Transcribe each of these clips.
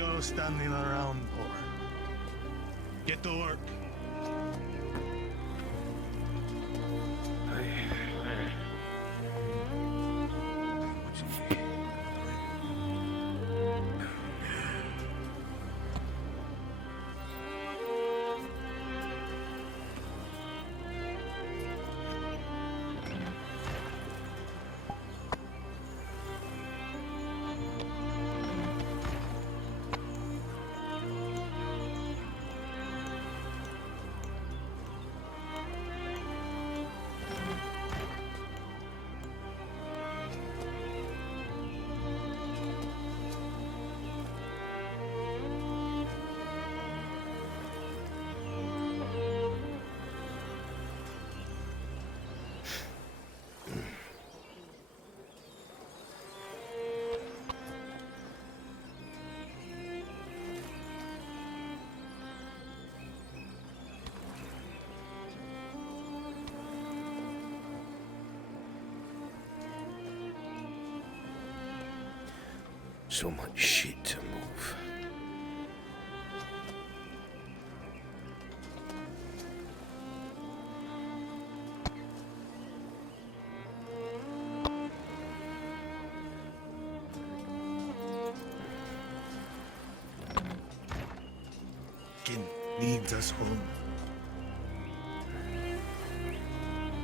are you standing around for? Get to work. So much shit to move. Leads us home.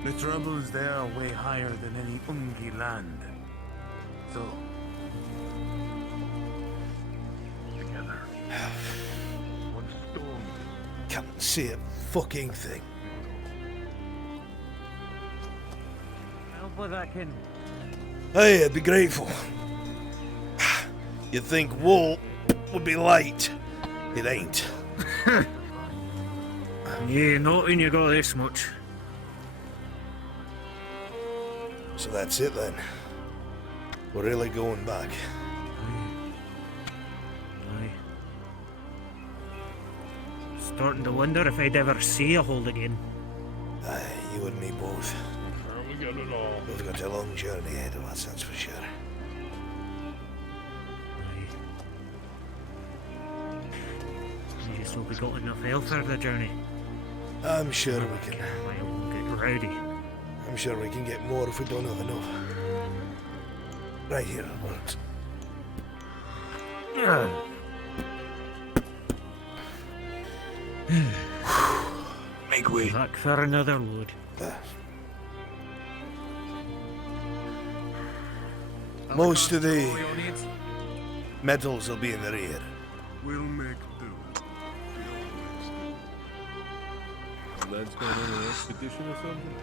The troubles there are way higher than any Ungi land. So, together. One storm. Can't see a fucking thing. NOBLEDARK. Hey, I'd be grateful. You'd think wool would be light. It ain't. Yeah, not when you got this much. So that's it then. We're really going back. Aye. Starting to wonder if I'd ever see a hold again. Aye, you and me both. We got it all. We've got a long journey ahead of us, that's for sure. You just hope we got enough ale for the journey. I'm sure we can. I won't get rowdy. I'm sure we can get more if we don't have enough. Right here it works. Make way. Back for another load. Most of the metals will be in the rear. We'll make do. Lads going on an expedition or something?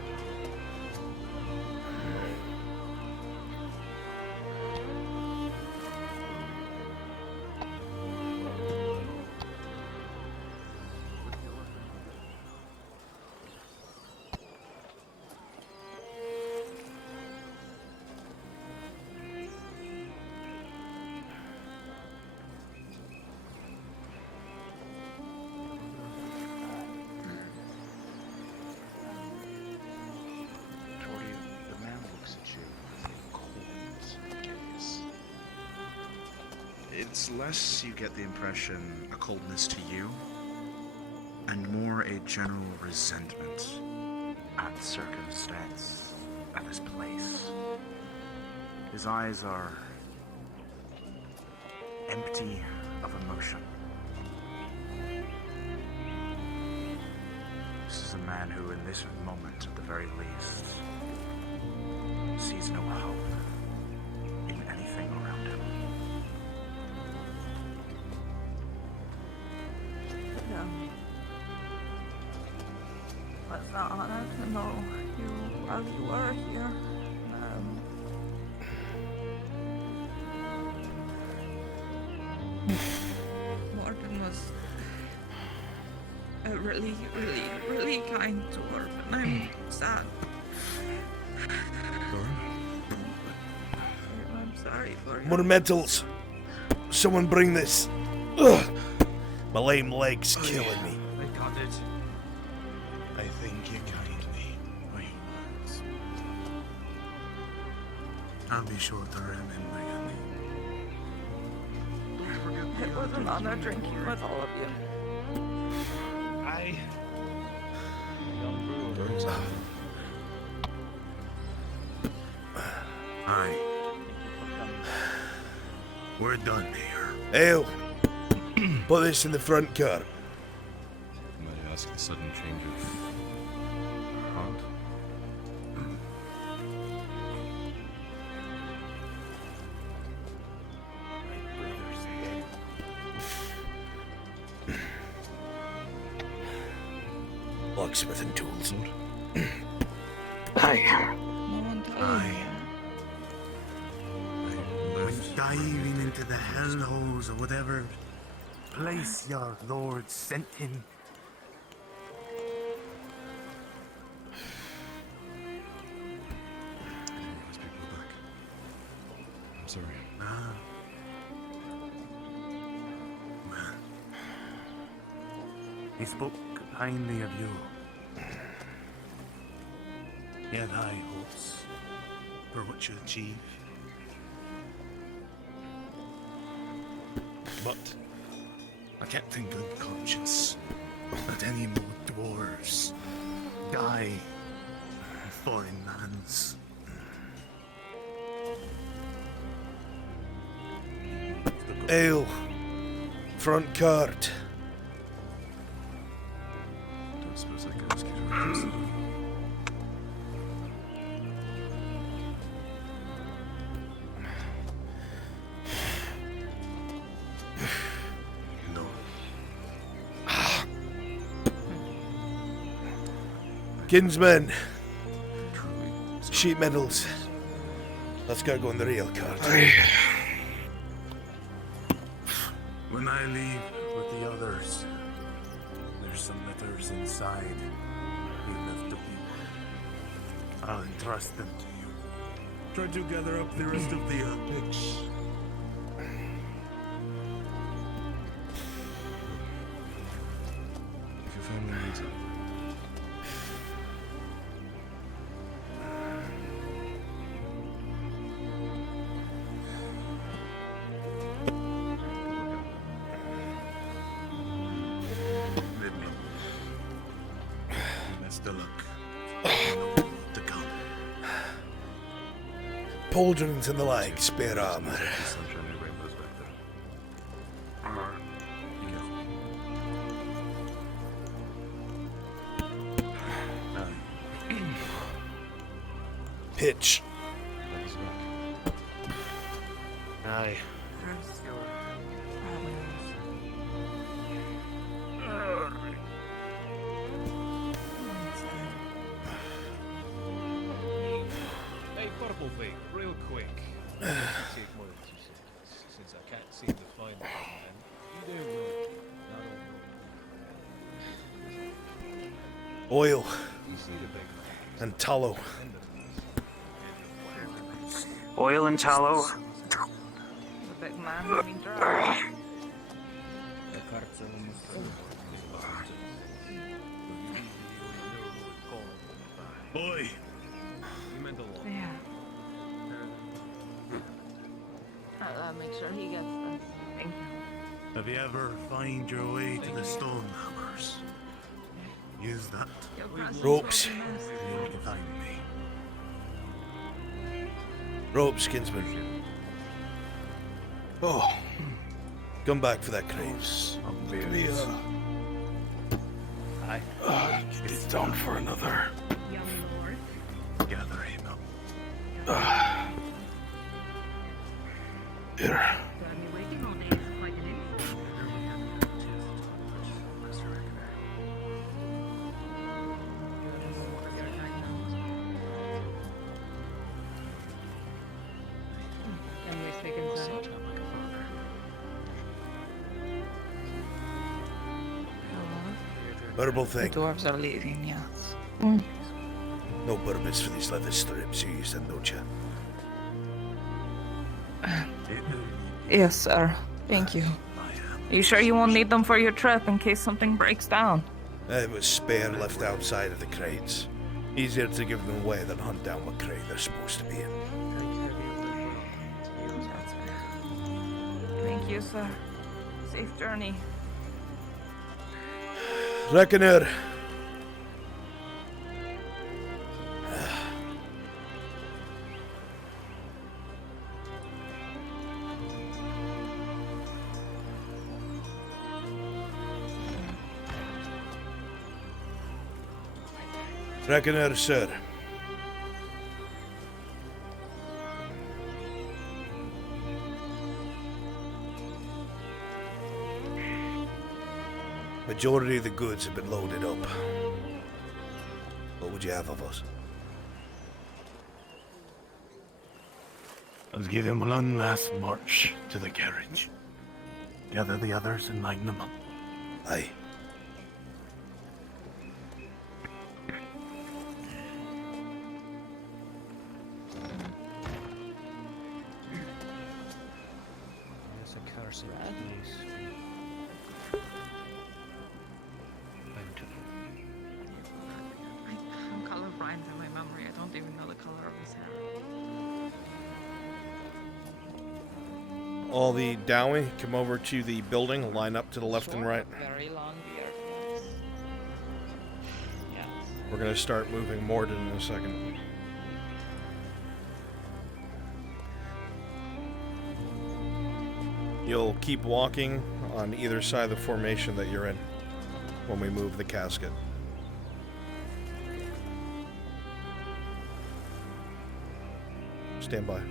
It's less you get the impression a coldness to you, and more a general resentment at the circumstance of his place. His eyes are empty of emotion. This is a man who, in this moment at the very least, sees no hope in anything around him. It's not honor to know you as you were here. Morgan was really, really, really kind to her, and I'm sad. I'm sorry for you. More metals. Someone bring this. Ugh. My lame leg's killing me. I got it. I thank you kindly for your words. I'll be sure to remember your name. Don't It was an honor drinking with all of you. Aye. Young brewer. Aye. We're done here. Ale, put this in the front car. May I ask the sudden change of heart? Locksmith and tools. No one told Aye. me. When diving into the hellholes or whatever place your lord sent him. These people back. I'm sorry. Ah. Well, he spoke kindly of you. He had high hopes for what you achieve. But I can't in good conscience that any more dwarves die in foreign lands. Ale, front cart. Don't suppose I can ask you to reduce it. No. Kinsman, Truly. sheet medals. Let's go in the real cart. When I leave with the others, there's some letters inside he left to you. I'll entrust them to you. Try to gather up the rest of the picks. If your family needs it. Best of luck. No to come. Pauldrons and the like, spare armor. The sunshine and rainbows back there. Pitch. That is back. Aye. There's your problems. Hey, purple thing, real quick. It won't take more than 2 seconds, since I can't seem to find the man. You don't know. Not all. Oil You see the big man. and tallow. Oil and tallow. The big man having drugs. Boy, You meant a lot. Yeah. I'll make sure he gets this. Thank you. if you ever find your way to the stone hammers, use that. Ropes. And you can find me. Ropes, Kinsman. Oh. Come back for that crate. Come here. Aye. It's down for another. Young lord. Gather him up. Here. So I've been waiting all day to find an insect. Can we speak inside? Purple The thing. dwarves are leaving, yes. No purpose for these leather strips you use them, don't you? Yes, sir. Thank you. You sure you won't need them for your trip in case something breaks down? It was spare left outside of the crates. Easier to give them away than hunt down what crate they're supposed to be in. Thank you, sir. Safe journey. Reckoner. Reckoner, sir. Majority of the goods have been loaded up. What would you have of us? Let's give him one last march to the carriage. Gather the others and line them up. Aye. That's a curse of place. Bountiful. I'm colorblind in my memory. I don't even know the color of his hair. All the Dowie come over to the building, line up to the left and right. Very long beard. Yes. We're gonna start moving Morden in a second. You'll keep walking on either side of the formation that you're in when we move the casket. Stand by.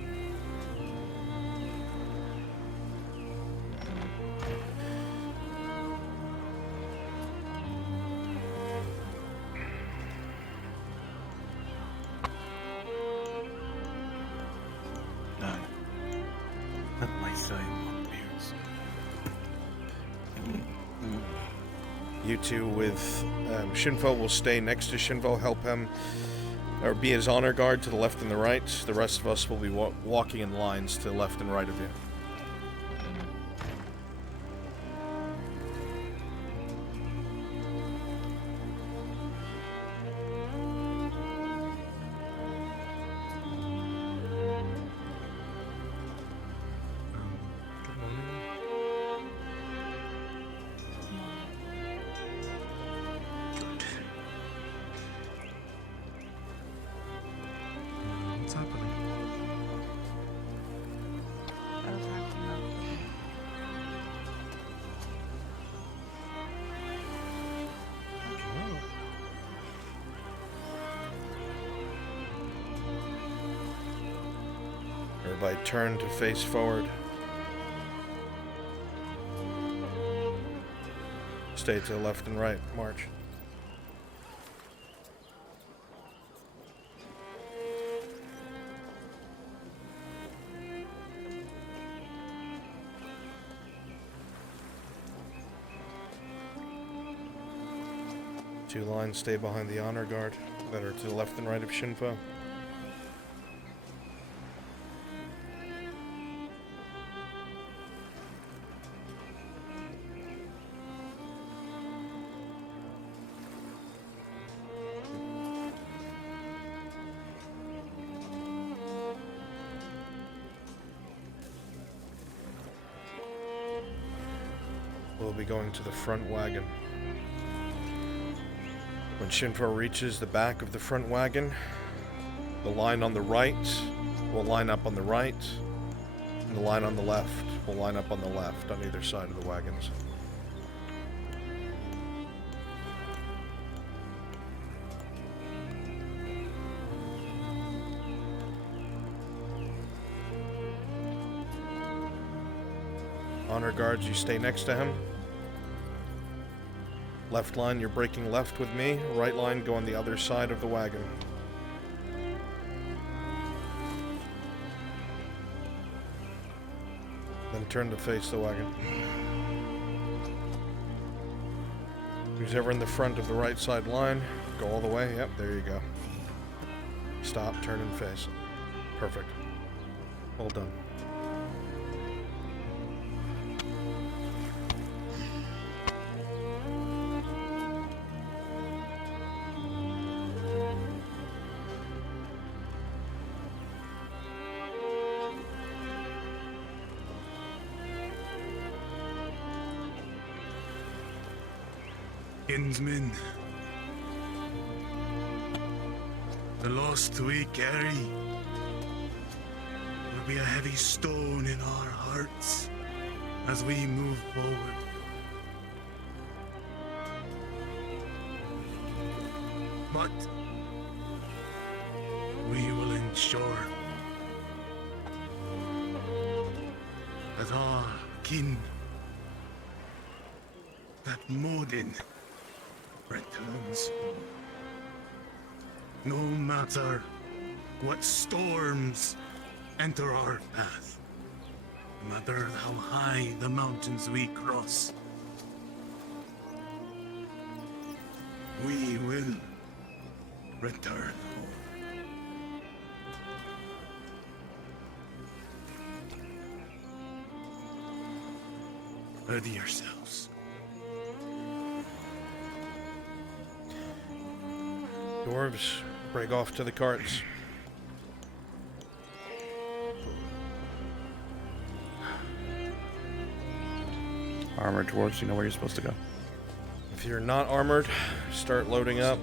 None. At my side, one beards. You two with Shinfo will stay next to Shinfo, help him, or be his honor guard to the left and the right. The rest of us will be walking in lines to the left and right of you. Good morning. What's happening? Everybody turn to face forward. Stay to the left and right. March. Two lines stay behind the honor guard that are to the left and right of Shinfo. We'll be going to the front wagon. When Shinfo reaches the back of the front wagon, the line on the right will line up on the right, and the line on the left will line up on the left on either side of the wagons. Honor guards, you stay next to him. Left line, you're breaking left with me. Right line, go on the other side of the wagon. Then turn to face the wagon. Who's ever in the front of the right side line, go all the way. Yep, there you go. Stop, turn and face. Perfect. Well done. Kinsmen, the lost we carry will be a heavy stone in our hearts as we move forward. But we will ensure that our kin, that Modin, returns. No matter what storms enter our path, no matter how high the mountains we cross, we will return. Ready yourselves. Dwarves, break off to the carts. Armored dwarves, you know where you're supposed to go. If you're not armored, start loading up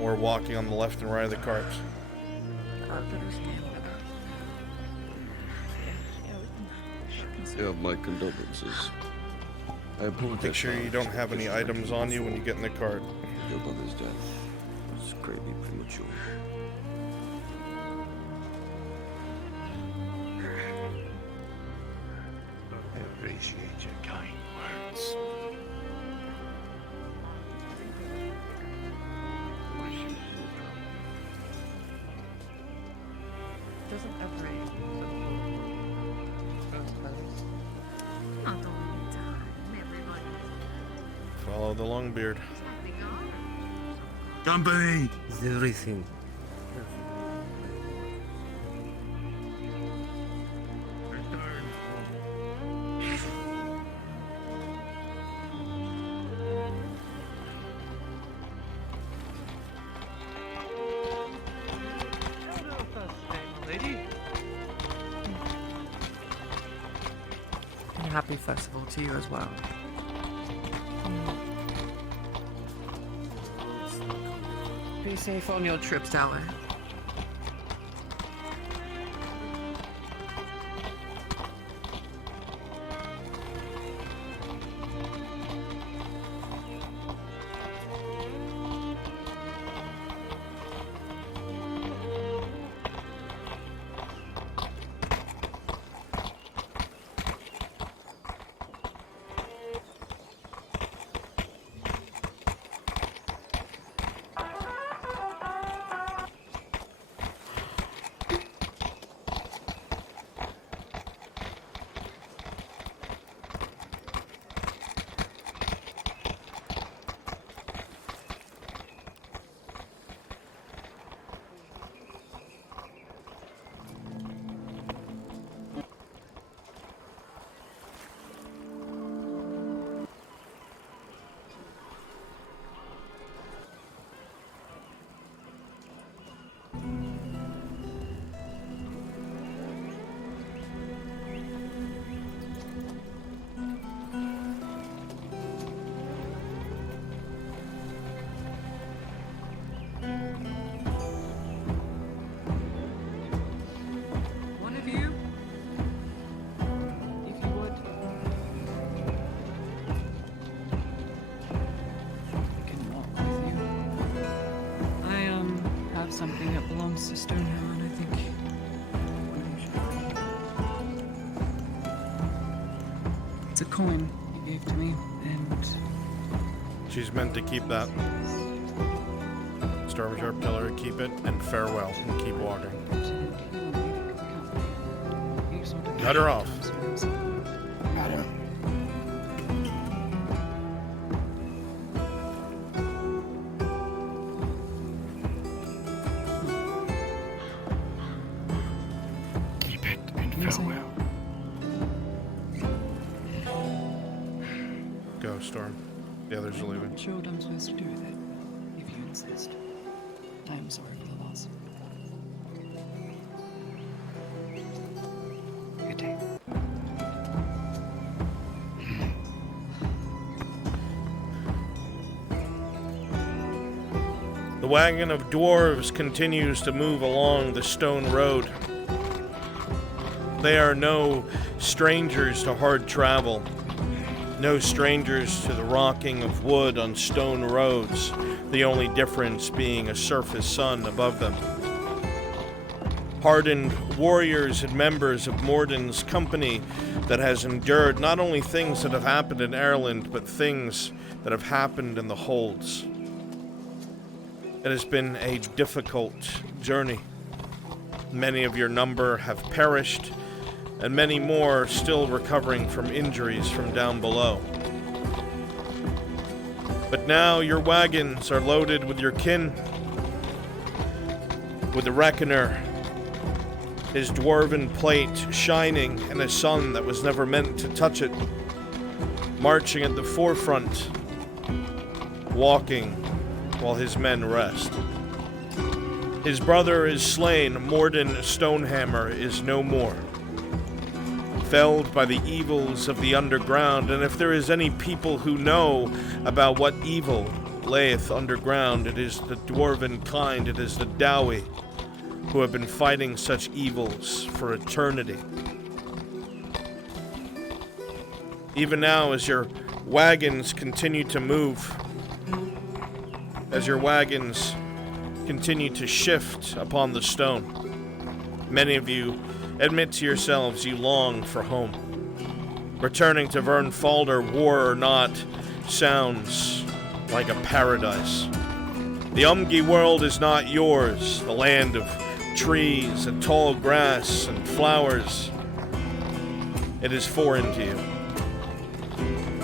or walking on the left and right of the carts. You have my condolences. I apologize. Make sure you don't have any items on you when you get in the cart. Your brother's death was greatly premature. I appreciate your kind words. Doesn't operate. Not all the time, everybody. Follow the Longbeard. Company! Everything. Return. Lady? And happy festival to you as well. Be safe on your trips, Tower. One of you, if you would. I can walk with you. I have something that belongs to Stonehammer, I think. It's a coin you gave to me, and She's meant to keep that. Stormsharp, tell her to keep it, and farewell, and keep walking. Cut her off. Keep it and farewell. Go, Storm. The others are leaving. I'm not sure what I'm supposed to do with it, if you insist. I am sorry for the loss. Good day. The wagon of dwarves continues to move along the stone road. They are no strangers to hard travel, no strangers to the rocking of wood on stone roads, the only difference being a surface sun above them. Hardened warriors and members of Morden's company that has endured not only things that have happened in Ireland, but things that have happened in the holds. It has been a difficult journey. Many of your number have perished, and many more still recovering from injuries from down below. But now your wagons are loaded with your kin, with the Reckoner, his dwarven plate shining in a sun that was never meant to touch it, marching at the forefront, walking while his men rest. His brother is slain, Morden Stonehammer is no more, felled by the evils of the underground, and if there is any people who know about what evil layeth underground, it is the dwarven kind, it is the Dowie, who have been fighting such evils for eternity. Even now, as your wagons continue to move, as your wagons continue to shift upon the stone, many of you admit to yourselves you long for home. Returning to Vernfalder, war or not, sounds like a paradise. The Umgi world is not yours, the land of trees and tall grass and flowers. It is foreign to you.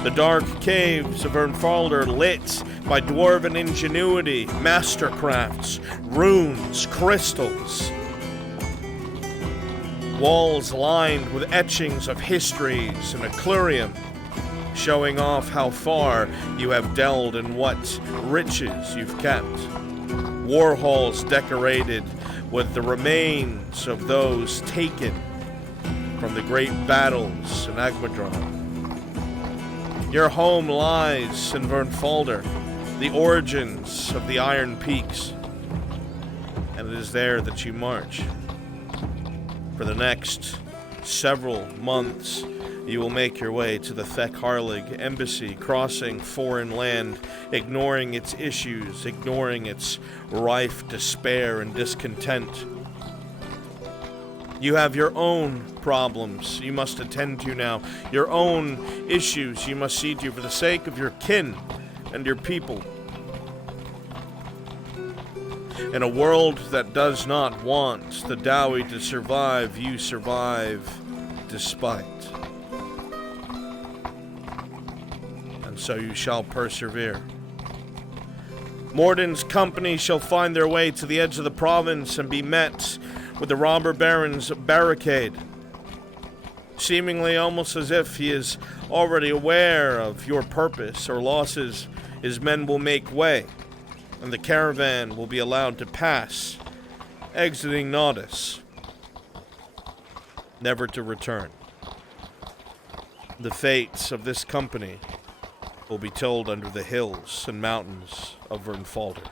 The dark caves of Vernfalder lit by dwarven ingenuity, mastercrafts, runes, crystals. Walls lined with etchings of histories and Acclurium, showing off how far you have delved and what riches you've kept. War halls decorated with the remains of those taken from the great battles in Agmadron. Your home lies in Vernfalder, the origins of the Iron Peaks, and it is there that you march. For the next several months, you will make your way to the Thek-Harlig embassy, crossing foreign land, ignoring its issues, ignoring its rife despair and discontent. You have your own problems you must attend to now, your own issues you must see to for the sake of your kin and your people. In a world that does not want the Dowie to survive, you survive despite. And so you shall persevere. Morden's company shall find their way to the edge of the province and be met with the robber baron's barricade. Seemingly almost as if he is already aware of your purpose or losses, his men will make way, and the caravan will be allowed to pass, exiting Naudus, never to return. The fates of this company will be told under the hills and mountains of Vernfalder.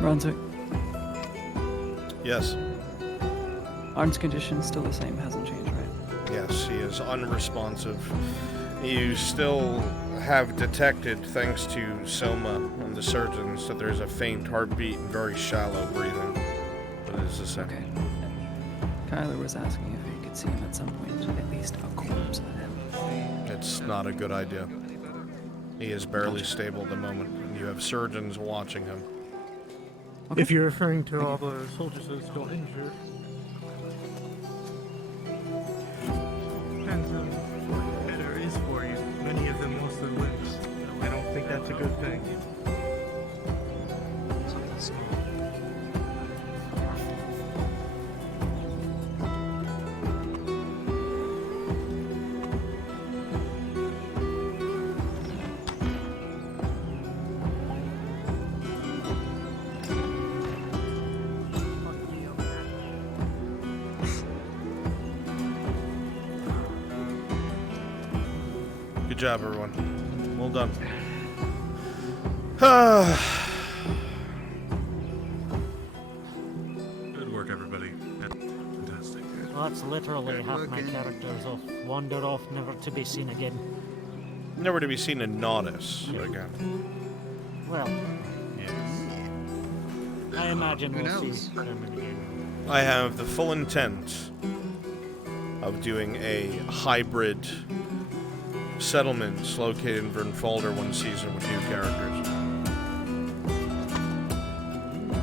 Brunswick, Yes. Arn's condition still the same, hasn't changed, right? Yes, he is unresponsive. You still have detected, thanks to Soma and the surgeons, that there's a faint heartbeat and very shallow breathing. But it is the same. Okay. Kyler was asking if he could see him at some point, at least a corpse of him. It's not a good idea. He is barely stable at the moment, and you have surgeons watching him. Okay. If you're referring to all the soldiers that are still injured, depends on what better is for you. Many of them mostly live. I don't think that's a good thing. Good job, everyone. Well done. Good work, everybody. Fantastic. Well, that's literally half my characters off. Wander off, never to be seen again. Never to be seen in Naudus again. Well, Yes. I imagine Who we'll knows? see them again. I have the full intent of doing a hybrid settlements located in Vernfolder one season with new characters.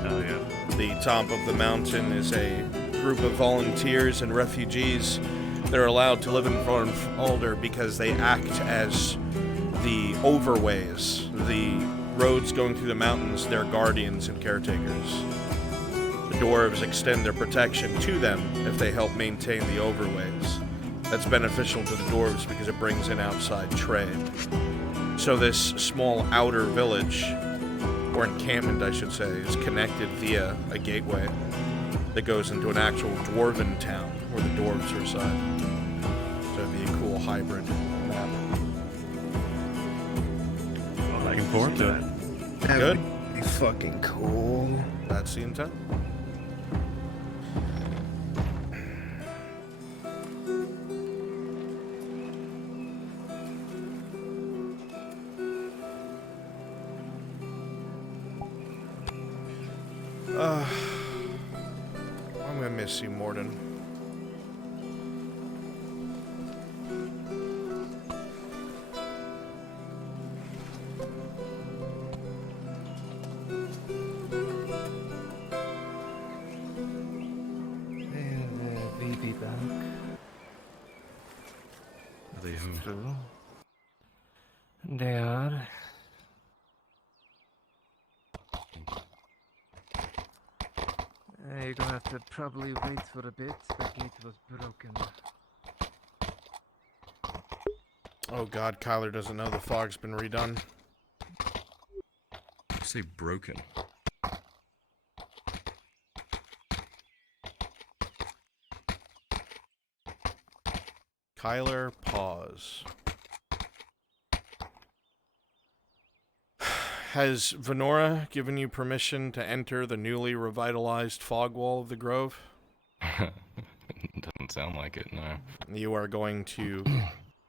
Oh, yeah. The top of the mountain is a group of volunteers and refugees. They're allowed to live in Vernfolder because they act as the overways, the roads going through the mountains, their guardians and caretakers. The dwarves extend their protection to them if they help maintain the overways. That's beneficial to the dwarves because it brings in outside trade. So this small outer village, or encampment I should say, is connected via a gateway that goes into an actual dwarven town where the dwarves reside. So it'd be a cool hybrid map. Well, looking forward to it. That Good. would be fucking cool. That's the intent. I'm gonna miss you, Morden. We'll be back. Are they home? True. They are. You're gonna have to probably wait for a bit. The gate was broken. Oh god, Kyler doesn't know the fog's been redone. You say broken. Kyler, pause. Has Venora given you permission to enter the newly revitalized fog wall of the Grove? Doesn't sound like it, no. You are going to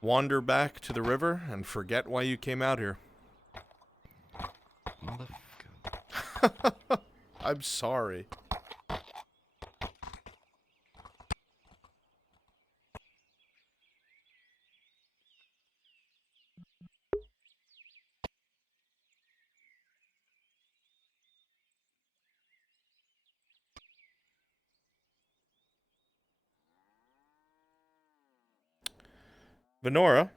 wander back to the river and forget why you came out here. Motherfucker. I'm sorry. Venora?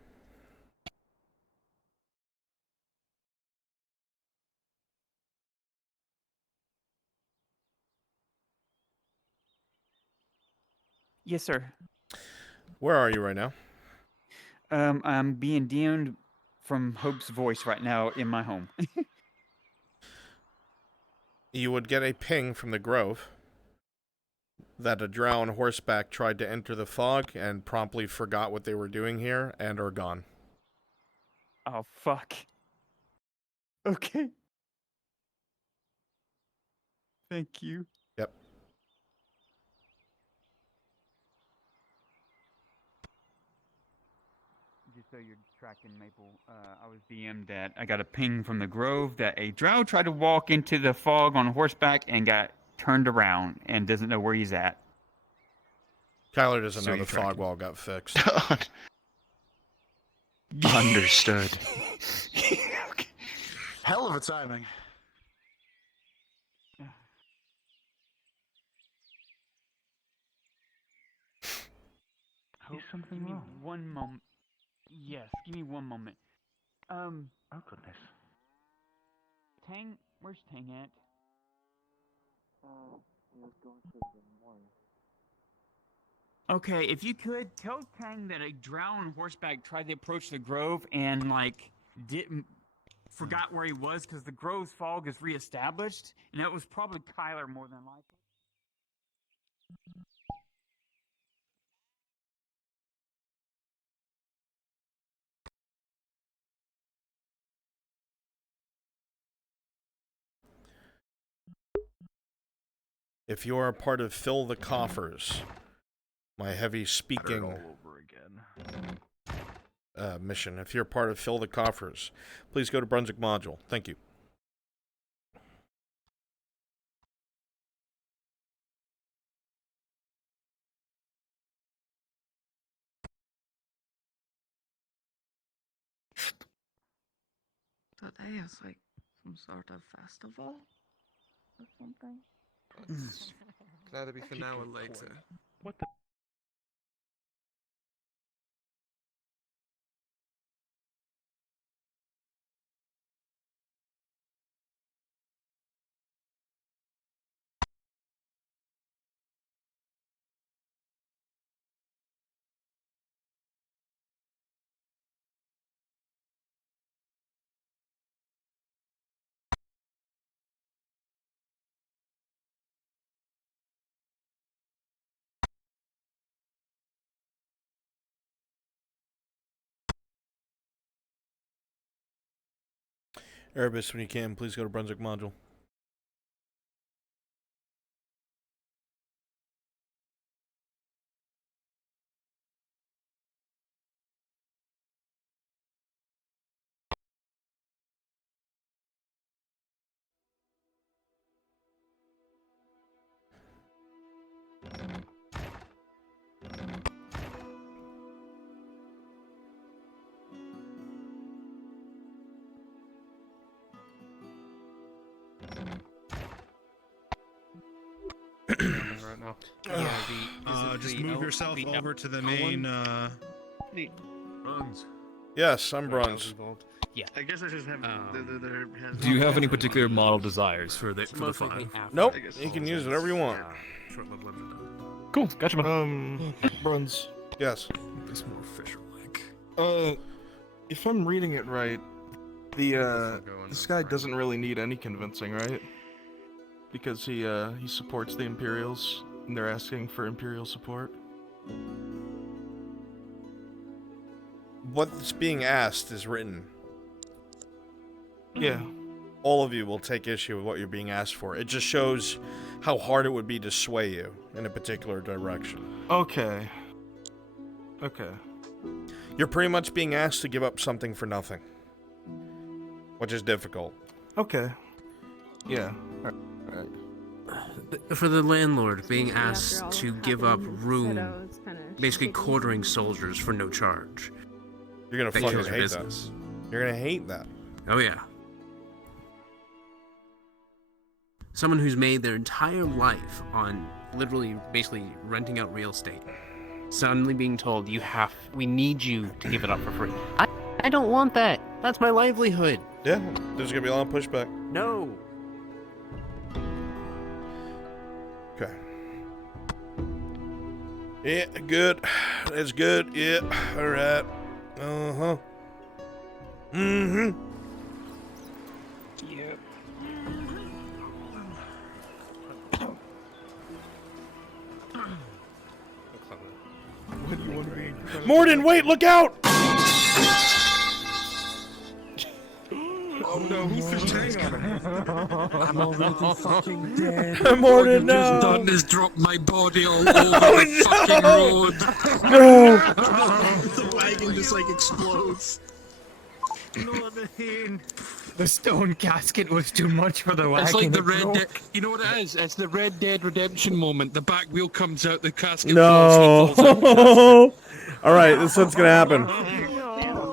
Yes, sir. Where are you right now? I'm being DM'd from Hope's voice right now in my home. You would get a ping from the Grove that a drow on horseback tried to enter the fog and promptly forgot what they were doing here and are gone. Oh, fuck. Okay. Thank you. Yep. Just so you're tracking, Maple, I was DM'd that I got a ping from the Grove that a drow tried to walk into the fog on horseback and got turned around and doesn't know where he's at. Kyler doesn't So know you're the fog tracking. wall got fixed. Understood. Hell of a timing. Is something wrong? One moment. Yes, give me one moment. Oh goodness. Tang, where's Tang at? Okay, if you could tell Tang that a drow on horseback tried to approach the Grove and like didn't forgot where he was because the Grove's fog is reestablished, and that was probably Kyler more than likely. If you are a part of Fill the Coffers, my heavy speaking over again. mission, if you're a part of Fill the Coffers, please go to Brunswick Module. Thank you. Today is like some sort of festival or something. Can either be for now or later. What the? Erebus, when you can, please go to Brunswick Module. Right now. Just move yourself over to the main. Bruns. Yes, I'm Bruns. Yeah. I guess I just have. Do you have any particular model desires for the five? Nope. You can use whatever you want. Cool. Gotcha, man. Bruns. Yes. It's more official-like. If I'm reading it right, this guy doesn't really need any convincing, right? Because he supports the Imperials, and they're asking for Imperial support. What's being asked is written. Yeah. All of you will take issue with what you're being asked for. It just shows how hard it would be to sway you in a particular direction. Okay. Okay. You're pretty much being asked to give up something for nothing. Which is difficult. Okay. Yeah. Alright. For the landlord, being asked to give up room, basically quartering soldiers for no charge. You're gonna That fucking kills your hate business. that. You're gonna hate that. Oh yeah. Someone who's made their entire life on literally, basically renting out real estate, suddenly being told, we need you to give it up for free. I don't want that. That's my livelihood. Yeah, there's gonna be a lot of pushback. No. Okay. Yeah, good. That's good. Yeah, alright. Uh-huh. Mm-hmm. Yep. What do you want to be? Morden, wait, look out! Oh no, who threw tank? I'm already fucking dead. I'm already Just no. done is drop my body all over the fucking road. No. The wagon just like explodes. The stone casket was too much for the wagon. It's like the it Red broke. Dead. You know what it is? It's the Red Dead Redemption moment. The back wheel comes out, the casket falls, he falls out. No. All right, this is what's gonna happen.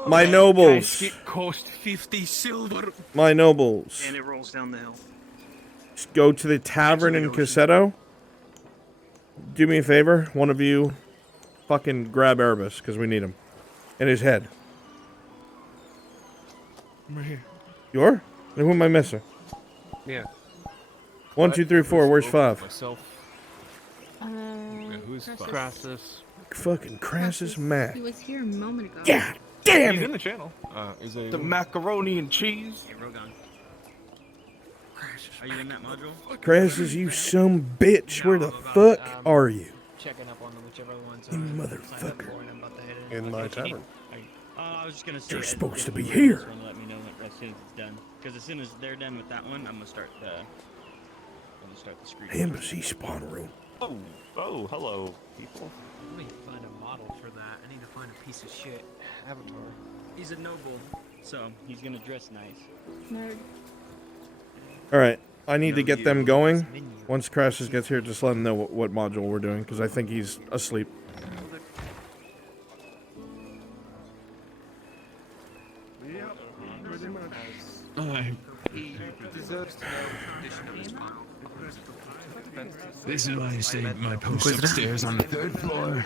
My nobles. Casket cost 50 silver. My nobles. And it rolls down the hill. Just go to the tavern in Cassetto. Do me a favor, one of you, fucking grab Erebus because we need him. In his head. I'm right here. You are? Then who am I missing? Yeah. 1, 2, 3, 4. Where's 5? Myself. Who's Crassus. Fucking Crassus Mac. He was here a moment ago. Yeah. Damn He's it. in the channel. Is a The macaroni and cheese. Hey, Rogan. Are you in that module? Crassus, you some bitch. Where the fuck are you? Checking up on the whichever ones. You motherfucker. In my tavern. I was just gonna say. You're supposed to be here. Let me know as soon as it's done. Because as soon as they're done with that one, I'm gonna start the. Screen. Embassy spawn room. Oh, hello, people. Let me find a model for that. I need to find a piece of shit avatar. He's a noble, so he's gonna dress nice. Nerd. All right. I need to get them going. Once Crassus gets here, just let him know what module we're doing, because I think he's asleep. He deserves to know the condition of his file. This is why I stay at my post upstairs on the 3rd floor.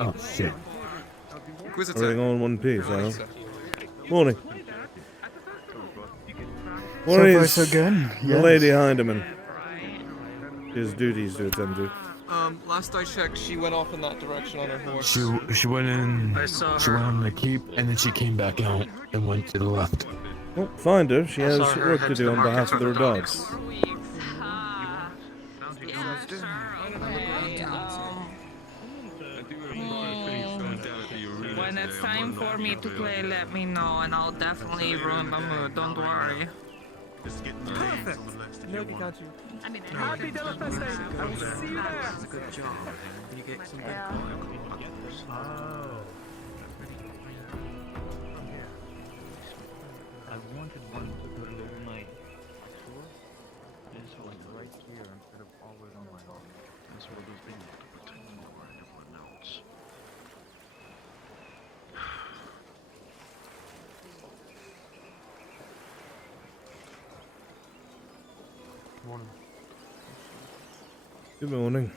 Oh shit. Everything all in one piece, huh? Morning. What is so good. the lady Hindeman? His duties to attend to. Last I checked, she went off in that direction on her horse. She went in. I saw She her. went on the keep, and then she came back out and went to the left. Well, find her. She has saw her work head to to do the on market behalf for of their the dogs. dogs. When it's time for me to play, let me know, and I'll definitely ruin the mood. Don't worry. Perfect. No, got you. I mean, Happy Della Festa. I will see you there. That's a good job. Can you get some good I wanted one to put over my tour. It's like right here instead of always on my arm. That's what it was being able to protect more and everyone else. Morning. Good morning.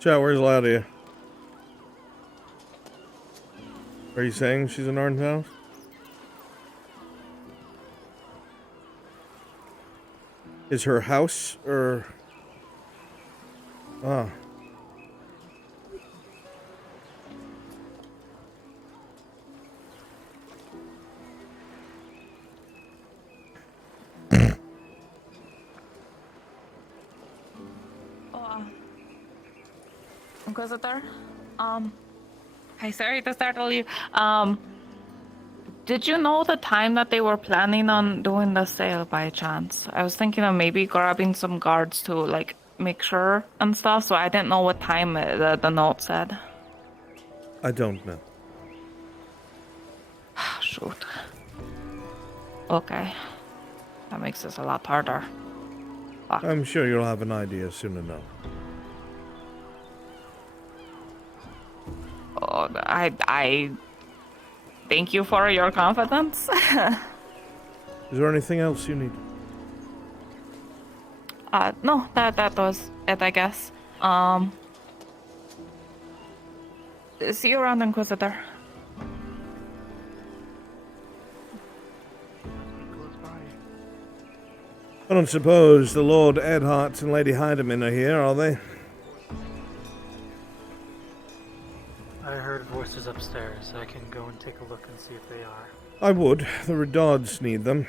Chat, where's Laudia? Are you saying she's in Arden's house? Is her house, or... Ah. Inquisitor? Hi, sorry to startle you. Did you know the time that they were planning on doing the sale by chance? I was thinking of maybe grabbing some guards to, like, make sure and stuff, so I didn't know what time the note said. I don't know. Shoot. Okay. That makes this a lot harder. Fuck. I'm sure you'll have an idea soon enough. Oh, I thank you for your confidence. Is there anything else you need? No, that was it, I guess. See you around, Inquisitor. I don't suppose the Lord Edhart and Lady Heidemann are here, are they? I heard voices upstairs. I can go and take a look and see if they are. I would. The Redards need them.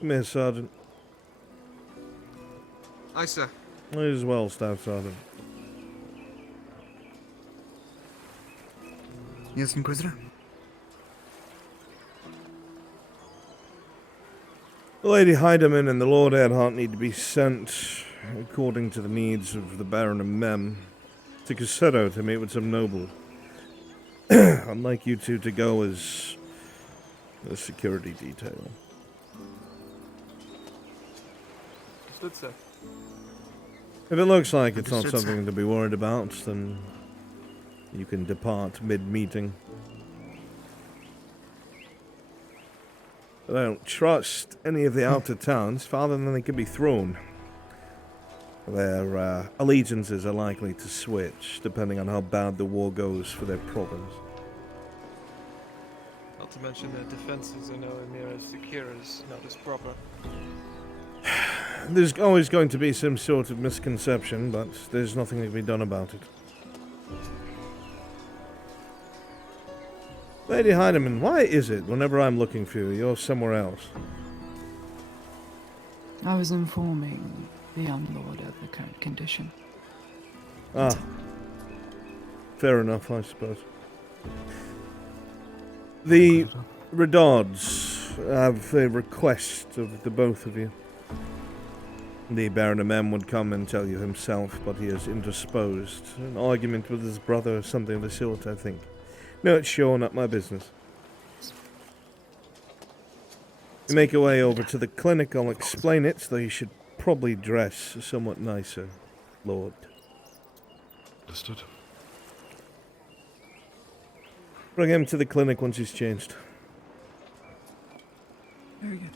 Come here, Sergeant. Aye, sir. Might as well, Staff Sergeant. Yes, Inquisitor? Lady Heidemann and the Lord Edhart need to be sent, according to the needs of the Baron and Mem, to Casetto to meet with some noble. I'd like you two to go as a security detail. Understood, sir. If it looks like it's not Understood, sir. something to be worried about, then you can depart mid-meeting. I don't trust any of the outer towns farther than they can be thrown. Their allegiances are likely to switch, depending on how bad the war goes for their province. Not to mention their defenses are nowhere near as secure as not as proper. There's always going to be some sort of misconception, but there's nothing that can be done about it. Lady Heidemann, why is it whenever I'm looking for you, you're somewhere else? I was informing the young lord of the current condition. Ah. Fair enough, I suppose. The Redards have a request of the both of you. The Baron of Mem would come and tell you himself, but he has indisposed. An argument with his brother or something of the sort, I think. No, it's sure not my business. You make your way over to the clinic, I'll explain it, though you should probably dress somewhat nicer, Lord. Understood. Bring him to the clinic once he's changed. Very good.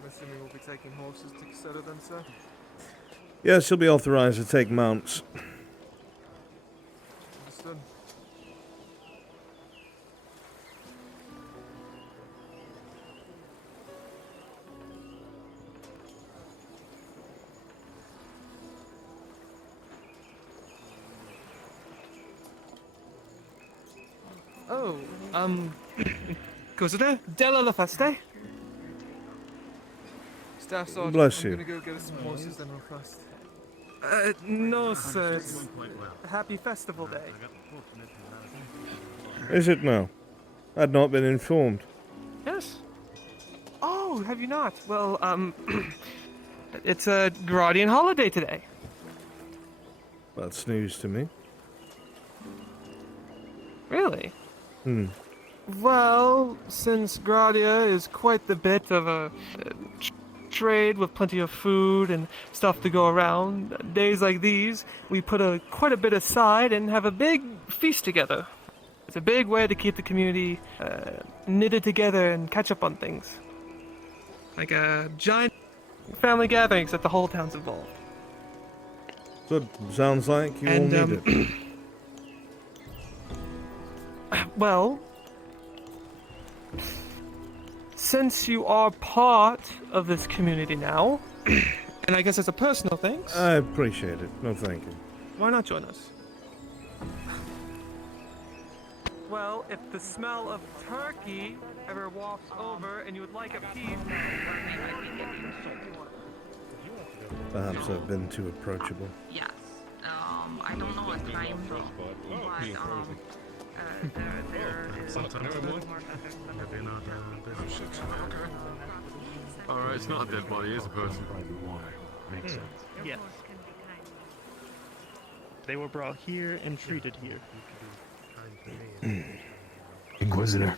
I'm assuming we'll be taking horses to Casetto then, sir? Yes, he'll be authorized to take mounts. Understood. Oh, cos'è? Della la feste? Staff Sergeant, Bless I'm you. gonna go get us some horses then real fast. No, sir. It's Happy Festival Day. Is it now? I'd not been informed. Yes. Oh, have you not? Well, it's a Gradian holiday today. That's news to me. Really? Hmm. Well, since Gradia is quite the bit of a trade with plenty of food and stuff to go around, days like these, we put quite a bit aside and have a big feast together. It's a big way to keep the community knitted together and catch up on things. Like a giant family gathering except the whole town's involved. Good. Sounds like you all need it. Well, since you are part of this community now, And I guess as a personal thanks, I appreciate it. No, thank you. why not join us? Well, if the smell of turkey ever wafts over and you would like a piece... Perhaps I've been too approachable. Yes. I don't know what time though, but there is... Alright, it's not a dead body, it's a person. Makes sense. Yes. They were brought here and treated here. Inquisitor.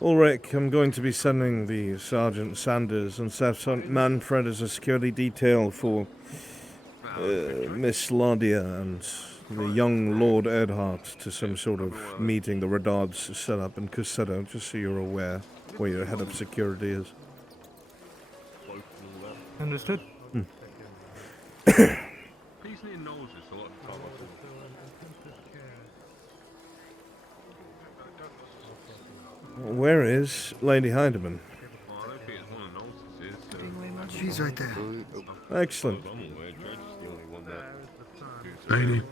Ulrich, I'm going to be sending the Sergeant Sanders and Sergeant Manfred as a security detail for Miss Lardia and the young Lord Erdhart to some sort of meeting the Redards set up in Cusetto, just so you're aware where your head of security is. Understood. Where is Lady Heidemann? She's right there. Excellent. Lady.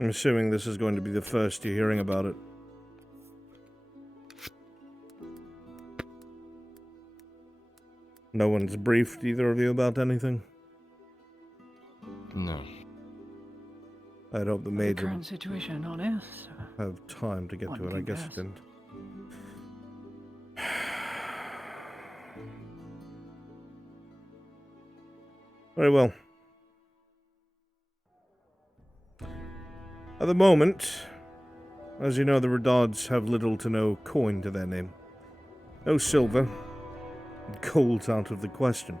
I'm assuming this is going to be the first you're hearing about it. No one's briefed either of you about anything? No. I'd hope the The Major current situation on Earth. have time to get One to it. I can guess guess. it didn't. Very well. At the moment, as you know, the Redards have little to no coin to their name. No silver. Gold's out of the question.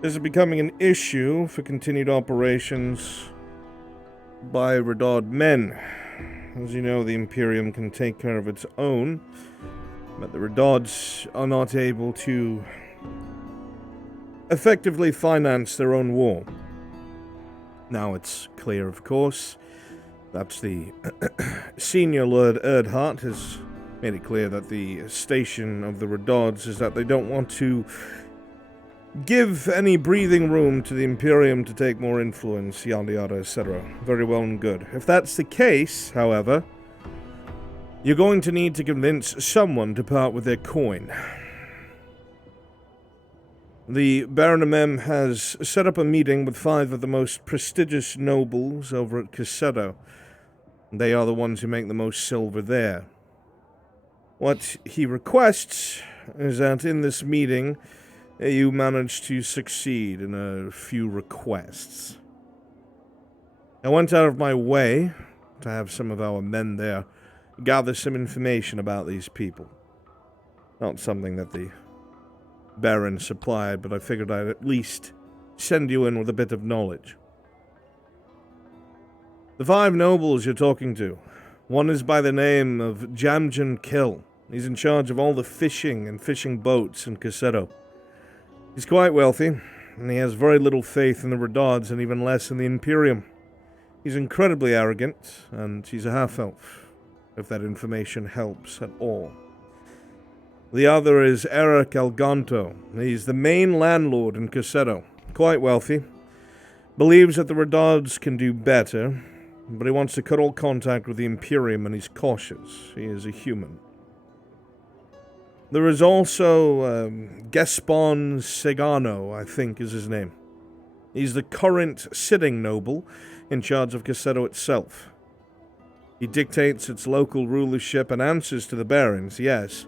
This is becoming an issue for continued operations by Redard men. As you know, the Imperium can take care of its own, but the Redards are not able to effectively finance their own war. Now it's clear, of course, that the senior Lord Erdhart has made it clear that the station of the Redards is that they don't want to give any breathing room to the Imperium to take more influence, yada yada, etc. Very well and good. If that's the case, however, you're going to need to convince someone to part with their coin. The Baron Mem has set up a meeting with 5 of the most prestigious nobles over at Cusetto. They are the ones who make the most silver there. What he requests is that in this meeting, you manage to succeed in a few requests. I went out of my way to have some of our men there gather some information about these people. Not something that the Baron supplied, but I figured I'd at least send you in with a bit of knowledge. The 5 nobles you're talking to, one is by the name of Jamjan Kill. He's in charge of all the fishing and fishing boats in Cusetto. He's quite wealthy, and he has very little faith in the Redards and even less in the Imperium. He's incredibly arrogant, and he's a half-elf, if that information helps at all. The other is Eric Algonto. He's the main landlord in Cusetto, quite wealthy, believes that the Redards can do better, but he wants to cut all contact with the Imperium, and he's cautious. He is a human. There is also Gaspon Segano, I think is his name. He's the current sitting noble in charge of Cusetto itself. He dictates its local rulership and answers to the barons, yes,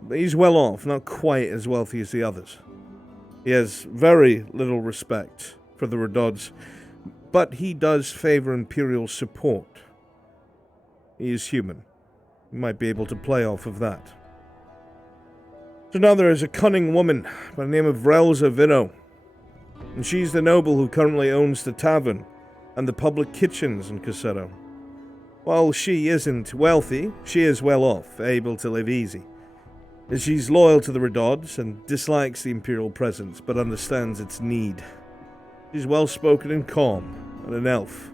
but he's well off, not quite as wealthy as the others. He has very little respect for the Redards, but he does favor Imperial support. He is human. He might be able to play off of that. So now there is a cunning woman by the name of Relza Vino, and she's the noble who currently owns the tavern and the public kitchens in Cusetto. While she isn't wealthy, she is well off, able to live easy. She's loyal to the Redods and dislikes the Imperial presence, but understands its need. She's well-spoken and calm, and an elf.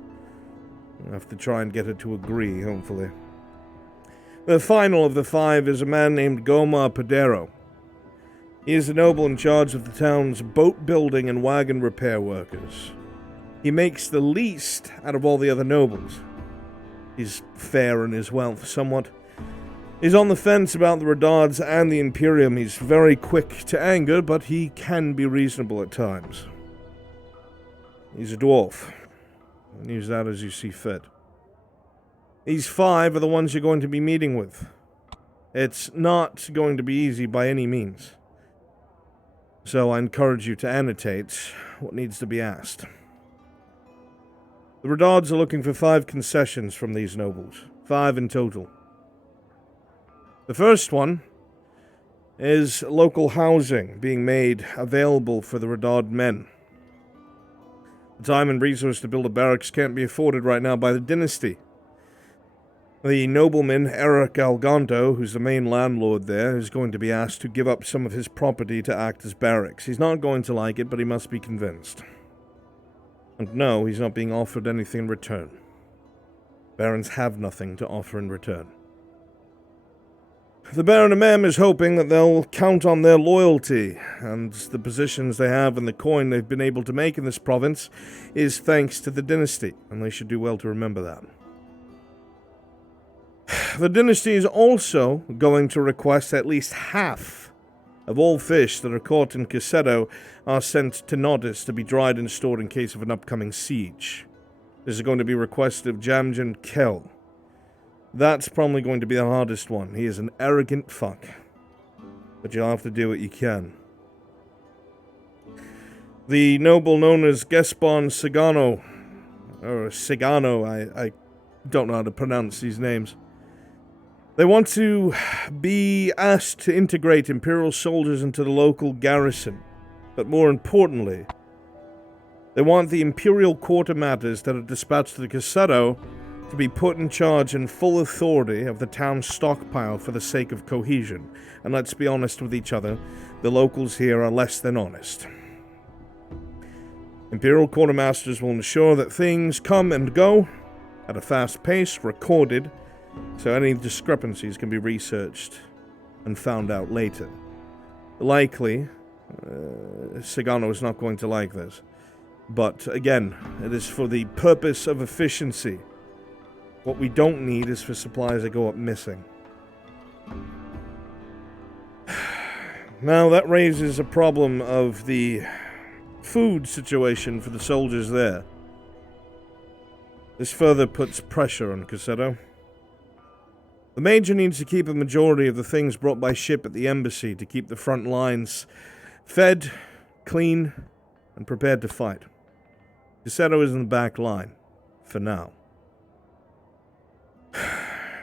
I'll have to try and get her to agree, hopefully. The final of the 5 is a man named Gomar Padero. He is the noble in charge of the town's boat building and wagon repair workers. He makes the least out of all the other nobles. He's fair in his wealth, somewhat. He's on the fence about the Redards and the Imperium. He's very quick to anger, but he can be reasonable at times. He's a dwarf. And use that as you see fit. These 5 are the ones you're going to be meeting with. It's not going to be easy by any means. So I encourage you to annotate what needs to be asked. The Redards are looking for 5 concessions from these nobles. 5 in total. The first one is local housing being made available for the Redard men. The time and resource to build a barracks can't be afforded right now by the dynasty. The nobleman, Eric Algonto, who's the main landlord there, is going to be asked to give up some of his property to act as barracks. He's not going to like it, but he must be convinced. And no, he's not being offered anything in return. Barons have nothing to offer in return. The Baron of Mem is hoping that they'll count on their loyalty, and the positions they have and the coin they've been able to make in this province is thanks to the dynasty, and they should do well to remember that. The dynasty is also going to request at least half of all fish that are caught in Caseto are sent to Nodis to be dried and stored in case of an upcoming siege. This is going to be requested of Jamjan Kell. That's probably going to be the hardest one. He is an arrogant fuck. But you'll have to do what you can. The noble known as Gaspon Sagano, or Sagano, I don't know how to pronounce these names. They want to be asked to integrate Imperial soldiers into the local garrison. But more importantly, they want the Imperial quartermatters that are dispatched to the Caseto to be put in charge and full authority of the town's stockpile for the sake of cohesion. And let's be honest with each other, the locals here are less than honest. Imperial quartermasters will ensure that things come and go at a fast pace, recorded, so any discrepancies can be researched and found out later. Likely, Sagano is not going to like this. But again, it is for the purpose of efficiency. What we don't need is for supplies that go up missing. Now that raises a problem of the food situation for the soldiers there. This further puts pressure on Caseto. The Major needs to keep a majority of the things brought by ship at the embassy to keep the front lines fed, clean, and prepared to fight. Caseto is in the back line, for now.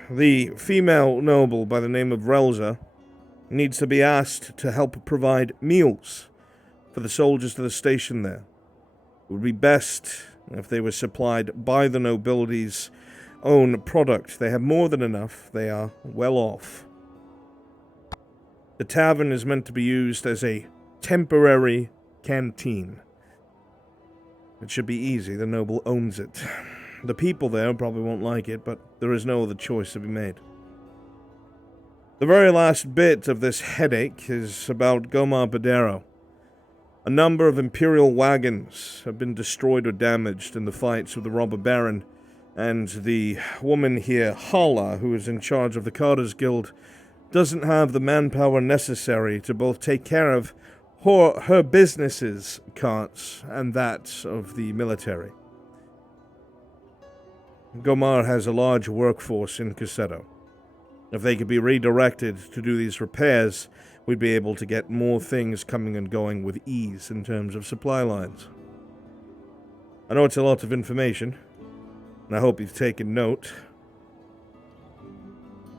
The female noble by the name of Relza needs to be asked to help provide meals for the soldiers to the station there. It would be best if they were supplied by the nobility's own product. They have more than enough. They are well off. The tavern is meant to be used as a temporary canteen. It should be easy. The noble owns it. The people there probably won't like it, but there is no other choice to be made. The very last bit of this headache is about Gomar Badero. A number of Imperial wagons have been destroyed or damaged in the fights with the robber baron, and the woman here, Hala, who is in charge of the Carters Guild, doesn't have the manpower necessary to both take care of her business's carts and that of the military. Gomar has a large workforce in Caseto. If they could be redirected to do these repairs, we'd be able to get more things coming and going with ease in terms of supply lines. I know it's a lot of information, and I hope you've taken note.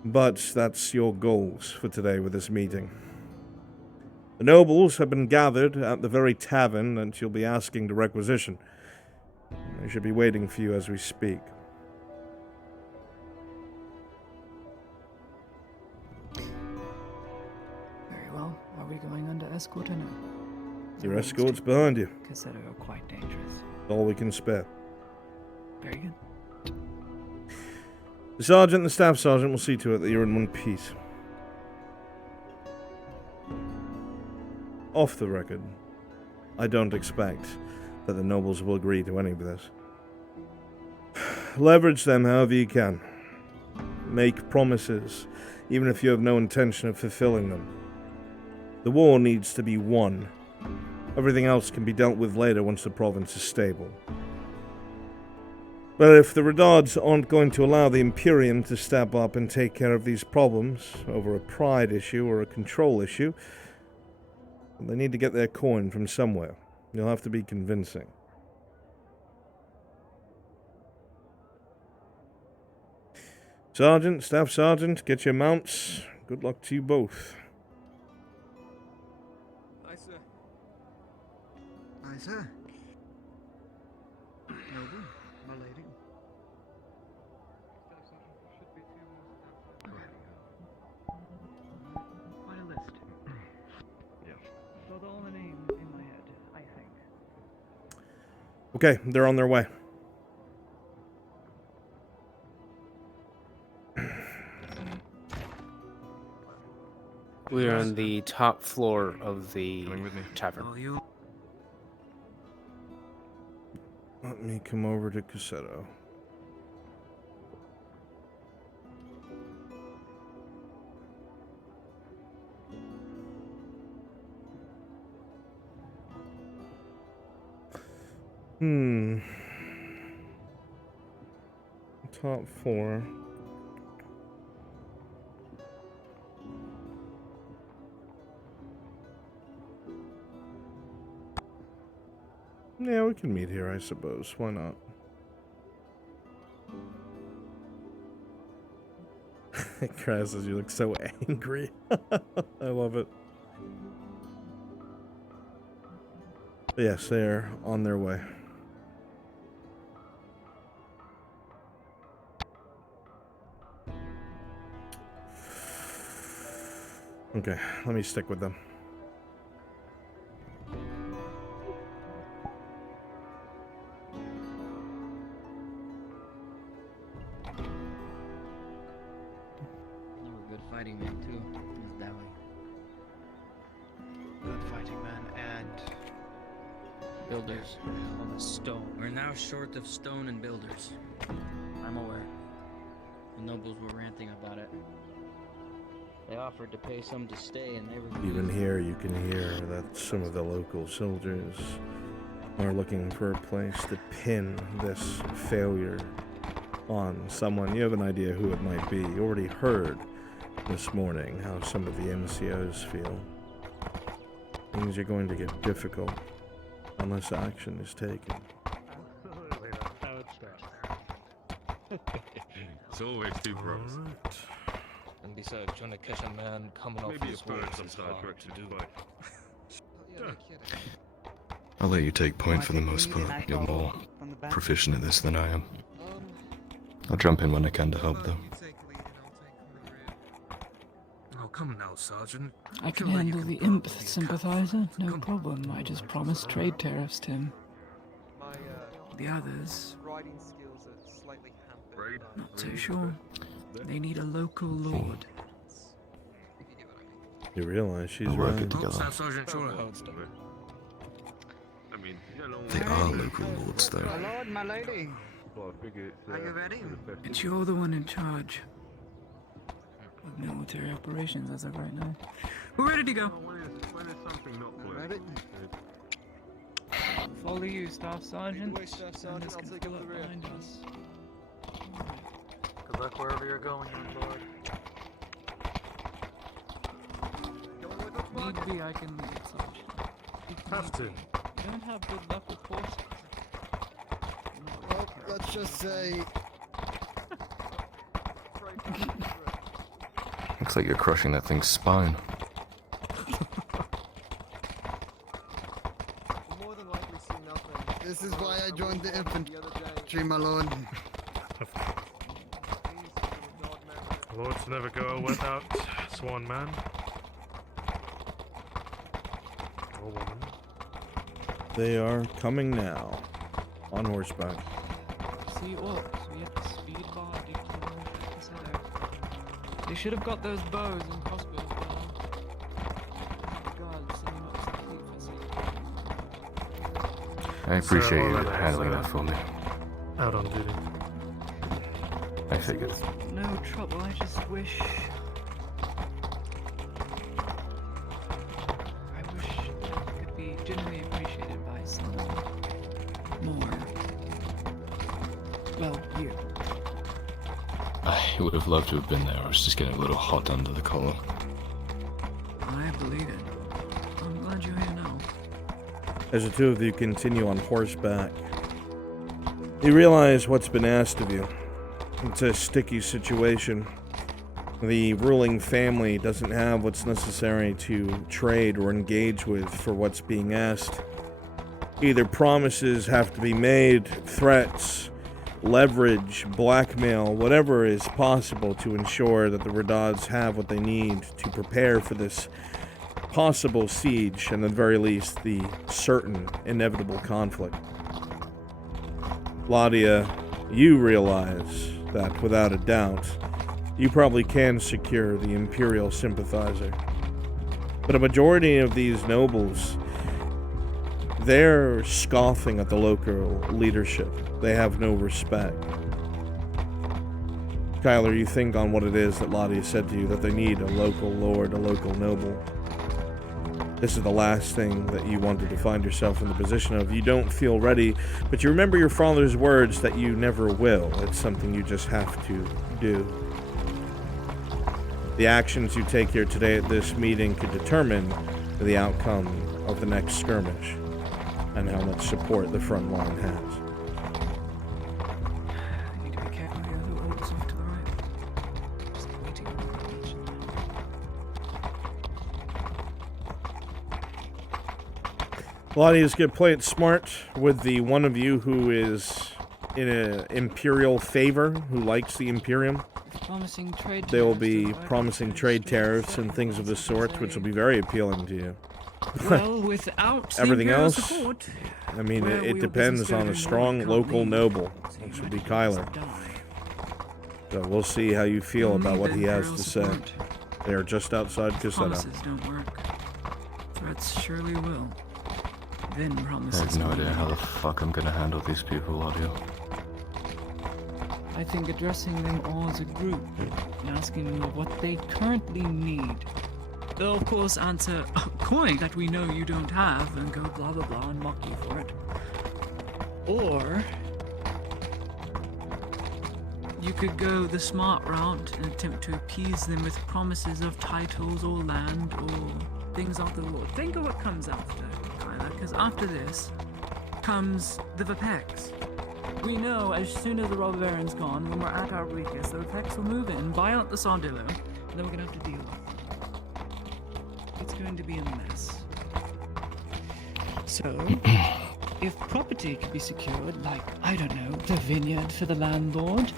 But that's your goals for today with this meeting. The nobles have been gathered at the very tavern that you'll be asking to requisition. They should be waiting for you as we speak. escort or no? Your escort's behind you. Consider her quite dangerous. All we can spare. Very good. The sergeant and the staff sergeant will see to it that you're in one piece. Off the record, I don't expect that the nobles will agree to any of this. Leverage them however you can. Make promises, even if you have no intention of fulfilling them. The war needs to be won. Everything else can be dealt with later once the province is stable. But if the Redards aren't going to allow the Imperium to step up and take care of these problems over a pride issue or a control issue, they need to get their coin from somewhere. You'll have to be convincing. Sergeant, Staff Sergeant, get your mounts. Good luck to you both. Aye, sir. Aye, sir. Noble, my lady. Quite a list. Yeah. Got all the names in my head, I think. Okay, they're on their way. We're on the top floor of the tavern. Let me come over to Cassetto. Top four. Yeah, we can meet here, I suppose. Why not? Kraz says you look so angry. I love it. But yes, they're on their way. Okay, let me stick with them. You were a good fighting man too, Miss Dally. Good fighting man and Builders on the stone. We're now short of stone and builders. I'm aware. The nobles were ranting about it. They offered to pay some to stay, and they refused. Even here, you can hear that some of the local soldiers are looking for a place to pin this failure on someone. You have an idea who it might be. You already heard this morning how some of the NCOs feel. Things are going to get difficult unless action is taken. absolutely that's how it starts. It's always two bros. And besides, trying to catch a man coming off Maybe his a bird horse is sometimes hard works to in do. I'll let you take point for the most part. You're more proficient at this than I am. I'll jump in when I can to help, though. Oh, come now, Sergeant. I can handle the imp sympathizer, no problem. I just promised trade tariffs to him. The others, not so sure. They need a local lord. You realize she's We'll work right. it together. Staff Sergeant Shorter. I mean, They are local lords, though. My lord, my lady. Are you ready? And you're the one in charge of military operations as of right now. We're ready to go. when is something not Ready? Follow you, Staff Sergeant. Staff Sergeant, I'll take up the rear. Behind us. Good luck wherever you're going, young lord. Need be, I can lead, Sergeant. Have to. You don't have good luck with horses. Well, let's just say Looks like you're crushing that thing's spine. More than likely see nothing. this is why I joined the infantry, my lord. Lords never go without sworn man. They are coming now, on horseback. See orcs, we have the speed bar dictator. They should have got those bows and crossbows down. God, send them up to the fleet. I appreciate you handling that for me. Out on duty. I figured. No trouble, I just wish... I wish that could be genuinely appreciated by someone more. Well, you. I would have loved to have been there. I was just getting a little hot under the collar. I believe it. I'm glad you're here now. As the two of you continue on horseback, you realize what's been asked of you. It's a sticky situation. The ruling family doesn't have what's necessary to trade or engage with for what's being asked. Either promises have to be made, threats, leverage, blackmail, whatever is possible to ensure that the Redads have what they need to prepare for this possible siege, and at the very least, the certain, inevitable conflict. Ladia, you realize that, without a doubt, you probably can secure the Imperial sympathizer. But a majority of these nobles, they're scoffing at the local leadership. They have no respect. Kyler, you think on what it is that Ladia said to you, that they need a local lord, a local noble. This is the last thing that you wanted to find yourself in the position of. You don't feel ready, but you remember your father's words that you never will. It's something you just have to do. The actions you take here today at this meeting could determine the outcome of the next skirmish and how much support the front line has. I need to be careful of the other orcs off to the right. Just waiting on the beach. Ladia's gonna play it smart with the one of you who is in an Imperial favor, who likes the Imperium. Promising trade They will be promising trade tariffs and things of the sort, which will be very appealing to you. Well, without Everything Imperial else, support, I mean, where it will depends business go on a to strong work local company? noble, which would be Kyler. So we'll see how you feel about what he has to say. They are just outside Casetta. Promises don't work. Threats surely will. Then I promises. have no will. idea how the fuck I'm gonna handle these people, Audio. I think addressing them all as a group and asking them what they currently need. They'll of course answer a coin that we know you don't have and go blah blah blah and mock you for it. Or you could go the smart route and attempt to appease them with promises of titles or land or things of the Lord. Think of what comes after, Kyler, because after this comes the Vapex. We know as soon as the robber baron's gone, when we're at our weakest, the Vapex will move in, buy out the Sardillo, and then we're gonna have to deal with it. It's going to be a mess. So, if property can be secured, like, I don't know, the vineyard for the landlord,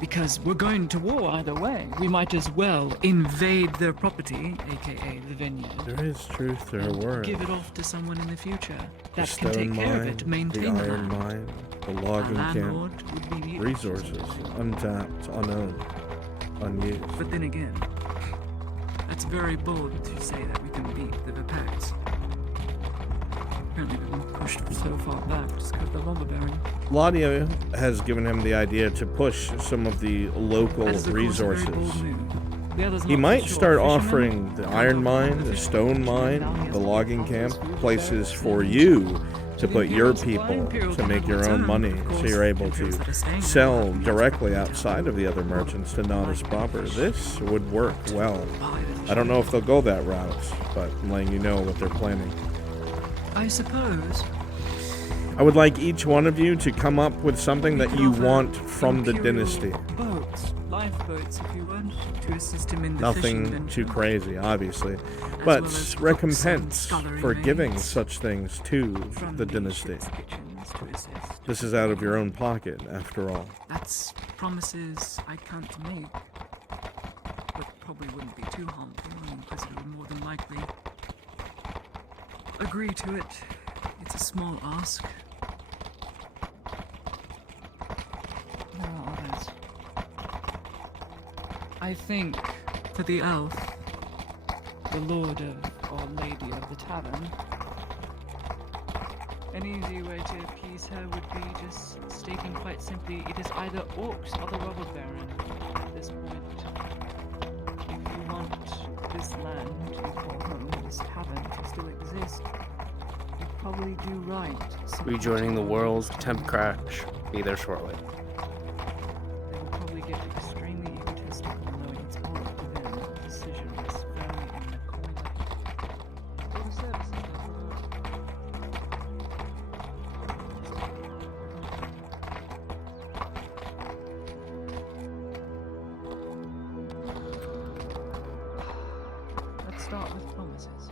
because we're going to war either way, we might as well invade their property, aka the vineyard. There is truth to her word. Give it off to someone in the future The that can take stone care of mine, it, maintain the the iron land. mine, the logging landlord camp, would be the resources, untapped, unowned, unused. But then again, that's very bold to say that we can beat the Vapex. Apparently we've been pushed so far back just because the robber baron. Ladia has given him the idea to push some of the local That is, of course, a very resources. bold move. The others He not might so sure. start Fishermen? offering the iron mine, the stone mine, the logging camp, places for you to put your people to make your own money, so you're able to sell directly outside of the other merchants to Nodus proper. This would work well. I don't know if they'll go that route, but I'm letting you know what they're planning. I suppose. I would like each one of you to come up with something that you want from the Imperial dynasty. Boats, lifeboats, if you would, to assist him in the fishing Nothing venture. too crazy, obviously, As but well as cooks and recompense scullery for giving maids such things to from the the dynasty. ship's kitchens to assist. This is out of your own pocket, after all. That's promises I can't make, but probably wouldn't be too harmful. An Inquisitor would more than likely agree to it. It's a small ask. There are others. I think for the elf, the lord of or lady of the tavern, an easy way to appease her would be just stating quite simply, it is either orcs or the robber baron at this point. If you want this land to call home, this tavern to still exist, you'd probably do right. simply to Rejoining the go world's with temp crash. Be there shortly. They will probably get extremely egotistical knowing it's all up to them. The decision is firmly in the coin. What is that? Let's start with promises.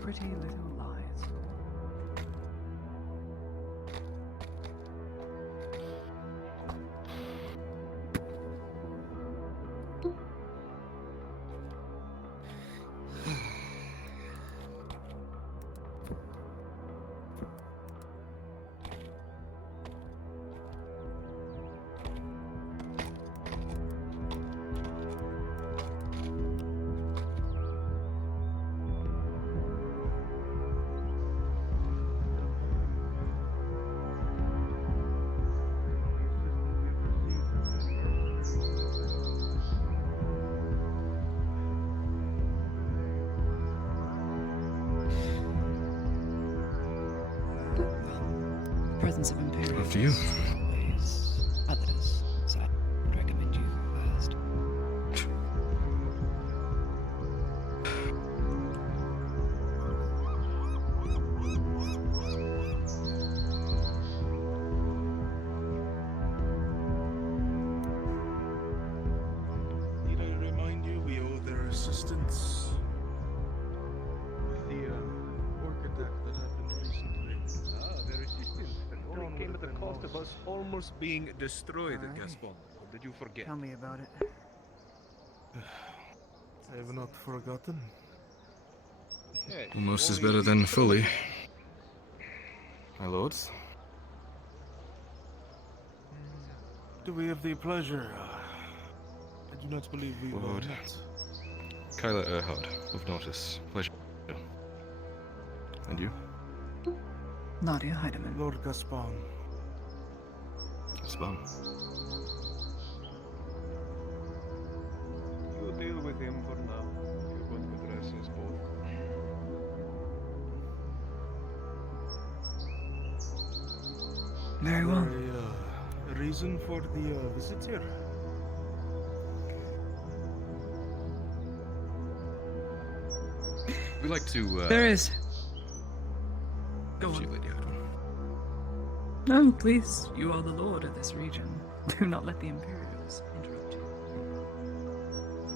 Pretty little lies. The presence of Imperials. After you. Always others, so I would recommend you first. Need I remind you, we owe their assistance. The orc attack that happened recently. Their resistance. It only came at the cost of us almost being destroyed, Gaspon. Or did you forget? Tell me about it. I have not forgotten. Almost is better than fully. My lords. Do we have the pleasure? I do not believe we will Lord. met. Kyla Erhard of Nortus. Pleasure. And you? Nadia Heidemann. Lord Gaspon. Gaspon. You deal with him for now. You want to address us both. Very well. A reason for the visit here? We like to. There is. Go on. Lady Heidemann. No, please. You are the lord of this region. Do not let the Imperials interrupt you.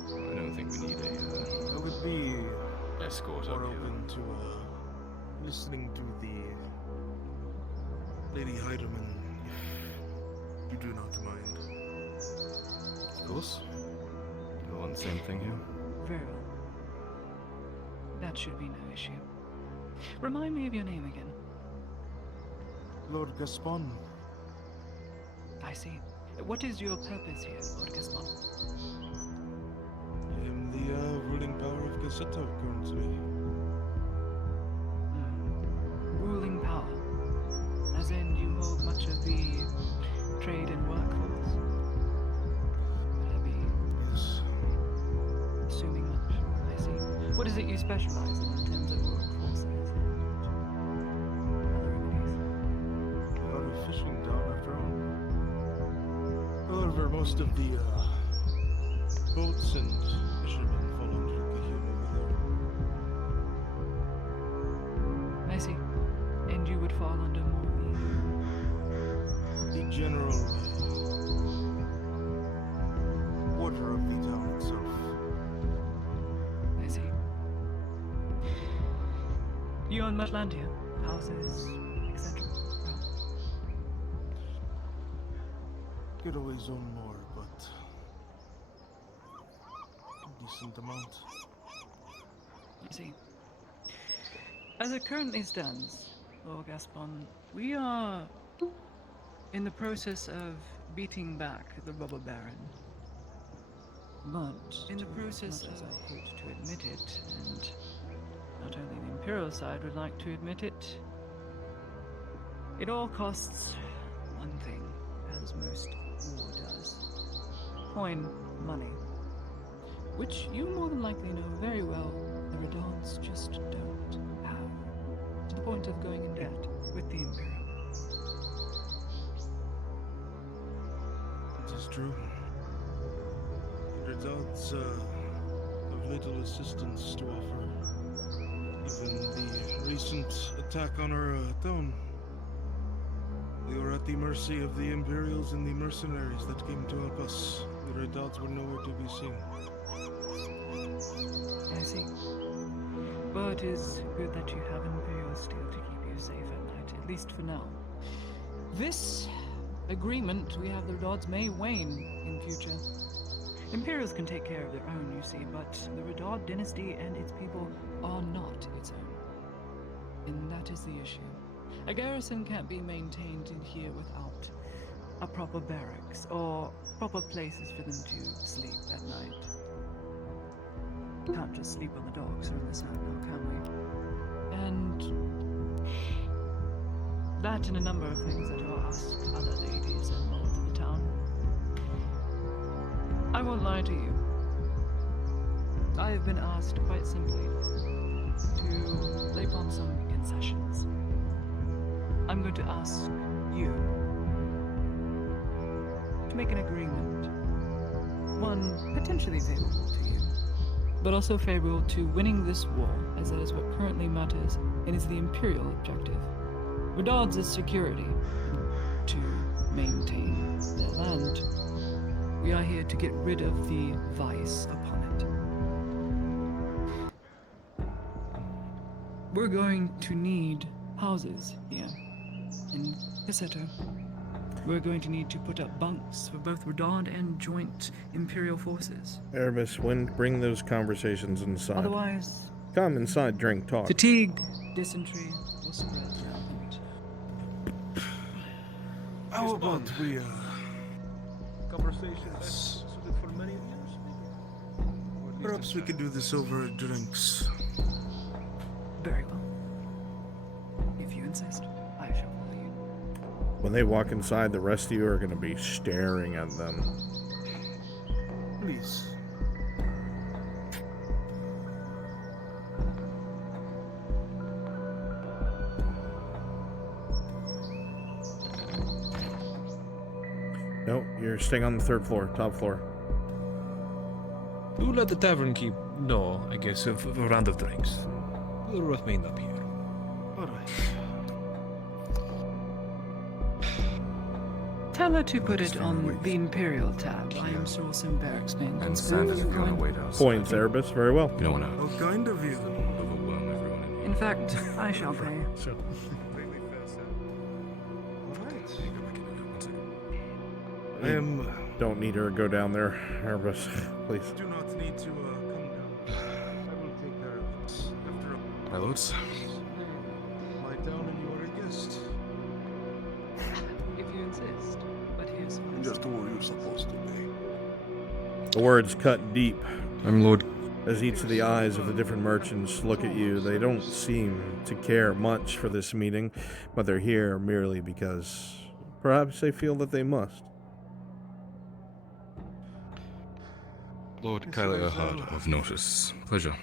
I don't think we need a. I would be escort more up here. open to listening to the Lady Heidemann, if you do not mind. Of course. We want the same thing here. Very well. That should be no issue. Remind me of your name again. Lord Gaspon. I see. What is your purpose here, Lord Gaspon? I am the ruling power of Gazetto currently. Ruling power. As in, you hold much of the trade and workforce. Would I be assuming much? I see. What is it you specialize in terms of workforces and other remedies? Are we fishing down after all? However, most of the boats and fishermen fall under the Kahuna over I see. And you would fall under more there. The general order of the town itself. I see. You own much land here? Houses, etc. Could always own more, but a decent amount. I see. As it currently stands, Lord Gaspon, we are in the process of beating back the robber baron. But in the process, as I hate to admit it, and not only the Imperial side would like to admit it, it all costs one thing, as most war does. Coin money. Which you more than likely know very well the Redons just don't have. To the point of going in debt with the Imperial. It is true. The Redons have little assistance to offer. Even the recent attack on our town. We were at the mercy of the Imperials and the mercenaries that came to help us. The Redons were nowhere to be seen. I see. But it is good that you have Imperial steel to keep you safe at night, at least for now. This agreement we have the Redons may wane in future. Imperials can take care of their own, you see, but the Redod dynasty and its people are not its own. And that is the issue. A garrison can't be maintained in here without a proper barracks or proper places for them to sleep at night. Can't just sleep on the docks or in the sand now, can we? And that and a number of things that I'll ask other ladies and lords of the town. I won't lie to you. I have been asked quite simply to lay upon some concessions. I'm going to ask you to make an agreement. One potentially favorable to you, but also favorable to winning this war, as that is what currently matters and is the Imperial objective. Redod's security to maintain their land. We are here to get rid of the vice upon it. We're going to need houses here in Pisseto. We're going to need to put up bunks for both Redod and joint Imperial forces. Erebus, bring those conversations inside. Otherwise, come inside, drink, talk. Fatigue, dysentery will spread rampant. How about we, conversations suited for many years, maybe? Perhaps we could do this over drinks. Very well. If you insist, I shall follow you. When they walk inside, the rest of you are going to be staring at them. Please. No, you're staying on the third floor, top floor. You let the tavern keep, no, I guess, a round of drinks. We'll remain up here. Alright. Tell her to put it on the Imperial tab. I am sure some barracks men. And Sand isn't gonna wait outside. Points, Erebus. Very well. You don't wanna How kind of you. overwhelm everyone in here. In fact, I shall pay. Sure. Don't need her to go down there, Erebus. Please. Do not need to come down. I will take care of it. After all, My lords, my town and you are a guest. If you insist. But here's what Just who you're supposed to be. The words cut deep. I'm Lord. As each of the eyes of the different merchants look at you, they don't seem to care much for this meeting, but they're here merely because perhaps they feel that they must. Lord Kyla Ahad of Notice. Pleasure.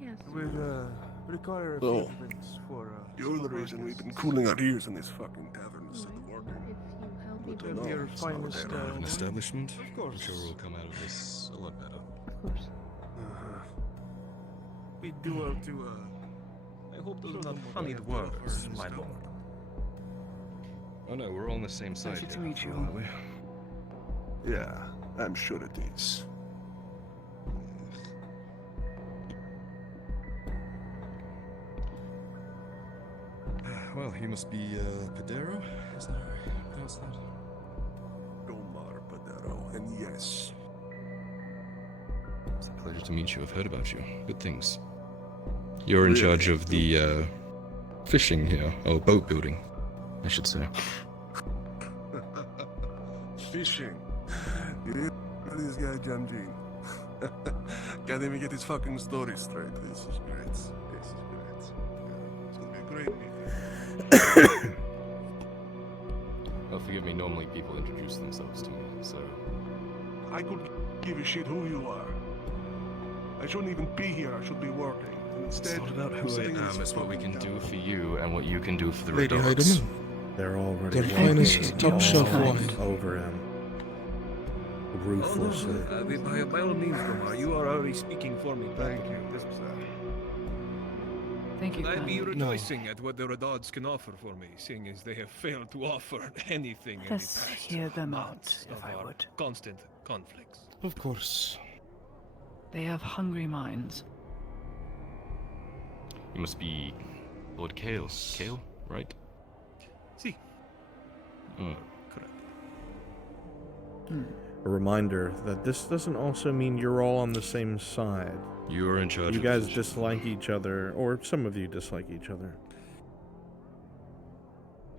Yes. We'll require a So, few drinks for you're the reason we've been cooling our ears in this fucking tavern instead of working. Good to know. Your It's not what finest, they are. An establishment? Of course. I'm sure we'll come out of this a lot better. Of course. We do well to, I hope those Sort are not of funny what words, offers my and lord. Oh no, we're all on the same side Pleasure to here, meet you. aren't we? Yeah, I'm sure it is. Well, he must be Padero? Is that how you pronounce that? Gomar Padero, and yes. It's a pleasure to meet you. I've heard about you. Good things. You're in Really? charge of the fishing here, or boat building, I should say. Fishing. Yeah, this guy John Jean. Can't even get his fucking story straight. This is great. This is great. Yeah, it's gonna be a great meeting. Oh, forgive me, normally people introduce themselves to me, so... I could give a shit who you are. I shouldn't even be here. I should be working. And instead, It's not about I'm who I sitting in this am, it's what we fucking can do tower. for you and what you can do for the Lady Red Dogs. Heidemann. They're already Their walking finest top shelf all wine. over him. Ruthlessly. By all means, Gomar, you are already speaking for me. Thank you. This was Thank you, I'd be Colonel. rejoicing at what the Redods can offer for me, seeing as they have failed to offer anything in the Let's past hear them out, months if of I our would. constant conflicts. Of course. They have hungry minds. You must be Lord Kale. Kale, right? See. Mm. A reminder that this doesn't also mean you're all on the same side. You're in charge You of the guys fish. dislike each other, or some of you dislike each other.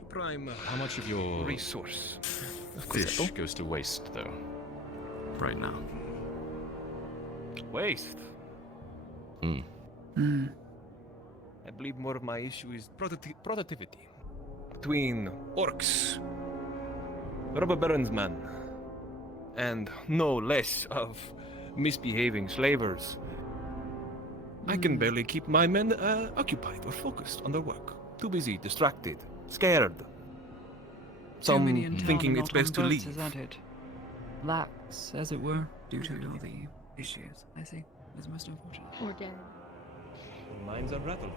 Prime How much of your resource. fish goes to waste, though, right now? Waste. Hmm. I believe more of my issue is productivity. Between orcs, robber barons man, and no less of misbehaving slavers. I can barely keep my men occupied or focused on their work. Too busy, distracted, scared. Too many Some in town thinking and it's not on best to boats, leave. Is that it? Lax, as it were, due to all the issues. I see. It's most unfortunate. Or dead. Minds are rattled,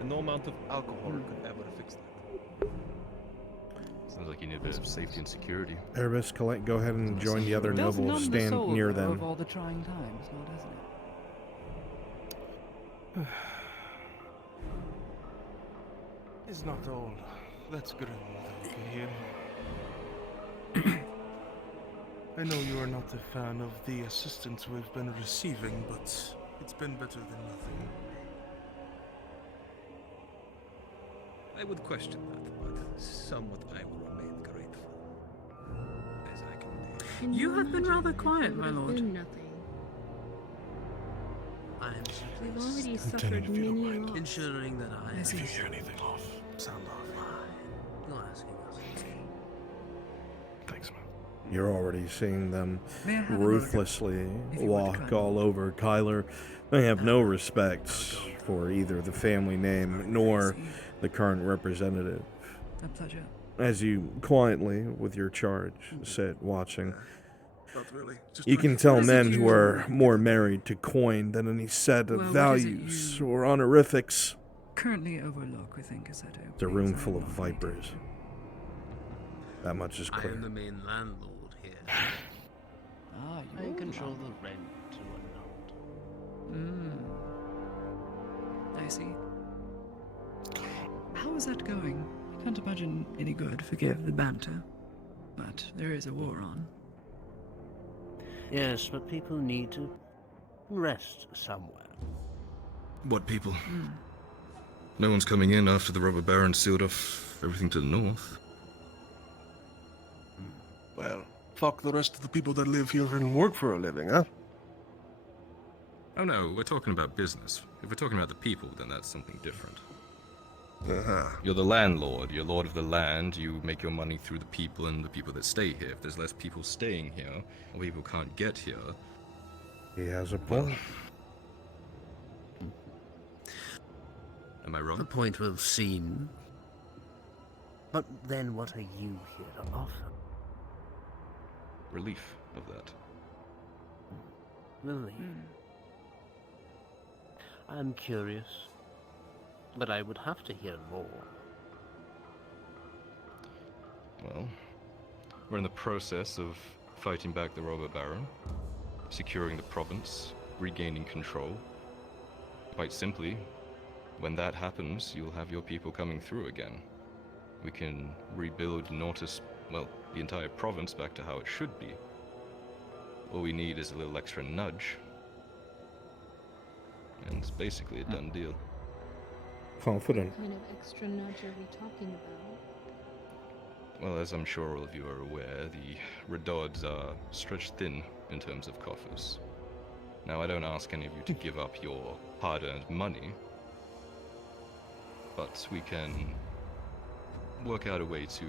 and no amount of alcohol could ever fix that. Sounds like you need a bit of safety and security. Erebus, collect, go ahead and join the other Does nobles. numb the Stand soul, near though, them. Of all the trying times, now doesn't it? It's not all that's grim, Cahill. I know you are not a fan of the assistance we've been receiving, but it's been better than nothing. I would question that, but somewhat I will remain grateful. As I can be. You have been rather quiet, my It would have lord. been nothing. I'm We've already Continue suffered if you don't many mind. loss. ensuring that I If you hear anything off, sound off. not asking us. Thanks, man. You're already seeing them May I have a ruthlessly if you would, walk kindly? all over Kyler. They have no respect for either the family name nor the current representative. A pleasure. As you quietly, with your charge, sit watching, Not really. Just you can drinking. tell What is it men you- who are more married to coin than any set of Well, what is it values you- or honorifics. Currently overlook within Cassetto. It's a room full of vipers. That much is I clear. am the main landlord here. Ah, I you control the rent and whatnot. I see. How is that going? I can't imagine any good, forgive the banter. But there is a war on. Yes, but people need to rest somewhere. What people? No one's coming in after the robber baron sealed off everything to the north. Well, fuck the rest of the people that live here and work for a living, huh? Oh no, we're talking about business. If we're talking about the people, then that's something different. Uh-huh. You're the landlord, you're lord of the land, you make your money through the people and the people that stay here. If there's less people staying here, or people can't get here... He has a point. Am I wrong? The point will seem. But then what are you here to offer? Relief of that. Relief. I'm curious, but I would have to hear more. Well, we're in the process of fighting back the robber baron, securing the province, regaining control. Quite simply, when that happens, you'll have your people coming through again. We can rebuild Nortus, well, the entire province back to how it should be. All we need is a little extra nudge. and it's basically a done deal. Confident. What kind of extra nudge are we talking about? Well, as I'm sure all of you are aware, the Redods are stretched thin in terms of coffers. Now, I don't ask any of you to give up your hard-earned money, but we can work out a way to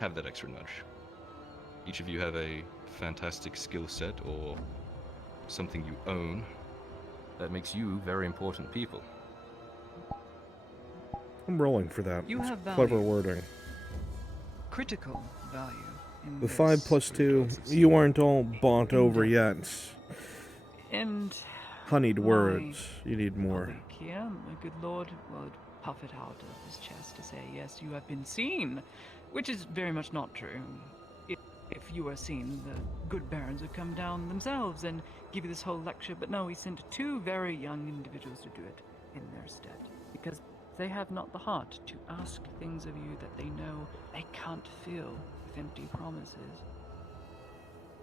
have that extra nudge. Each of you have a fantastic skill set or something you own that makes you very important people. I'm rolling for that. You It's have clever value. wording. Critical value. In The this 5 plus 2, you aren't all bought over yet. And Honeyed my words. You need more. colleague here, my good lord, would puff it out of his chest to say, yes, you have been seen, which is very much not true. If you were seen, the good barons would come down themselves and give you this whole lecture, but no, he sent 2 very young individuals to do it in their stead, because they have not the heart to ask things of you that they know they can't fill with empty promises,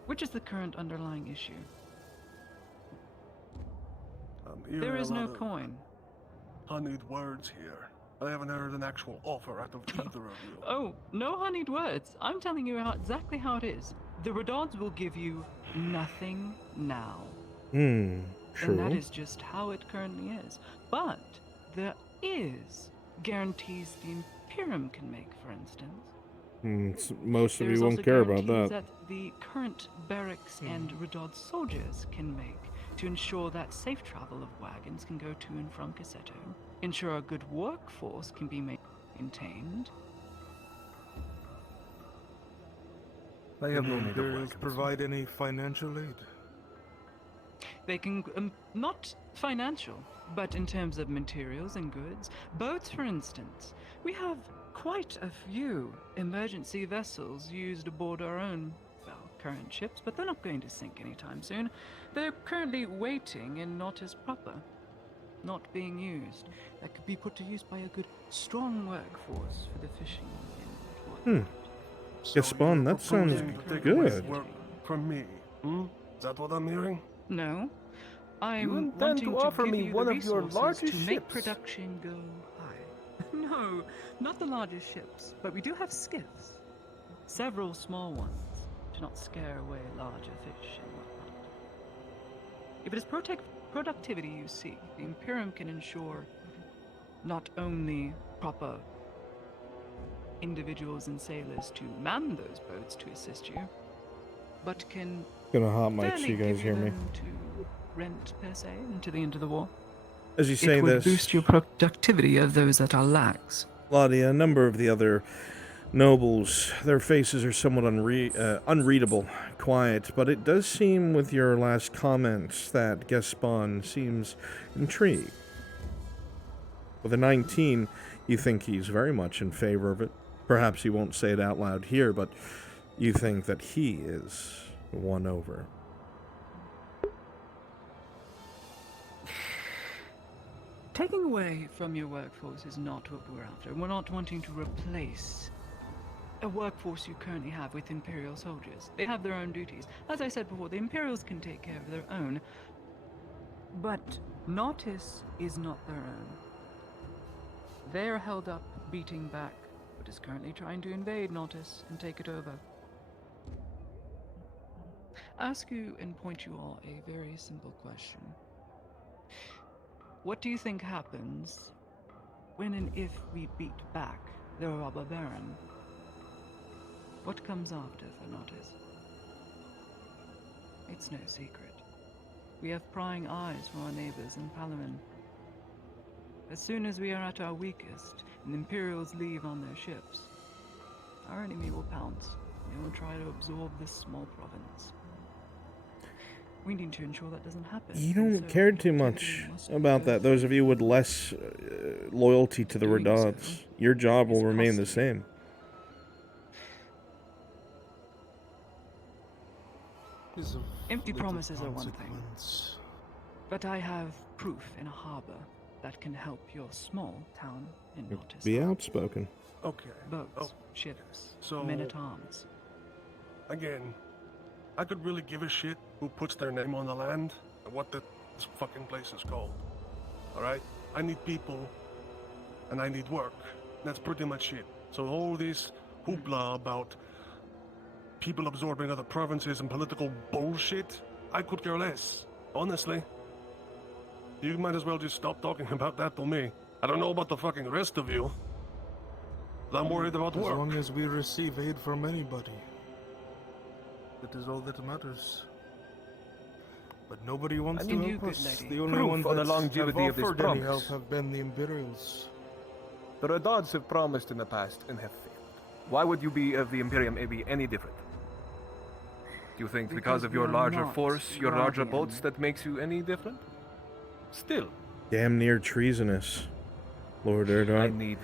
which is the current underlying issue. There is no coin. Honeyed words here. I haven't heard an actual offer out of either of you. Oh, no honeyed words. I'm telling you exactly how it is. The Redods will give you nothing now. True. And that is just how it currently is. But there is guarantees the Imperium can make, for instance. Most of There's you won't also care about guarantees that. the current barracks and Redod soldiers can make to ensure that safe travel of wagons can go to and from Cassetto, ensure a good workforce can be maintained. I have no need of Imperials wagons. provide any financial aid? They can, not financial, but in terms of materials and goods. Boats, for instance. We have quite a few emergency vessels used aboard our own, well, current ships, but they're not going to sink anytime soon. They're currently waiting in Nautis proper, not being used. That could be put to use by a good, strong workforce for the fishing and whatnot. Yes, Spawn, that sounds good. Work from me. Is that what I'm hearing? No. I'm You intend wanting to offer give me you one the of your resources largest to make ships. production go high. No, not the largest ships, but we do have skiffs. Several small ones to not scare away larger fish and whatnot. If it is productivity you seek, the Imperium can ensure not only proper individuals and sailors to man those boats to assist you, but can Gonna hot mic so fairly you guys give hear me. them to rent per se until the end of the war. As you say it would this, boost your productivity of those that are lax. Claudia, a number of the other nobles, their faces are somewhat unreadable, quiet, but it does seem with your last comments that Gaspon seems intrigued. With a 19, you think he's very much in favor of it. Perhaps he won't say it out loud here, but you think that he is won over. Taking away from your workforce is not what we're after. We're not wanting to replace a workforce you currently have with Imperial soldiers. They have their own duties. As I said before, the Imperials can take care of their own. But Nautis is not their own. They are held up beating back what is currently trying to invade Nautis and take it over. Ask you and point you all a very simple question. What do you think happens when and if we beat back the Robber Baron? What comes after for Nautis? It's no secret. We have prying eyes from our neighbors in Palamin. As soon as we are at our weakest and the Imperials leave on their ships, our enemy will pounce. They will try to absorb this small province. We need to ensure that doesn't happen. You don't care too much about that. Those of you with less loyalty to the Redods, your job will remain the same. Empty promises are one thing, but I have proof in a harbor that can help your small town in Nautis. Be outspoken. Okay. Boats, ships, so men-at-arms. Again, I could really give a shit who puts their name on the land, and what this fucking place is called. Alright? I need people, and I need work. That's pretty much it. So all this hoopla about people absorbing other provinces and political bullshit, I could care less. Honestly. You might as well just stop talking about that to me. I don't know about the fucking rest of you. But I'm worried about work. As long as we receive aid from anybody. That is all that matters. But nobody wants to help us. The only Proof ones of the that longevity have of this offered any promise. help have been the Imperials. The Redards have promised in the past and have failed. Why would you be of the Imperium be any different? Do you think because of your you're larger not force, your larger Guardian. boats, that makes you any different? Still. Damn near treasonous, Lord Erdon. need-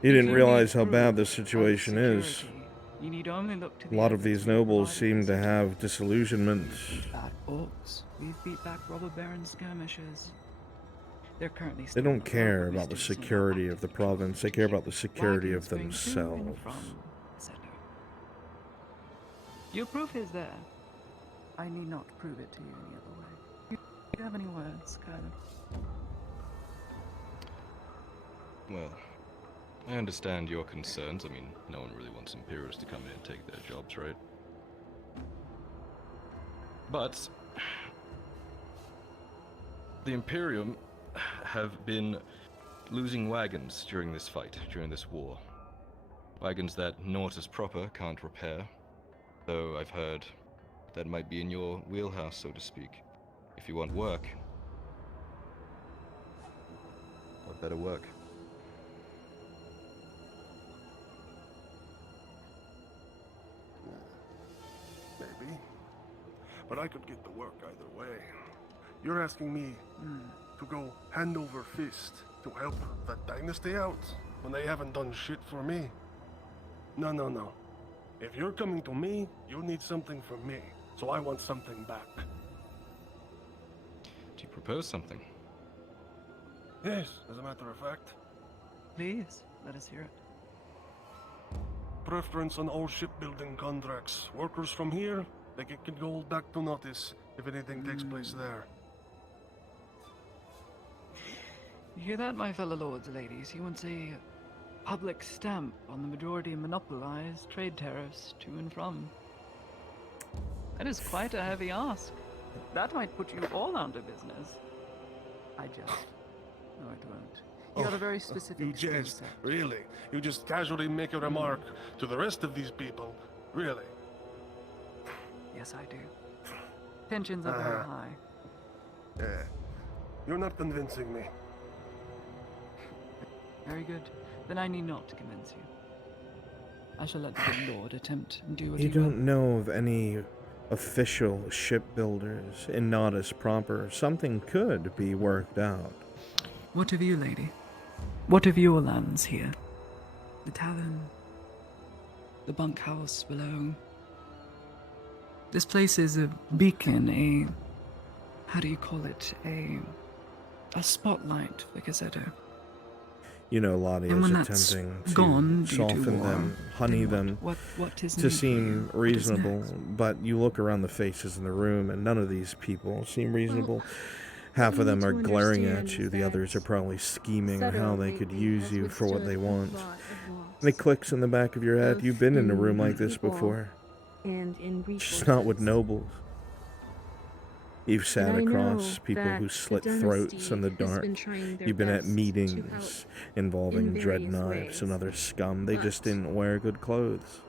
You didn't you realize need how bad proof the of situation is. security, you need only look to A the lot of evidence these we nobles provided seem to have disillusionment. Bad orcs. We've beat back robber baron skirmishers. They're currently They still don't on the care road, but about we the still see no security of the province. They care about the security of wagons going to and themselves. from, etc. Your proof is there. I need not prove it to you any other way. Do you have any words, Kyler? Well, I understand your concerns. I mean, no one really wants Imperials to come in and take their jobs, right? But the Imperium have been losing wagons during this fight, during this war. Wagons that Nortus proper can't repair. Though I've heard that might be in your wheelhouse, so to speak. If you want work, what better work? Maybe. But I could get to work either way. You're asking me to go hand over fist to help that dynasty out when they haven't done shit for me? No, no, no. If you're coming to me, you need something from me. So I want something back. Do you propose something? Yes, as a matter of fact. Please, let us hear it. Preference on all shipbuilding contracts. Workers from here, they can go back to Notice if anything takes place there. You hear that, my fellow lords and ladies? He wants a public stamp on the majority monopolized trade tariffs to and from. That is quite a heavy ask. That might put you all out of business. I jest. No, it won't. You have a very specific You skill jest, set. really? You just casually make a remark to the rest of these people, really? Yes, I do. Pensions are very high. Yeah. You're not convincing me. Very good. Then I need not to convince you. I shall let the good lord attempt and do what You he will. don't know of any official shipbuilders in Nodus proper. Something could be worked out. What of you, lady? What of your lands here? The tavern, the bunkhouse below. This place is a beacon, how do you call it? A spotlight for Gazzetto. You know, Lottie And is when that's attempting to gone due to soften war, them, honey them, what is to new for seem you? What is reasonable. next? But you look around the faces in the room, and none of these people seem reasonable. Half of them are glaring at you. The others are probably scheming on how they could use you for what they want. And it clicks in the back of your head. You've been in a room like this before. And in Just not with nobles. You've sat And I across know people that who the slit throats dynasty in the has dark. been trying their You've been at best to meetings involving in dread various knives and ways, other scum. They just but didn't wear good clothes.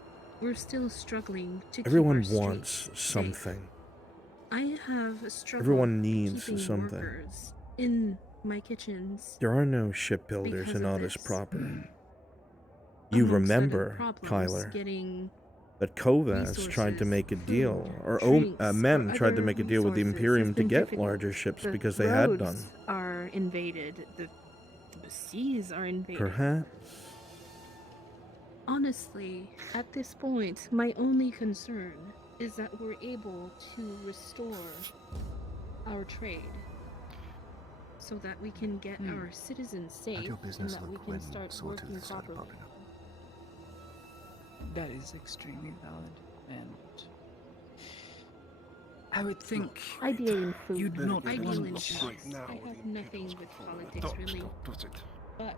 we're still struggling to Everyone keep our wants streets safe. something. I have struggled Everyone needs keeping something. workers in my kitchens. There are no shipbuilders because in of Audis this. proper. You Amongst other remember, problems, Kyler, getting that Kovas tried to make a deal, or Mem tried to make a deal with the Imperium to get larger ships because they had none. roads are invaded. The seas are invaded. Perhaps. Honestly, at this point, my only concern is that we're able to restore our trade so that we can get our citizens safe your and business that we look can when start sawtooth working started properly. popping up? That is extremely valid, and I would think I deal in food. you'd not I deal in want. business. I have nothing with politics really. But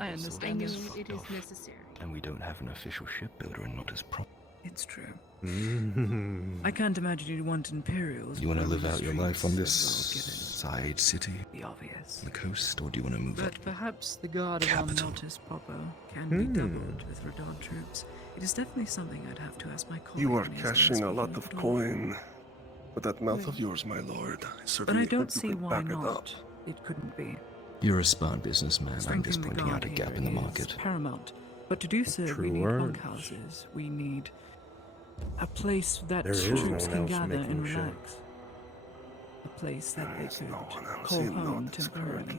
I I understand know this. it is necessary. And we don't have an official shipbuilder and not as prompt. It's true. I can't imagine you'd want Imperials. You want to live roaming out your the life on this streets side city? The obvious. On the coast, or do you want to move up? But perhaps the guard of our Mortis proper can be doubled with Radon troops. It is definitely something I'd have to ask my colleague. You are when he's cashing a speaking lot with of the dwarf. coin. But that mouth of yours, my lord, I But I certainly don't hope you see can why back it up. not. It couldn't be. You're a smart businessman. I'm Strengthening just the pointing out guard a gap here in the is market. paramount. But to do so, True we need words. bunkhouses. We need a place that There is troops no one can else gather making and ships. relax. A place that they could else call in home Nordics temporarily.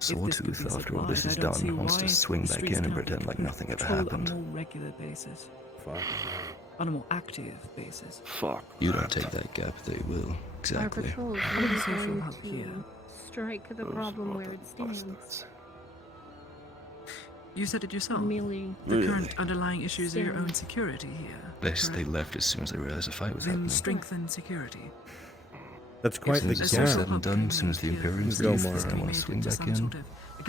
Sawtooth, after all this is done, wants to swing back in and pretend like nothing ever happened. On a more regular basis. Fuck. On a more active basis. Fuck. You don't take that gap, they will. Our Exactly. patrols How are many social going hub to here? strike the problem where it stands. You said it yourself. Merely The current underlying issues are your own security here. They left as soon as they realized a fight was Then happening. strengthen security. That's quite the As soon as it's all said gap. and done, as soon as the Imperials Go leave, more. they want to swing back in.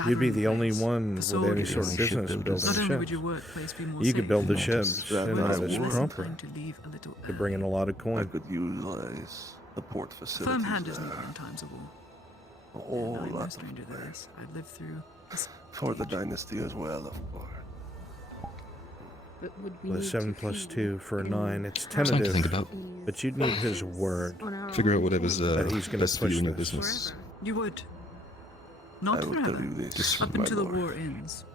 You'd be the only one with any soldiers. sort of business building Not only would ships. your workplace be more You could safe, build the Not ships just and that that I is would. proper. time to leave a little To bring in a lot of I coin. could utilize the port facilities. Firm hand is there. needed in times of war. A whole I'm no lot stranger to this. I've lived through this. for the dynasty as well, of course. But would we With need 7 to plus feed 2 for a any 9, it's Something to tentative. think about. But you'd need his word. on our Figure out own whatever's trade? That he's gonna best for you push and your this. business. You would. I Not will tell forever. you this, Just Up my until the lord. war ends.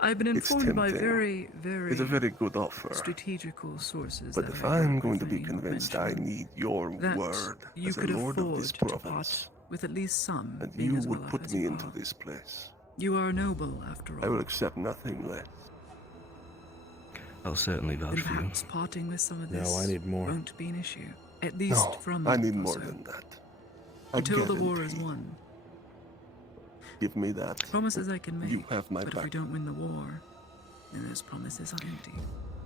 I've been It's informed by tempting. very, very It's a very good offer. strategical sources. But that if I I'm work going with to be may not convinced, I mention need your that word you as a could lord afford of this to part province. with at least some, And being you as would well put as me you into are. this place. You are noble, after all. I will accept nothing less. I'll certainly Then vouch for you. perhaps parting with some of No, this I need more. won't be an issue. At least No, for a I month need or more so. than that. A Until the war is guarantee. won. Give me that. Promises I can make. You have my but if we back. don't win the war, then those promises are empty.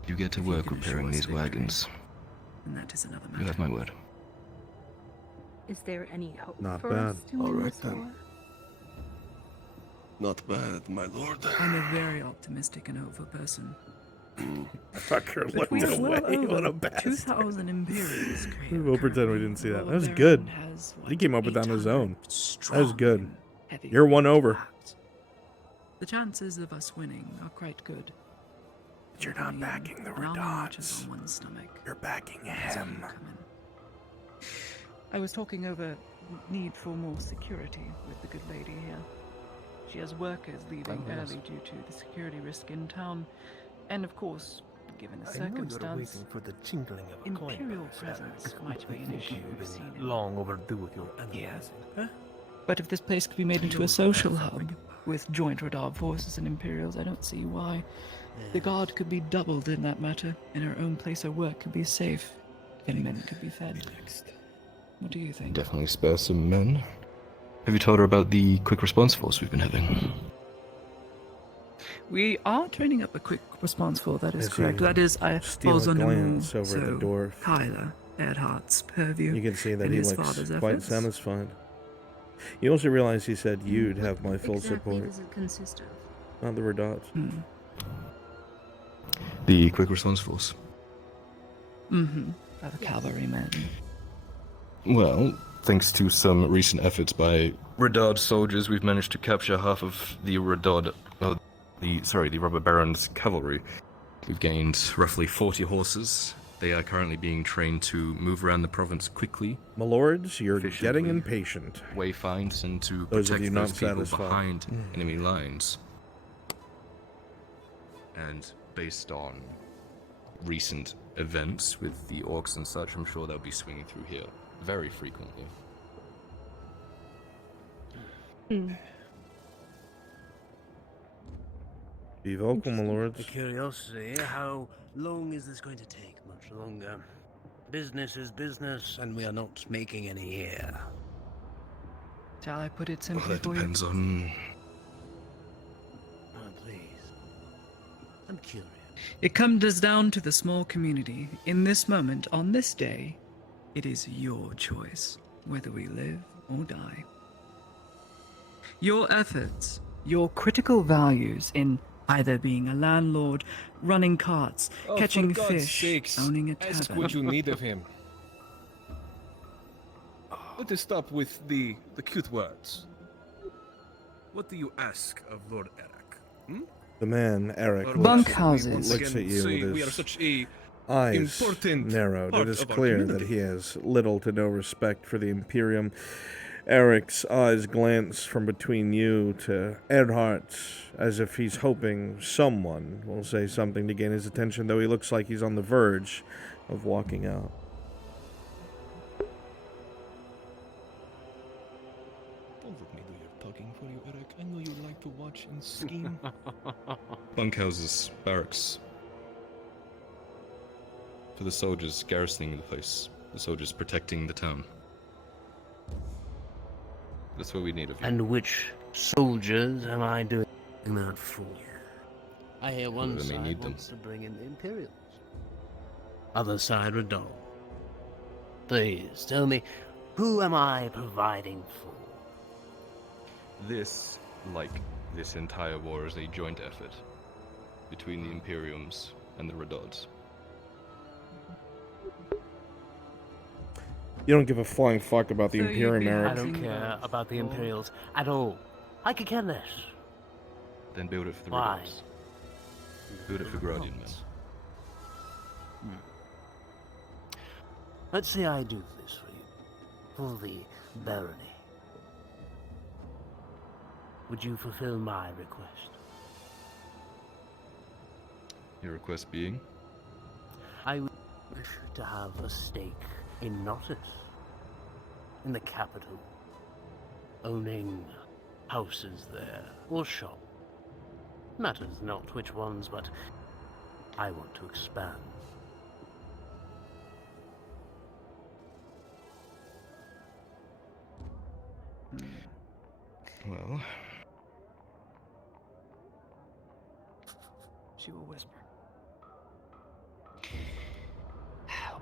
You get to If you work can repairing assure us these victory, wagons. And that is another You matter. have my word. Is there any hope Not for bad. us to All win right, this then. war? Not bad, my lord. I'm a very optimistic and hopeful person. Fucker But looked we have well away. What a over bastard. 2,000 Imperials. We'll pretend we didn't see that. That was Baron good. has, He came up with that on his own. That was strong good. and heavy You're one over. facts. The chances of us winning are quite good. But you're not backing the An army marches Redots. on one stomach. You're backing That's where you him. come in. I was talking over need for more security with the good lady here. She has workers leaving Oh, yes. early due to the security risk in town, and of course, given the I know you're circumstance, waiting for the jingling of a coin. Imperial Baron presence Sarek. might be an I think issue. you've We've seen been it. long overdue with your analyzing. Huh? But if this place could be made into a social hub with joint radar forces and Imperials, I don't see why. The guard could be doubled in that matter, and our own place of work could be safe, and men could be fed. What do you think? Definitely spare some men. Have you told her about the quick response force we've been having? We are training up a quick response force, that is As correct. you That is, steal falls a under more, glance over so the dwarf. Kyler Earhart's purview. You can see that and he his looks father's quite efforts. satisfied. You also realize he said you'd have my full Exactly support, does it consist of? not the Redots. The quick response force. Mm-hmm. Of a cavalryman. Well, thanks to some recent efforts by Redard soldiers, we've managed to capture half of the Redard, the Robber Baron's cavalry. We've gained roughly 40 horses. They are currently being trained to move around the province quickly. My lords, you're getting efficiently, impatient. Wayfinds and to Those of protect you those not people satisfied. behind enemy lines. And based on recent events with the orcs and such, I'm sure they'll be swinging through here very frequently. Be vocal, my lords. A curiosity, how long is this going to take? Much longer. Business is business, and we are not making any here. Shall I put it Well, simply that for you? depends on... Oh, please. I'm curious. It comes down to the small community. In this moment, on this day, It is your choice whether we live or die. Your efforts, your critical values in either being a landlord, running carts, catching for God's fish, sakes, owning a ask tavern. what you need of him. Let us stop with the cute words. What do you ask of Lord Eric? Hmm? The man, Eric, Bunkhouses. looks at you with we are his such a eyes important narrowed. part It is of our clear that community. he has little to no respect for the Imperium. Eric's eyes glance from between you to Erhardt, as if he's hoping someone will say something to gain his attention, though he looks like he's on the verge of walking out. Don't let me do your talking for you, Eric. I know you like to watch and scheme. Bunkhouses, barracks. For the soldiers garrisoning the place. The soldiers protecting the town. That's what we need of you. And which soldiers am I doing that for? I hear one Whoever may side need them. wants to bring in the Imperials. Other side rebel. Please tell me, who am I providing for? This, like this entire war, is a joint effort between the Imperiums and the Redods. You don't give a flying fuck about the So Imperium, Eric. I don't care about the Imperials at all. I could care less. Then build it for the Why? Redods. Build it for Guardian men. Let's say I do this for you, for the barony. Would you fulfill my request? Your request being? I wish to have a stake in Nautis, in the capital, owning houses there, or shop. Matters not which ones, but I want to expand. Well, She will whisper.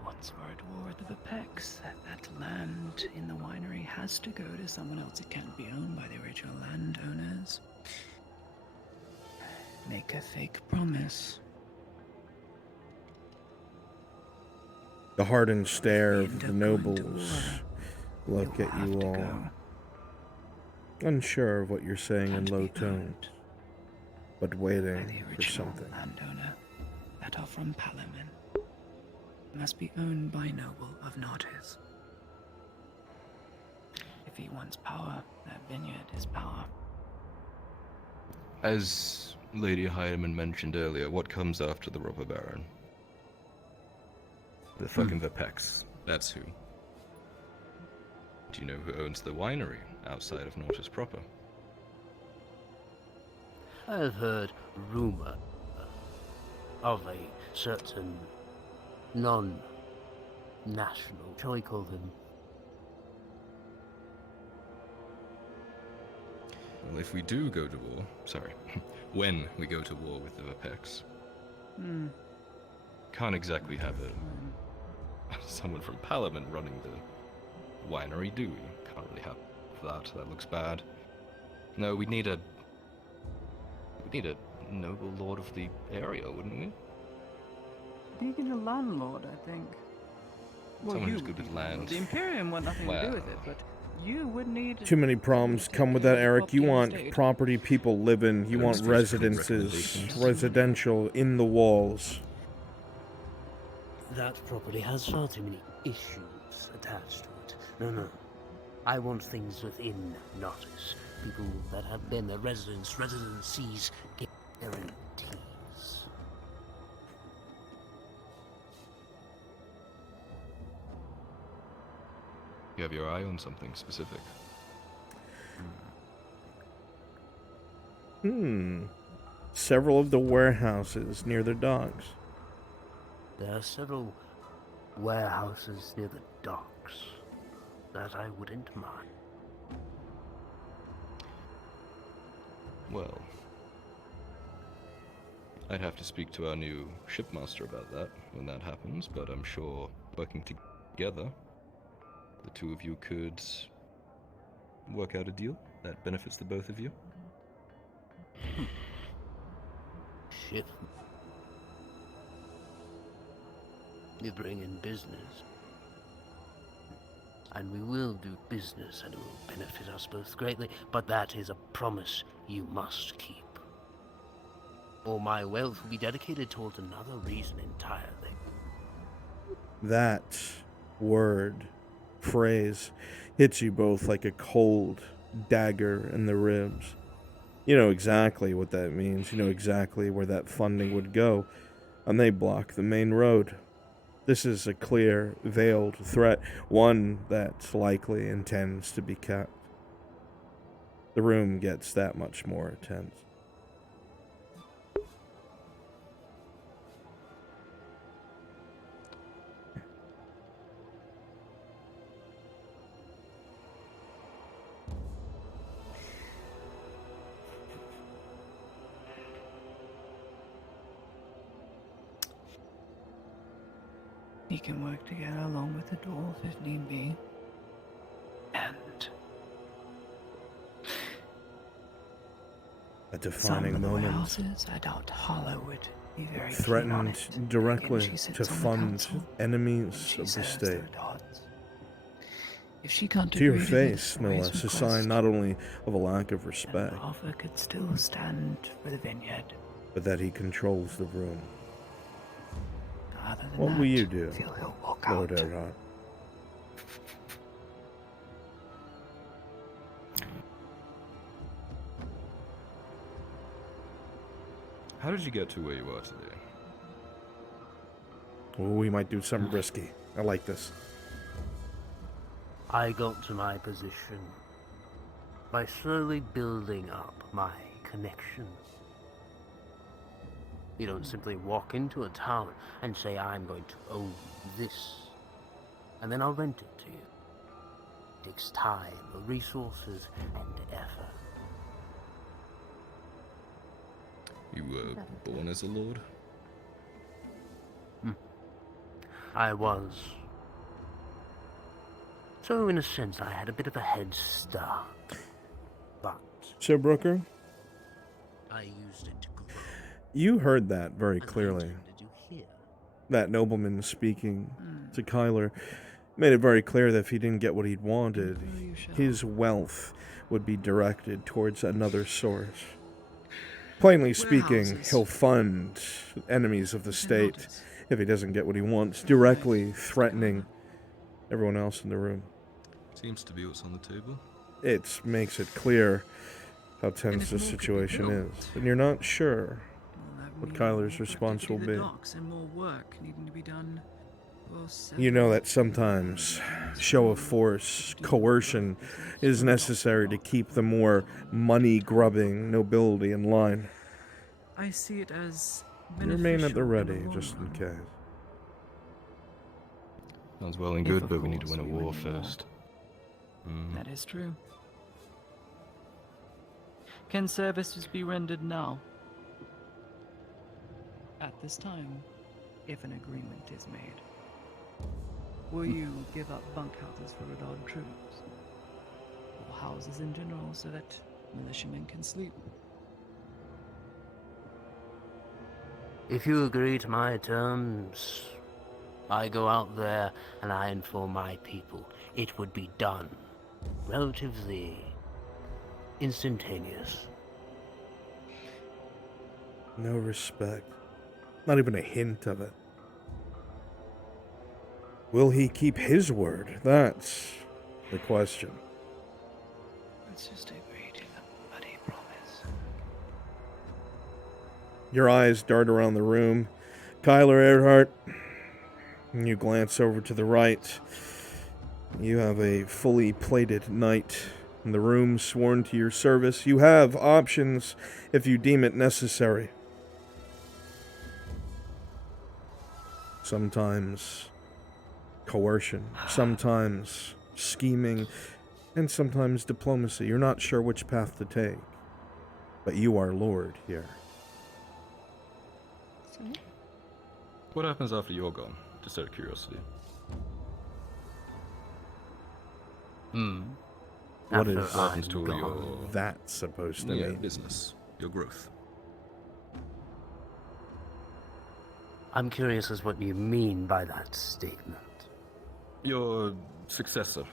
Once we're at war with the Apex, that land in the winery has to go to someone else. It can't be owned by the original landowners. Make a fake promise. The hardened stare of the nobles look at you all, unsure of what you're saying in low tones, but waiting for something. Landowner that are from Palamin must be owned by Noble of Nautis. If he wants power, that vineyard is power. as Lady Heidemann mentioned earlier, what comes after the Robber Baron? The fucking Vapex. That's who. Do you know who owns the winery outside of Nautis proper? I've heard rumor of a certain non-national, shall we call them? Well, if we do go to war, sorry, when we go to war with the Vapex, can't exactly have someone from Palamin running the winery, do we? Can't really have that. That looks bad. No, we need a noble lord of the area, wouldn't we? You get a landlord, I think. Someone who's good with land. The Imperium want nothing to do with it, but you would need. Too many problems come with that, Eric. You want property people live in. You want residences, residential in the walls. That property has far too many issues attached to it. No. I want things within Nautis. People that have been the residencies get guarantees. You have your eye on something specific. Several of the warehouses near the docks. There are several warehouses near the docks that I wouldn't mind. Well, I'd have to speak to our new shipmaster about that when that happens, but I'm sure working together the two of you could work out a deal that benefits the both of you. Shit. You bring in business. And we will do business, and it will benefit us both greatly, but that is a promise you must keep. Or my wealth will be dedicated towards another reason entirely. That word, phrase, hits you both like a cold dagger in the ribs. You know exactly what that means. You know exactly where that funding would go, and they block the main road. This is a clear, veiled threat, one that likely intends to be kept. The room gets that much more tense. We can work together along with the dwarf if need be. And A defining some of the moment. warehouses, I doubt Hollow would be very keen on Threatened it. directly Again, she sits to on the fund council, enemies she of the serves state. the gods. If she can't To your agree to face, this no raise less, a request, sign not only of a lack of then respect, the offer could still stand for the vineyard. but that he controls the room. Other than What that, will you do, feel he'll walk Lord out. Erhard? How did you get to where you are today? Oh, we might do something risky. I like this. I got to my position by slowly building up my connections. You don't simply walk into a town and say, I'm going to own this, and then I'll rent it to you. It takes time, resources, and effort. You were born as a lord? I was. So in a sense, I had a bit of a head start. But So, Brooker, I used it to grow. you heard that very clearly. Did you hear? That nobleman speaking to Kyler made it very clear that if he didn't get what he'd wanted, his wealth would be directed towards another source. Plainly speaking, he'll fund enemies of the state if he doesn't get what he wants, directly threatening everyone else in the room. Seems to be what's on the table. It makes it clear how tense the situation is, and you're not sure what Kyler's response will The be. docks and more work needing to be done. You know that sometimes show of force, coercion, is necessary to keep the more money-grubbing nobility in line. I see it as Remain at the beneficial in ready, long just in run. case. Sounds well and If, good, of but we need to course, win a we war win the war. first. That is true. Can services be rendered now? At this time, if an agreement is made. Will you give up bunkhouses for Radon troops? Or houses in general so that militiamen can sleep? If you agree to my terms, I go out there and I inform my people. It would be done. Relatively instantaneous. No respect. Not even a hint of it. Will he keep his word? That's the question. Let's just agree to the bloody promise. Your eyes dart around the room. Kyler Earhart, you glance over to the right. You have a fully plated knight in the room sworn to your service. You have options if you deem it necessary. Sometimes coercion, sometimes scheming, and sometimes diplomacy. You're not sure which path to take, but you are Lord here. So? What happens after you're gone? Just out of curiosity. What After is I'm that supposed to Yeah, mean? business. Your growth. I'm curious as what you mean by that statement. Your successor.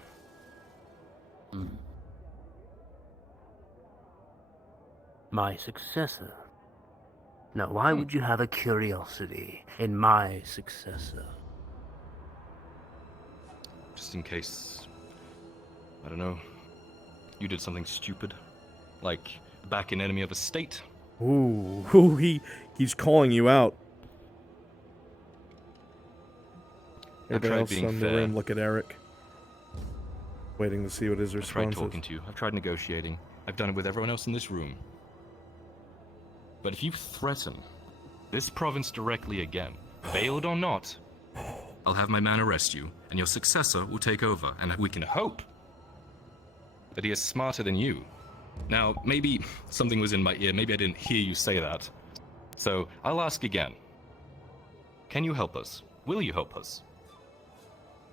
My successor? Now, why would you have a curiosity in my successor? Just in case, I don't know, you did something stupid, like back an enemy of a state. Ooh, he's calling you out. I Everybody tried else being in the fair. room look at Eric, waiting to see what his I've tried response is. talking to you. I've tried negotiating. I've done it with everyone else in this room. But if you threaten this province directly again, veiled or not, I'll have my man arrest you, and your successor will take over, and we can hope that he is smarter than you. Now, maybe something was in my ear. Maybe I didn't hear you say that. So, I'll ask again. Can you help us? Will you help us?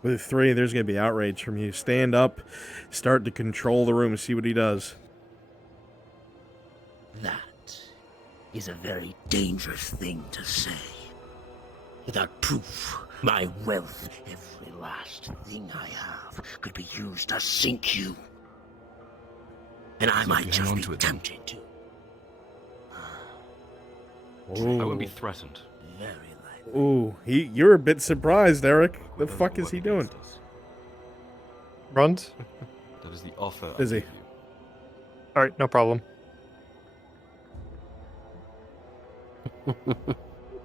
With 3, there's going to be outrage from you. Stand up, start to control the room, see what he does. That is a very dangerous thing to say. Without proof, my wealth, every last thing I have, could be used to sink you. And I So might you just hang on be to it then. tempted to. I won't be threatened. Very Ooh, you're a bit surprised, Eric. The fuck is he doing? Brunt? That is the offer. Is he? Alright, no problem.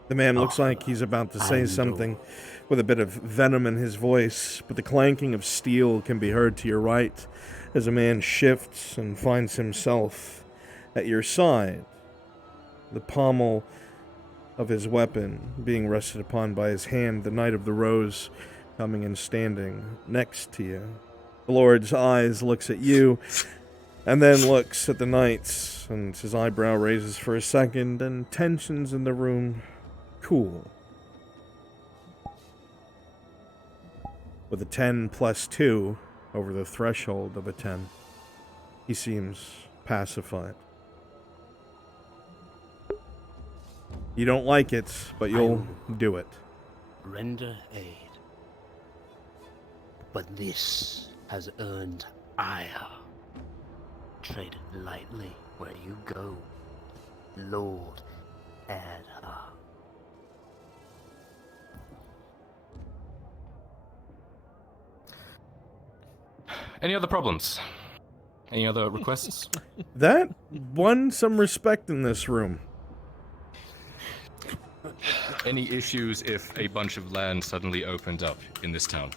The man looks like he's about to say something with a bit of venom in his voice, but the clanking of steel can be heard to your right as a man shifts and finds himself at your side. The pommel of his weapon being rested upon by his hand, the Knight of the Rose coming and standing next to you. The Lord's eyes looks at you and then looks at the knights, and his eyebrow raises for a second, and tensions in the room cool. With a 10 plus 2 over the threshold of a 10, he seems pacified. You don't like it, but you'll do it. Render aid. But this has earned ire. Tread lightly where you go, Lord Adha. Any other problems? Any other requests? That won some respect in this room. Any issues if a bunch of land suddenly opened up in this town?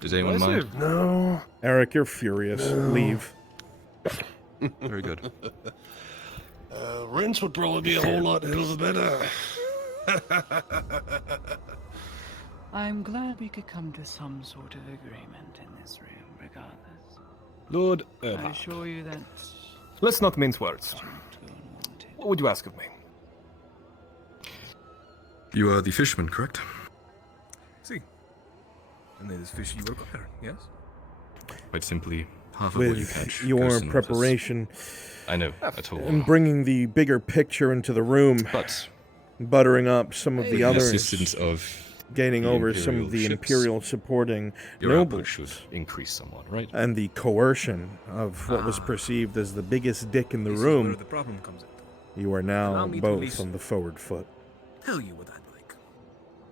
Does anyone mind? No. Eric, you're furious. Leave. Very good. Rents would probably be a whole lot better. I'm glad we could come to some sort of agreement in this room, regardless. Lord I Erhard, assure you that let's not mince words. What would you ask of me? You are the fisherman, correct? See. And there is fish you require, yes? Quite simply, half of what you With catch your goes in with us. preparation I know, at all. and bringing the bigger picture into the room, But buttering up some of the with the others, assistance of gaining the over some of the Imperial ships, Imperial supporting your output nobles, should increase somewhat, right? and the coercion of what was perceived as the biggest dick in the This is where room, the problem comes in. you are Allow now me to both lease- on the forward foot. Tell you what I'd like.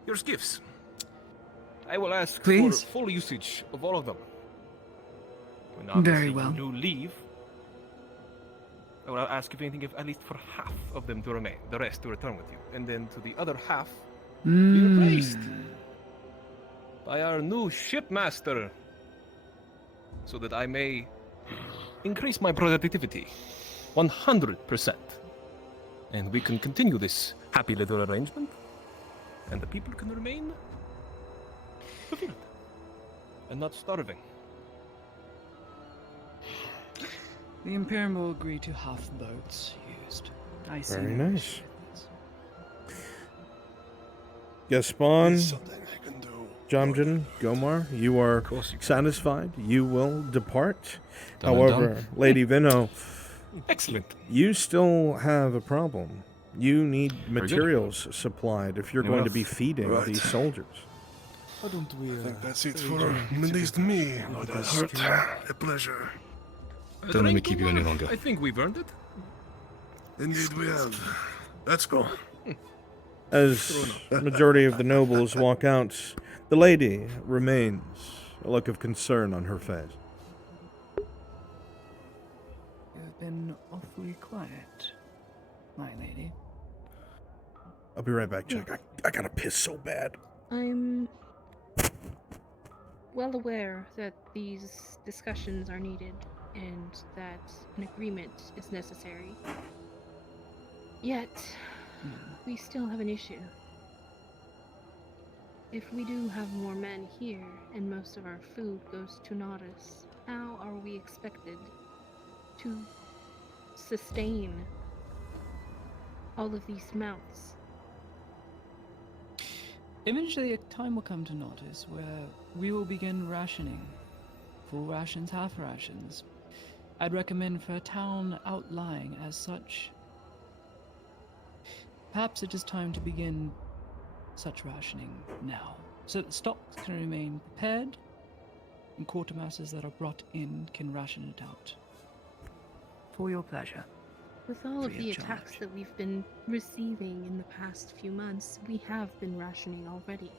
Your gifts. I will ask Please. for full usage of all of them. When Very obviously well. you do leave, I will ask if anything, if at least for half of them to remain, the rest to return with you, and then to the other half be replaced by our new shipmaster, so that I may increase my productivity 100%, and we can continue this happy little arrangement, and the people can remain fulfilled and not starving. the Imperium will agree to half boats used. I see. Very no nice. issue with this. Gaspon, Something I can do. Jamjan, Gomar, you are satisfied. You will depart. Done and However, done. Lady Vino, Excellent. you still have a problem. You need good. materials supplied if you're Fair going to enough. be feeding Right. these soldiers. Why don't we? I think that's it for at least me, Lord Albert. A pleasure. Don't let me keep you any longer. I think we've earned it. Indeed we have. Let's go. As the majority of the nobles walk out, the lady remains, a look of concern on her face. You've been awfully quiet, my lady. I'll be right back, Jack. I gotta piss so bad. I'm well aware that these discussions are needed and that an agreement is necessary. Yet, we still have an issue. If we do have more men here and most of our food goes to Nodus, how are we expected to sustain all of these mounts? Eventually, a time will come to Nodus where we will begin rationing. Full rations, half rations. I'd recommend for a town outlying as such. Perhaps it is time to begin such rationing now, so that stocks can remain prepared, and quartermasters that are brought in can ration it out. For your pleasure. With all of Free the of attacks charge. that we've been receiving in the past few months, we have been rationing already.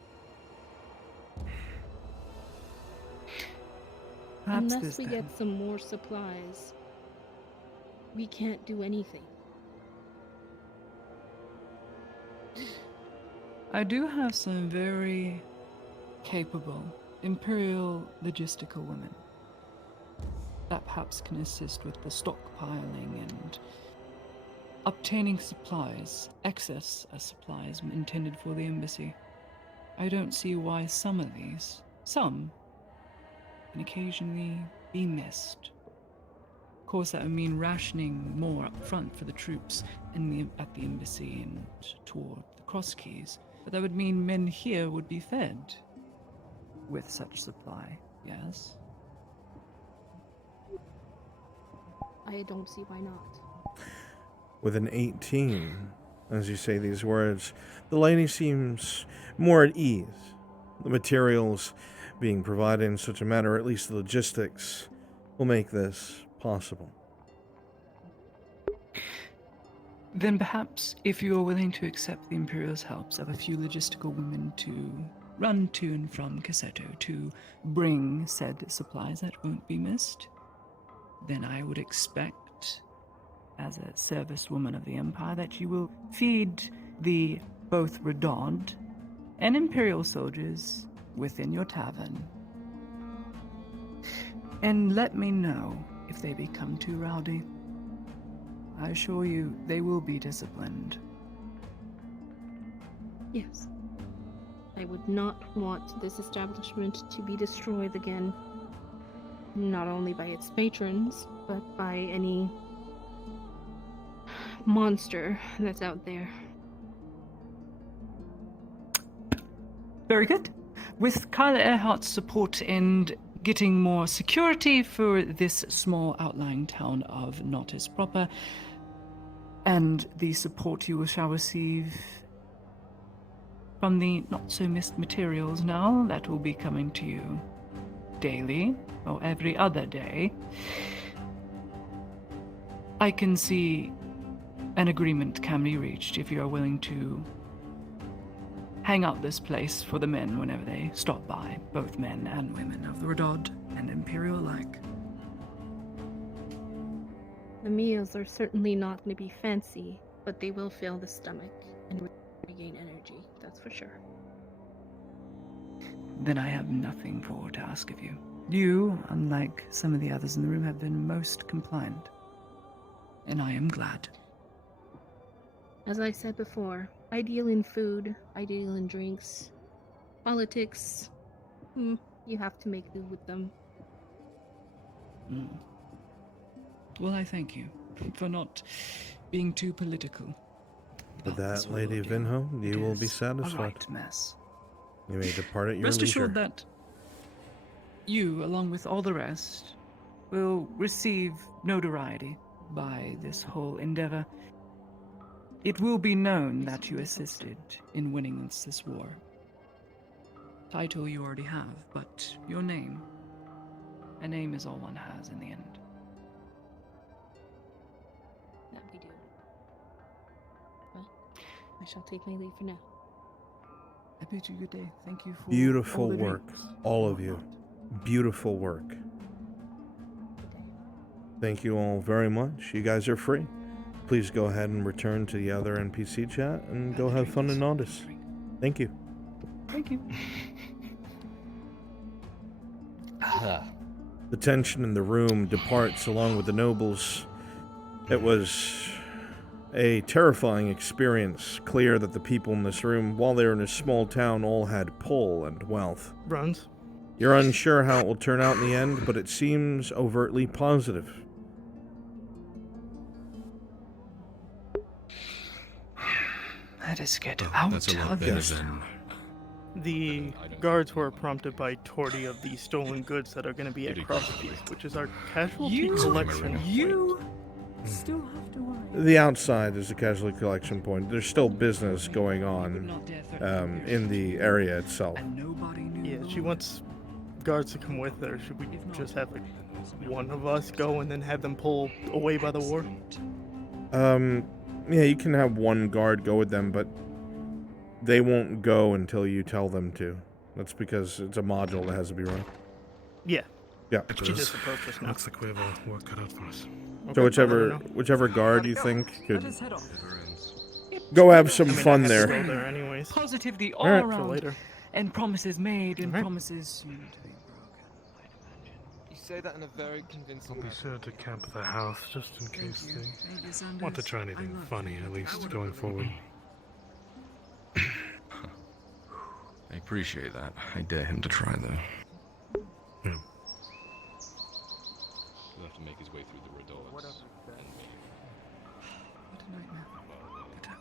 Perhaps Unless this we then. get some more supplies, we can't do anything. I do have some very capable Imperial logistical women that perhaps can assist with the stockpiling and obtaining supplies, excess supplies intended for the embassy. I don't see why some of these, some, can occasionally be missed. Of course, that would mean rationing more up front for the troops at the embassy and toward the cross keys. But that would mean men here would be fed with such supply, yes? I don't see why not. With an 18, as you say these words, the lady seems more at ease. The materials being provided in such a manner, at least the logistics, will make this possible. Then perhaps, if you are willing to accept the Imperial's helps of a few logistical women to run to and from Cassetto to bring said supplies that won't be missed, then I would expect, as a service woman of the Empire, that you will feed the both Redod and Imperial soldiers within your tavern. And let me know if they become too rowdy. I assure you, they will be disciplined. Yes. I would not want this establishment to be destroyed again. Not only by its patrons, but by any monster that's out there. Very good. With Kyla Earhart's support and getting more security for this small outlying town of Nottis proper, and the support you shall receive from the not-so-missed materials now that will be coming to you daily, or every other day, I can see an agreement can be reached if you are willing to hang out this place for the men whenever they stop by, both men and women of the Redod and Imperial alike. The meals are certainly not going to be fancy, but they will fill the stomach and regain energy, that's for sure. Then I have nothing more to ask of you. You, unlike some of the others in the room, have been most compliant. And I am glad. As I said before, ideal in food, ideal in drinks. Politics, you have to make do with them. Well, I thank you for not being too political. With that, Lady Vinho, you will be A satisfied. right mess. You may depart at your Rest leisure. assured that you, along with all the rest, will receive notoriety by this whole endeavor. It will be known that you assisted in winning this war. Title you already have, but your name. A name is all one has in the end. That we do. Well, I shall take my leave for now. I bid you good day. Thank you for Beautiful all the work, drinks. all of you. Beautiful work. Thank you all very much. You guys are free. Please go ahead and return to the other NPC chat and go have fun in Nodus. Thank you. Thank you. The tension in the room departs along with the nobles. It was a terrifying experience. Clear that the people in this room, while they were in a small town, all had pull and wealth. Bruns? You're unsure how it will turn out in the end, but it seems overtly positive. Let us get out That's a lot of better this. than... The guards were prompted by 40 of the stolen goods that are going to be at Crosskeys, which is our casualty collection. You still have to worry. The outside is a casualty collection point. There's still business going on in the area itself. Yeah, she wants guards to come with her. Should we just have like one of us go and then have them pull away by the war? Yeah, you can have one guard go with them, but they won't go until you tell them to. That's because it's a module that has to be run. Yeah. Yeah. She just approached us now. Looks like we have a work cut out for us. So whichever guard you think could go have some fun there. Anyways. Positivity all Alright. around. For later. And promises made and promises soon to be You say that in a very convincing I'll be way. sure to camp at the house just in case they want to try anything funny, at least going forward. I appreciate that. I dare him to try, though. Yeah. He'll have to make his way through the Redollets.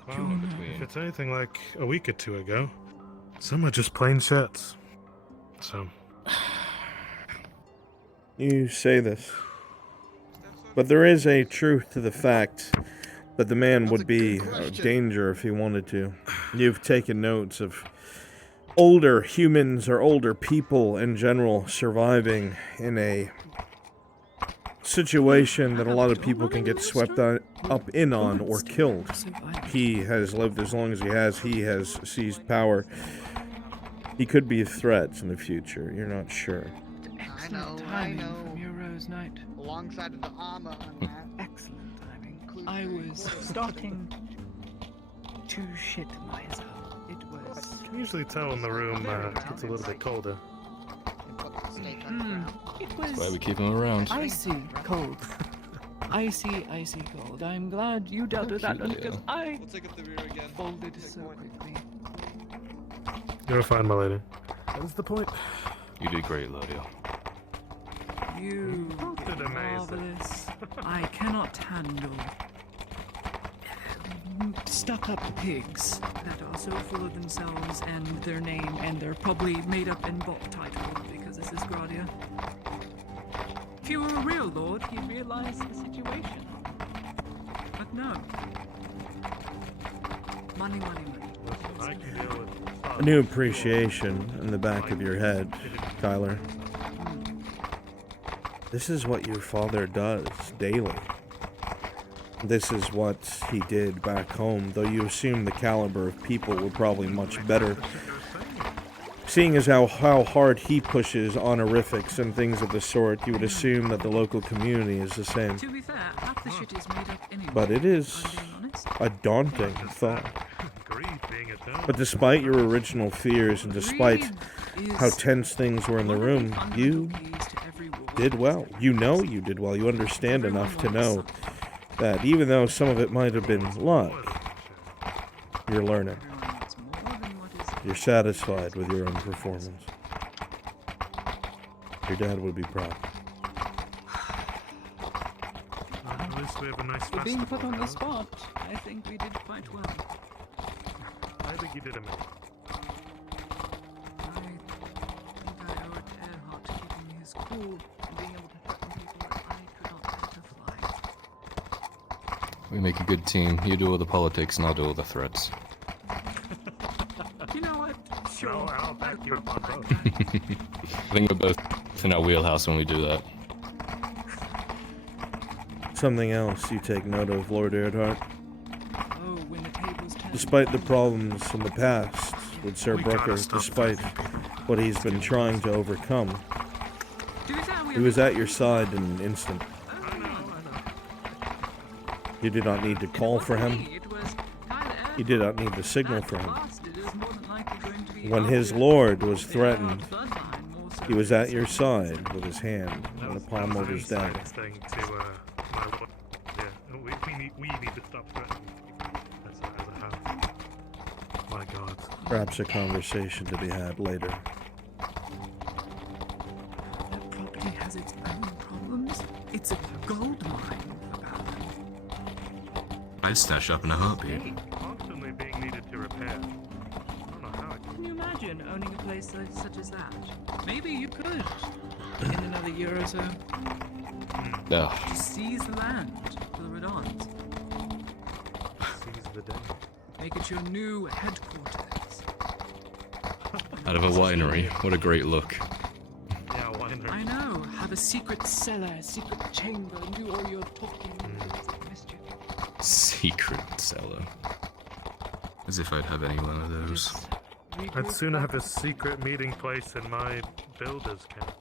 Well, if it's anything like a week or two ago, some are just plain shirts. So... You say this, but there is a truth to the fact that the man would be a danger if he wanted to. You've taken notes of older humans or older people in general surviving in a situation that a lot of people can get swept up in on or killed. He has lived as long as he has seized power. He could be a threat in the future, you're not sure. Excellent timing from your Rose Knight. Alongside of the armor on that. Excellent timing. I was starting to shit myself. It was... I can usually tell when the room gets a little bit colder. It was... That's why we keep him around. Icy cold. Icy cold. I'm glad you dealt with that one because I folded so quickly. You're fine, my lady. That was the point. You did great, Lodio. You did marvelous. I cannot handle stuck-up pigs that are so full of themselves and their name, and they're probably made up and bought title because this is Gradia. If you were a real lord, you'd realize the situation. But no. Money. I can deal with A new appreciation in the back of your head, Kyler. This is what your father does daily. This is what he did back home, though you assume the caliber of people were probably much better. Seeing as how hard he pushes honorifics and things of the sort, you would assume that the local community is the same. To be fair, half the shit is made up anyway. But it is a daunting thought. But despite your original fears and despite how tense things were in the room, you did well. You know you did well. You understand enough to know that even though some of it might have been luck, you're learning. You're satisfied with your own performance. Your dad would be proud. At least we have a nice For being put festival on the now. spot, I think we did quite well. I think you did amazing. cool and being able to threaten people that I could not bear to fly. We make a good team. You do all the politics and I'll do all the threats. You know what? Sure. I'll back you up on both. I think we're both in our wheelhouse when we do that. Something else you take note of, Lord Eardhart. Oh, when the tables turn. Despite the problems in the past with Sir Brooker, despite what he's been trying to overcome, he was at your side in an instant. You did not need to call for him. You did not need to signal for him. When his lord was threatened, he was at your side with his hand on the palm of his dagger. We need to stop threatening as a house. My God. Perhaps a conversation to be had later. That property has its own problems. It's a gold mine for Paladin. I'd stash up in a heartbeat. Constantly being needed to repair. I don't know how Can you imagine owning a place such as that? Maybe you could. In another year or so. Just seize the land for the Redons. Seize the day. Make it your new headquarters. Out of a winery. What a great look. Yeah, winery. I know. Have a secret cellar, secret chamber, and do all your talking. Mischief. Secret cellar. As if I'd have any one of those. I'd sooner have a secret meeting place in my builder's camp.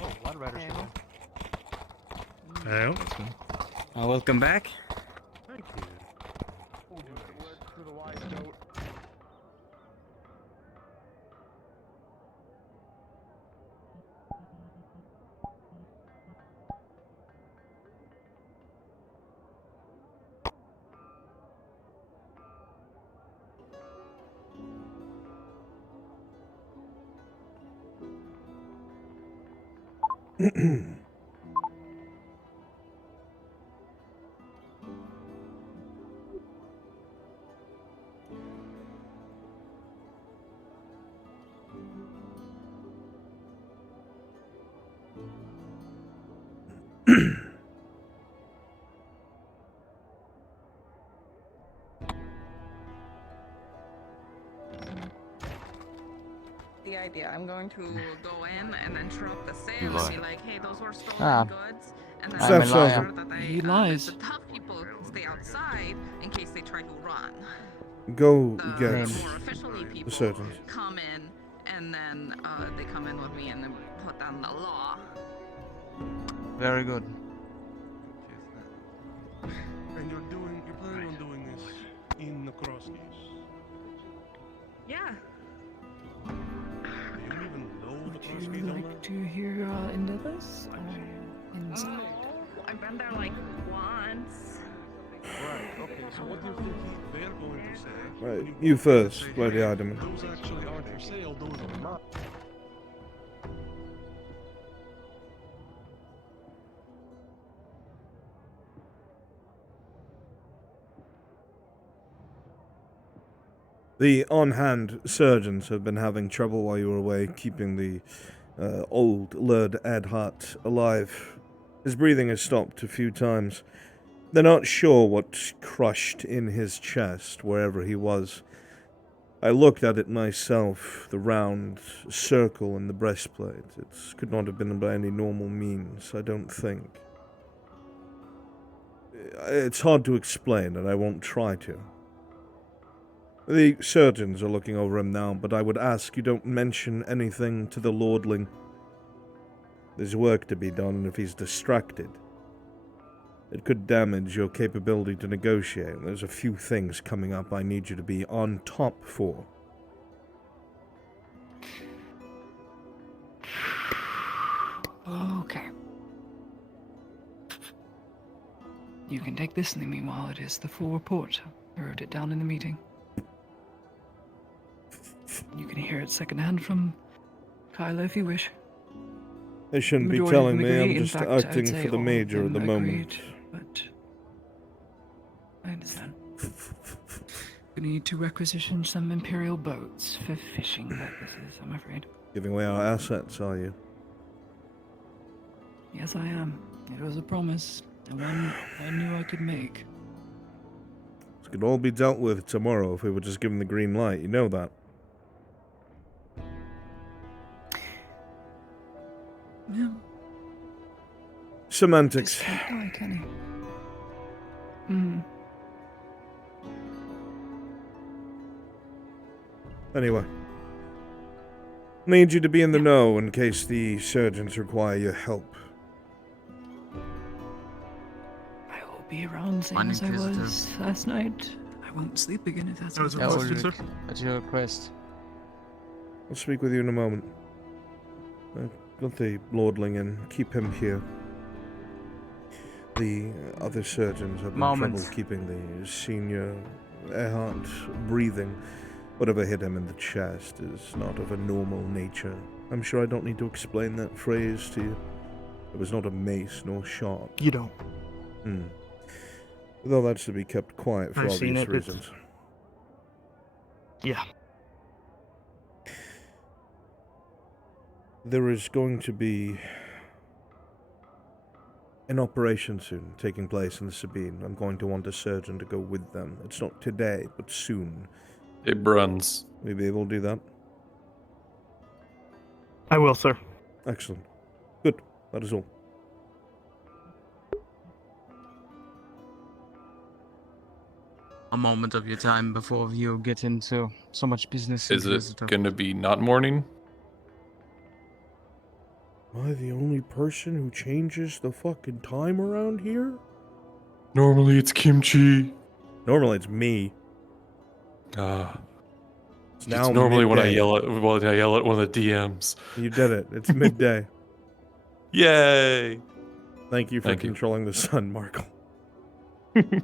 Oh, Blood Riders Hey. welcome back. Thank you. The idea. I'm going to go in and then interrupt the sale lie. and be like, hey, those were stolen goods. And then I'm a make liar. sure that they, He lies. the tough people stay outside in case they try to run. Go The get more officially the people surgeons. come in and then they come in with me and then put down the law. Very good. And you're planning on doing this in the Kroskeys. Yeah. Do you even know the Would Kroskeys you down like to hear into this or inside? I've been there like once. Right, okay, so what do you think they're going to say? Right, you first, Lady Idaman. Those actually aren't for sale, those are not. The on-hand surgeons have been having trouble while you were away, keeping the old Lord Adhart alive. His breathing has stopped a few times. They're not sure what crushed in his chest, wherever he was. I looked at it myself, the round circle in the breastplate. It could not have been by any normal means, I don't think. It's hard to explain, and I won't try to. The surgeons are looking over him now, but I would ask you don't mention anything to the lordling. There's work to be done, and if he's distracted, it could damage your capability to negotiate. There's a few things coming up I need you to be on top for. Okay. You can take this in the meanwhile. It is the full report. I wrote it down in the meeting. You can hear it secondhand from Kyla if you wish. They shouldn't be Majority of telling them me, agree. I'm In just fact, I would acting say for the all of major at them the moment. agreed, but I understand. We need to requisition some Imperial boats for fishing purposes, I'm afraid. Giving away our assets, are you? Yes, I am. It was a promise, and one I knew I could make. This could all be dealt with tomorrow if we were just given the green light. You know that. Yeah. Semantics. Just can't die, can he? Hmm. Anyway. Need you to be in the know in case the surgeons require your help. I will be around same One as I inquisitor. was last night. I won't sleep again if that's That was a what question, sir. At your request. I'll speak with you in a moment. Got the lordling in. Keep him here. The other surgeons have trouble keeping the senior Earhart breathing. Whatever hit him in the chest is not of a normal nature. I'm sure I don't need to explain that phrase to you. It was not a mace nor shot. You don't. Though that's to be kept quiet for I've seen obvious it. reasons. Yeah. There is going to be an operation soon taking place in the Sabine. I'm going to want a surgeon to go with them. It's not today, but soon. Hey, Bruns. Will you be able to do that? I will, sir. Excellent. Good. That is all. A moment of your time before you get into so much business. Is it Inquisitor. going to be not morning? Am I the only person who changes the fucking time around here? Normally it's kimchi. Normally it's me. It's now normally when I midday. yell at one of the DMs. You did it. It's midday. Yay! Thank you for controlling the sun, Markle. You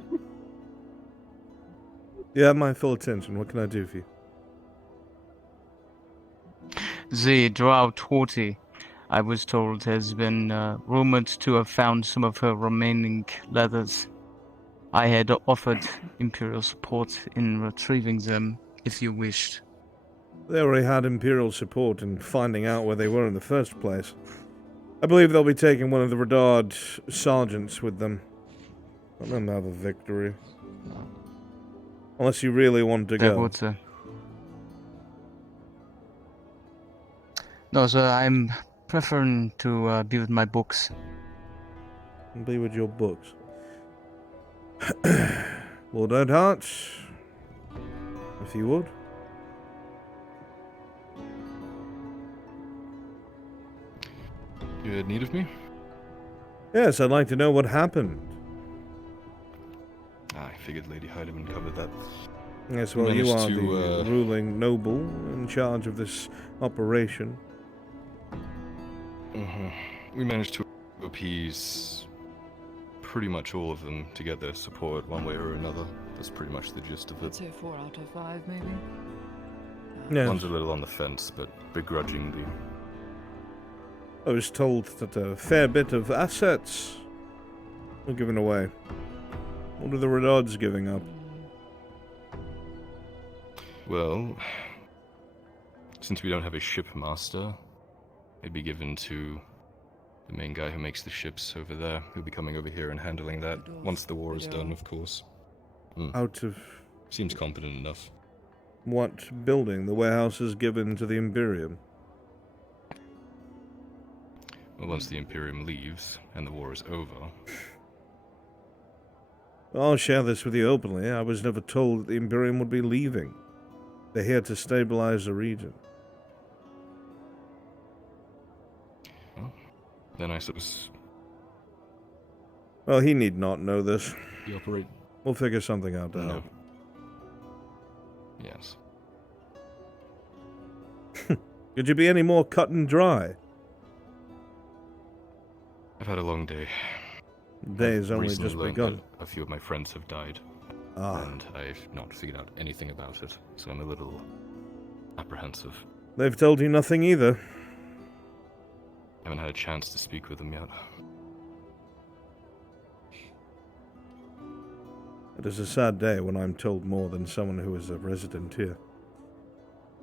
have my full attention. What can I do for you? The Drow Torty, I was told, has been rumored to have found some of her remaining leathers. I had offered Imperial support in retrieving them, if you wished. They already had Imperial support in finding out where they were in the first place. I believe they'll be taking one of the Redard sergeants with them. Let them have a victory. Unless you really want to go. No, sir, I'm preferring to be with my books. Be with your books. Lord Earhart, if you would. You had need of me? Yes, I'd like to know what happened. I figured Lady Heidemann covered that. Yes, We well, you managed are to, the ruling noble in charge of this operation. We managed to appease pretty much all of them to get their support one way or another. That's pretty much the gist of I'd it. say 4 out of 5, maybe. Yes. One's a little on the fence, but begrudgingly. I was told that a fair bit of assets were given away. What are the Redards giving up? Well, since we don't have a shipmaster, it'd be given to the main guy who makes the ships over there. He'll be coming over here and handling that once the war is done, of course. Out of... Seems competent enough. What building? The warehouse is given to the Imperium. Well, once the Imperium leaves and the war is over. I'll share this with you openly. I was never told that the Imperium would be leaving. They're here to stabilize the region. Well, then I suppose Well, he need not know this. you operate. We'll figure something out to help. Yes. Could you be any more cut and dry? I've had a long day. The day has I've only recently just learned begun. that a few of my friends have died. And I've not figured out anything about it, so I'm a little apprehensive. They've told you nothing either. Haven't had a chance to speak with them yet. It is a sad day when I'm told more than someone who is a resident here.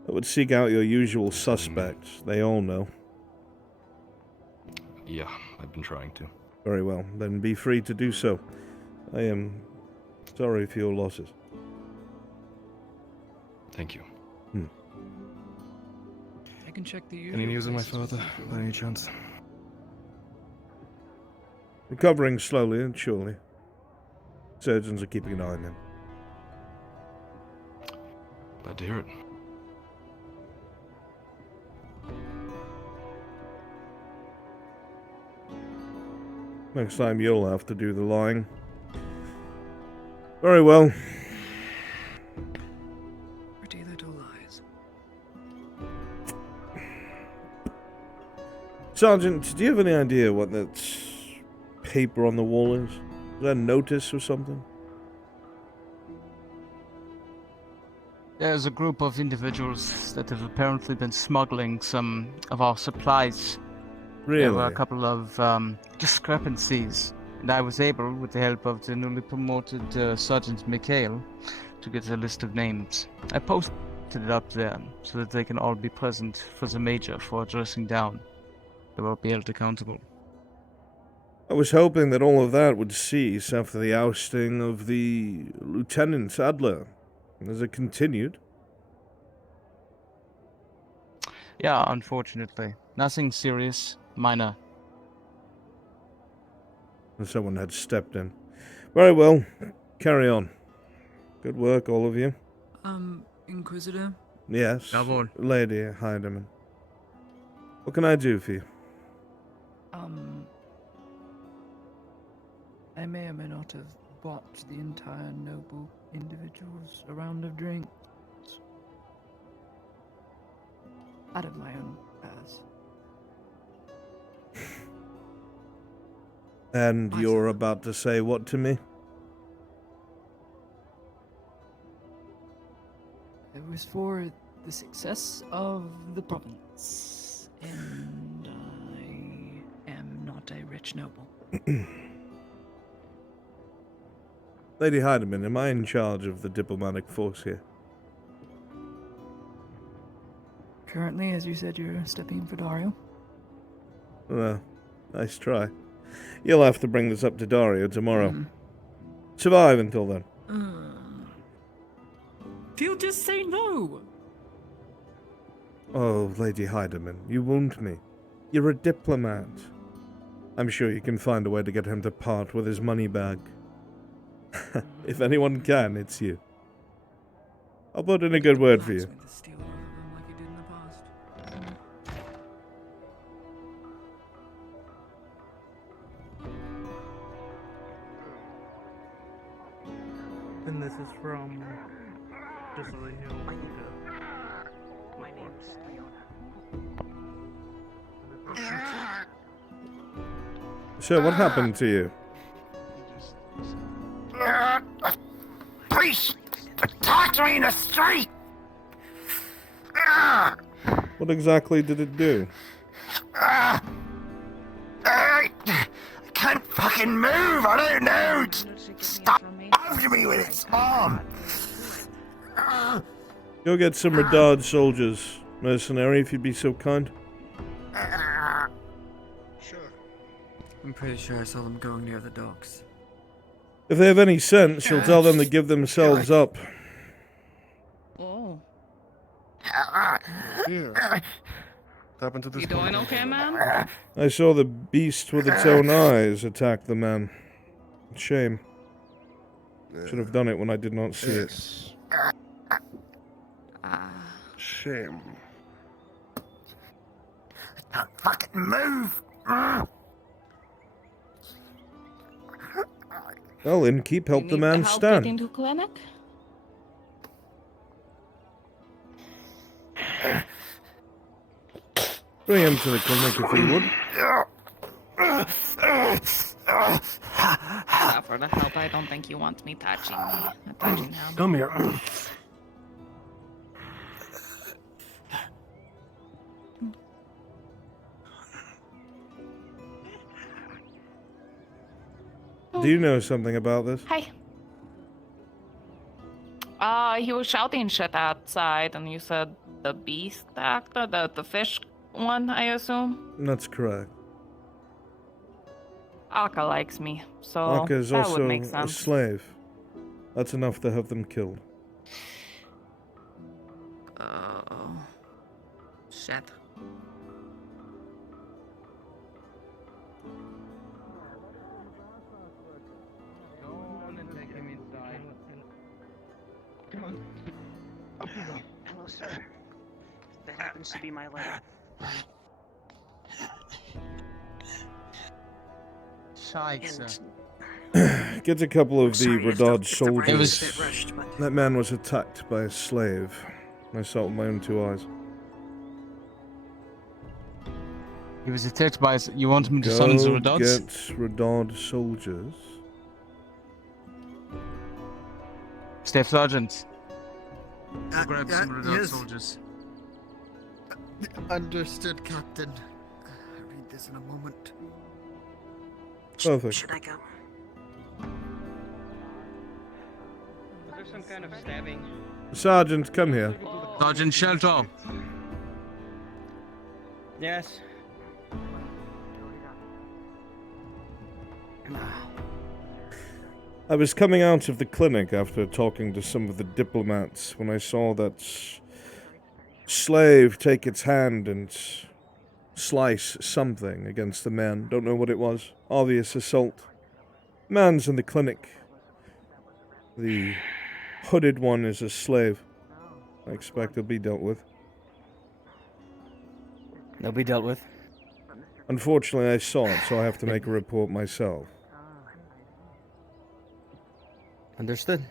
I would seek out your usual suspects. They all know. Yeah, I've been trying to. Very well, then be free to do so. I am sorry for your losses. Thank you. I can check the usual Any news on my places father, by any chance? Recovering slowly and surely. Surgeons are keeping an eye on him. Glad to hear it. Next time you'll have to do the lying. Very well. Pretty little lies. Sergeant, do you have any idea what that paper on the wall is? Is that a notice or something? There's a group of individuals that have apparently been smuggling some of our supplies. Really? There were a couple of discrepancies, and I was able, with the help of the newly promoted Sergeant Mikhail, to get a list of names. I posted it up there so that they can all be present for the major for addressing down. They will be held accountable. I was hoping that all of that would cease after the ousting of the Lieutenant Adler. Has it continued? Yeah, unfortunately. Nothing serious. Minor. And someone had stepped in. Very well. Carry on. Good work, all of you. Inquisitor? Yes. Jawohl. Lady Heidemann. What can I do for you? I may or may not have bought the entire noble individuals a round of drinks. Out of my own purse. And you're about to say what to me? It was for the success of the province, and I am not a rich noble. Lady Heidemann, am I in charge of the diplomatic force here? Currently, as you said, you're stepping in for Dario. Well, nice try. You'll have to bring this up to Dario tomorrow. Survive until then. He'll just say no! Oh, Lady Heidemann, you wound me. You're a diplomat. I'm sure you can find a way to get him to part with his money bag. If anyone can, it's you. I'll put in a good word for you. And this is from just so they know. My name's Sir, what happened to you? Please, talk to me in the street! What exactly did it do? I can't fucking move, I don't know! Stop after me with its arm! Go get some Redard soldiers, mercenary, if you'd be so kind. I'm pretty sure I saw them going near the docks. If they have any sense, you'll tell them to give themselves up. Oh. What happened to this? You doing okay, man? I saw the beast with its own eyes attack the man. Shame. Should have done it when I did not see it. Shame. Can't fucking move! Well, then keep help the man help stand. getting to clinic? Bring him to the clinic if you would. For the help, I don't think you want me touching him. Come here. Do you know something about this? Hi. He was shouting shit outside, and you said the beast actor, the fish one, I assume? That's correct. Akka likes me, so Akka is that would also make a sense. slave. That's enough to have them killed. Oh. Shit. Come on. Up you go. Hello, sir. That happens to be my letter. Scheiße. Get a couple of the Sorry if Redod the writing was a soldiers. bit rushed, but- That man was attacked by a slave. I saw it with my own 2 eyes. He was attacked by. You want me to summon the Redods? Get Redod soldiers. Staff Sergeant. I'll grab some Redod yes. soldiers. Understood, Captain. I'll read this in a moment. Perfect. Should I go? Was there some kind of stabbing? Sergeant, come here. Sergeant Shelto. Yes. I was coming out of the clinic after talking to some of the diplomats when I saw that slave take its hand and slice something against the man. Don't know what it was. Obvious assault. Man's in the clinic. The hooded one is a slave. I expect he'll be dealt with. They'll be dealt with. Unfortunately, I saw it, so I have to make a report myself. Understood.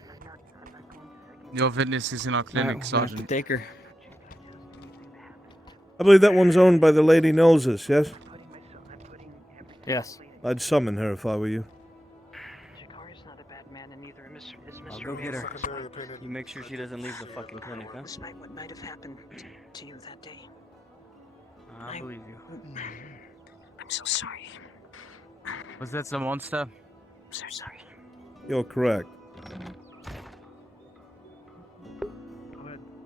Your witness is in our clinic, Sergeant. Take her. I believe that one's owned by the Lady Noses, yes? Yes. I'd summon her if I were you. I'll go get her. You make sure she doesn't leave the fucking clinic, huh? Despite what might have happened to you that day. I believe you. I'm so sorry. Was that the monster? I'm so sorry. You're correct.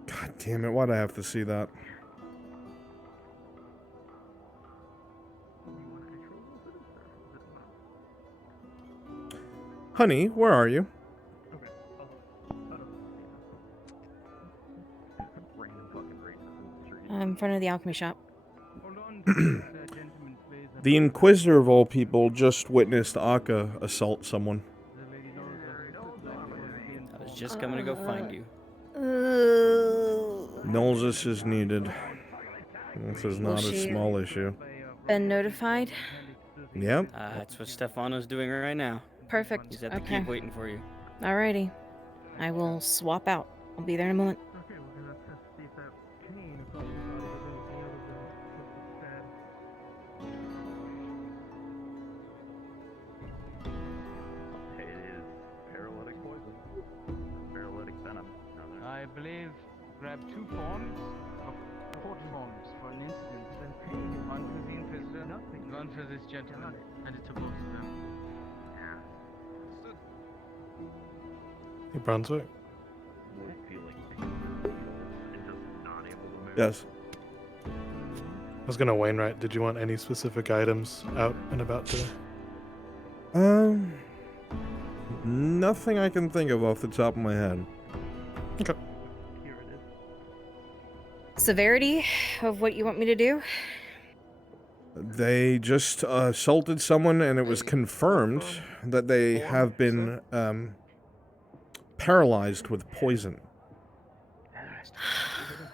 God damn it, why'd I have to see that? Honey, where are you? In front of the alchemy shop. The Inquisitor of all people just witnessed Akka assault someone. I was just coming to go find you. Nolzus is needed. This is not Will a she- small issue. Been notified? Yep. That's what Stefano's doing right now. Perfect. He's at the Okay. keep waiting for you. Alrighty. I will swap out. I'll be there in a moment. I believe grab 2 forms of court forms for an incident. One for the Inquisitor, and one for this gentleman. Hand it to both of them. Hey, Brunswick. Yes. I was gonna Wainwright. Did you want any specific items out and about today? Nothing I can think of off the top of my head. Okay. Severity of what you want me to do? They just assaulted someone, and it was confirmed that they have been paralyzed with poison.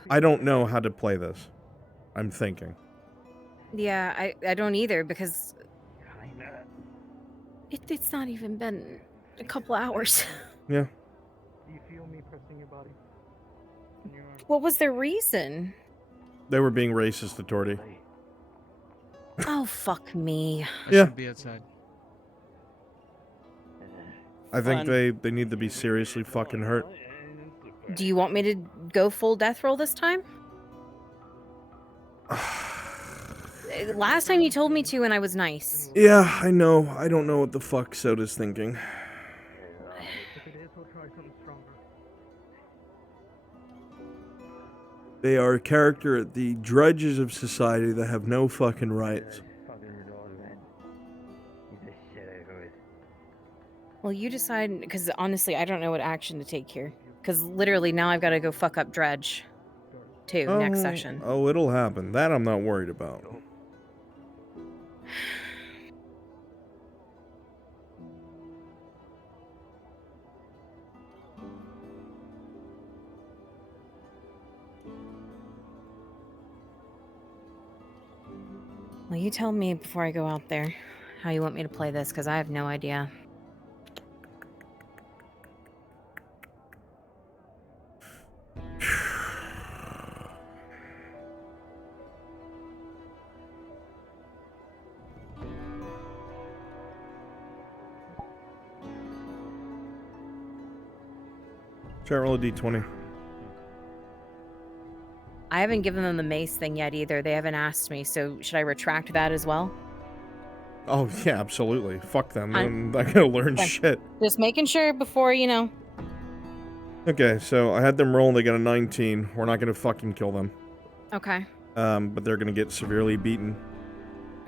I don't know how to play this. I'm thinking. Yeah, I don't either because it's not even been a couple hours. Yeah. Do you feel me pressing your body? What was their reason? They were being racist to Torty. Oh, fuck me. Yeah. Be outside. I think they need to be seriously fucking hurt. Do you want me to go full death roll this time? Last time you told me to and I was nice. Yeah, I know. I don't know what the fuck Soda's thinking. They are a character, the drudges of society that have no fucking rights. Well, you decide, because honestly, I don't know what action to take here. Because literally now I've got to go fuck up Dredge, too, next session. Oh, it'll happen. That I'm not worried about. Well, you tell me before I go out there how you want me to play this, because I have no idea. Try roll a d20. I haven't given them the mace thing yet either. They haven't asked me, so should I retract that as well? Oh, yeah, absolutely. Fuck them. Huh? I'm not gonna learn Okay. shit. Just making sure before, you know. Okay, so I had them roll and they got a 19. We're not gonna fucking kill them. Okay. But they're gonna get severely beaten.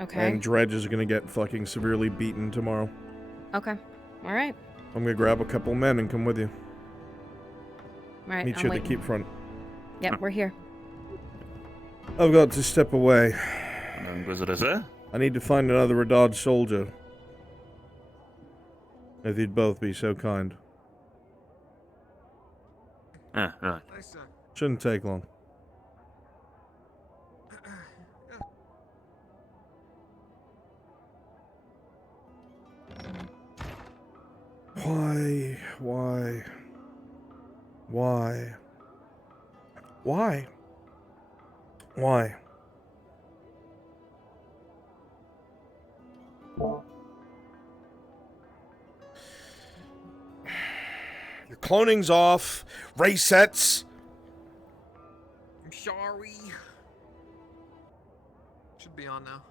Okay. And Dredge is gonna get fucking severely beaten tomorrow. Okay. All right. I'm gonna grab a couple men and come with you. All right. Meet I'm you at the waiting. keep front. Yep, we're here. I've got to step away. Inquisitor? I need to find another Radad soldier. If you'd both be so kind. Ah, right. Shouldn't take long. Why? Why? Why? Why? Why? Your cloning's off. Resets. I'm sorry. Should be on now.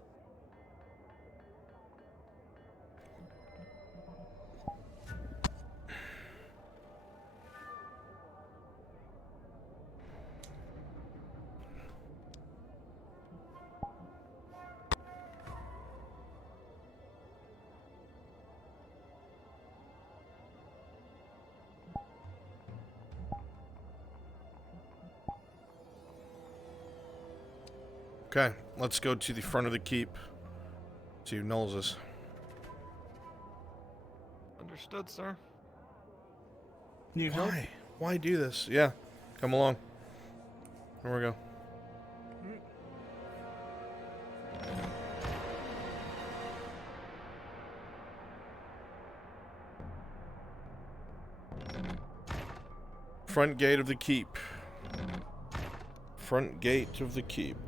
Okay, let's go to the front of the keep. To Null's. Understood, sir. Why? Why do this? Yeah, come along. Here we go. Front gate of the keep. Front gate of the keep.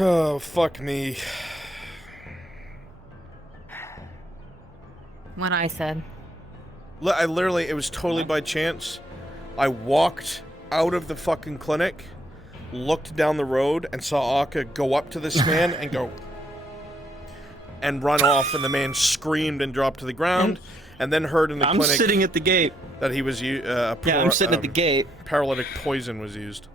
Oh, fuck me. What I said. I literally, it was totally by chance. I walked out of the fucking clinic, looked down the road, and saw Akka go up to this man and go... and run off, and the man screamed and dropped to the ground, and then heard in the clinic... I'm sitting at the gate. ...that he was... I'm sitting at the gate. Paralytic poison was used.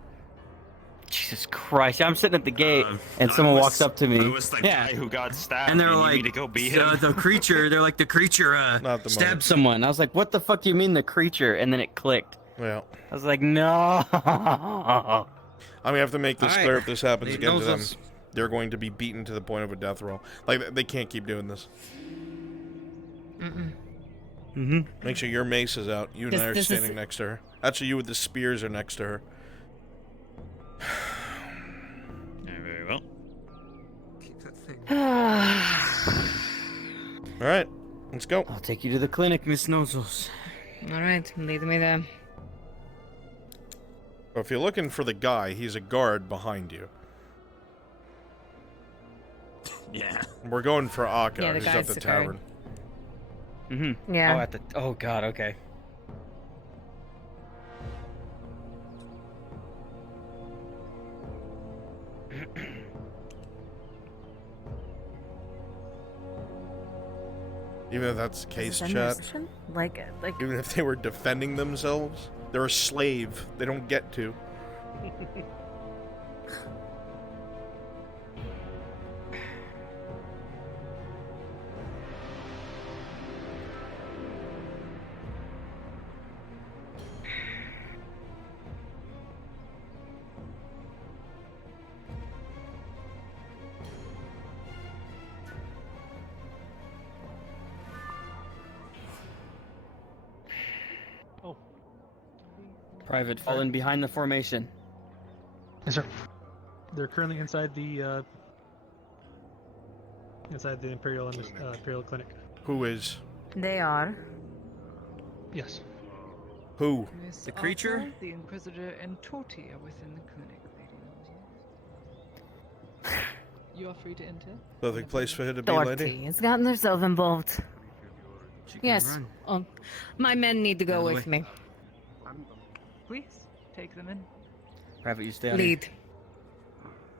Jesus Christ! I'm sitting at the gate, and someone walks up to me. I was the guy who got stabbed. And they're You need like, me to go beat him? the creature. They're like, the creature stabbed someone. I was like, what the fuck do you mean the creature? And then it clicked. Yeah. I was like, no. I'm gonna have to make this All clear right. if this happens He again to knows them. us. They're going to be beaten to the point of a death roll. Like, they can't keep doing this. Mm-hmm. Make sure your mace is out. You and I are This is- standing next to her. Actually, you with the spears are next to her. Very well. Keep that thing. Alright, let's go. I'll take you to the clinic, Miss Nozos. All right, lead me there. If you're looking for the guy, he's a guard behind you. Yeah. We're going for Akka. Yeah, the He's at guy's the the guard. tavern. Mm-hmm. Yeah. Oh, at the. Oh God. Okay. Even if that's the case, Is it their chat. position? Like. Even if they were defending themselves, they're a slave. They don't get to. Private, fallen behind the formation. Yes, sir. They're currently inside the Imperial Imperial Clinic. Who is? They are. Yes. Who? Miss The creature? Arthur, the Inquisitor, and Torty are within the clinic, Lady Nosy. You are free to enter. Perfect place for her to be, Dorothy lady. has gotten herself involved. She can Yes. run. Oh, my men need to go Out of the with way. me. Please, take them in. Private, you stay on Lead.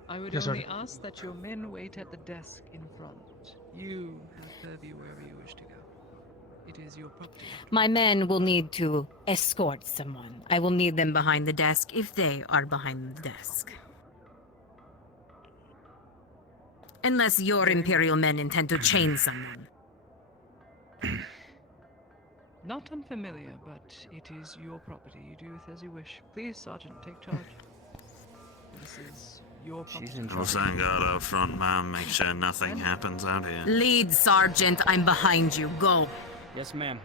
I would Yes, sir. only ask that your men wait at the desk in front. You have purview wherever you wish to go. It is your property. My men will need to escort someone. I will need them behind the desk if they are behind the desk. Unless your Imperial men intend to chain someone. Not unfamiliar, but it is your property. You do with as you wish. Please, Sergeant, take charge. This is your property. We'll send guard out front, ma'am. Make sure nothing happens out here. Lead, Sergeant. I'm behind you. Go. Yes, ma'am.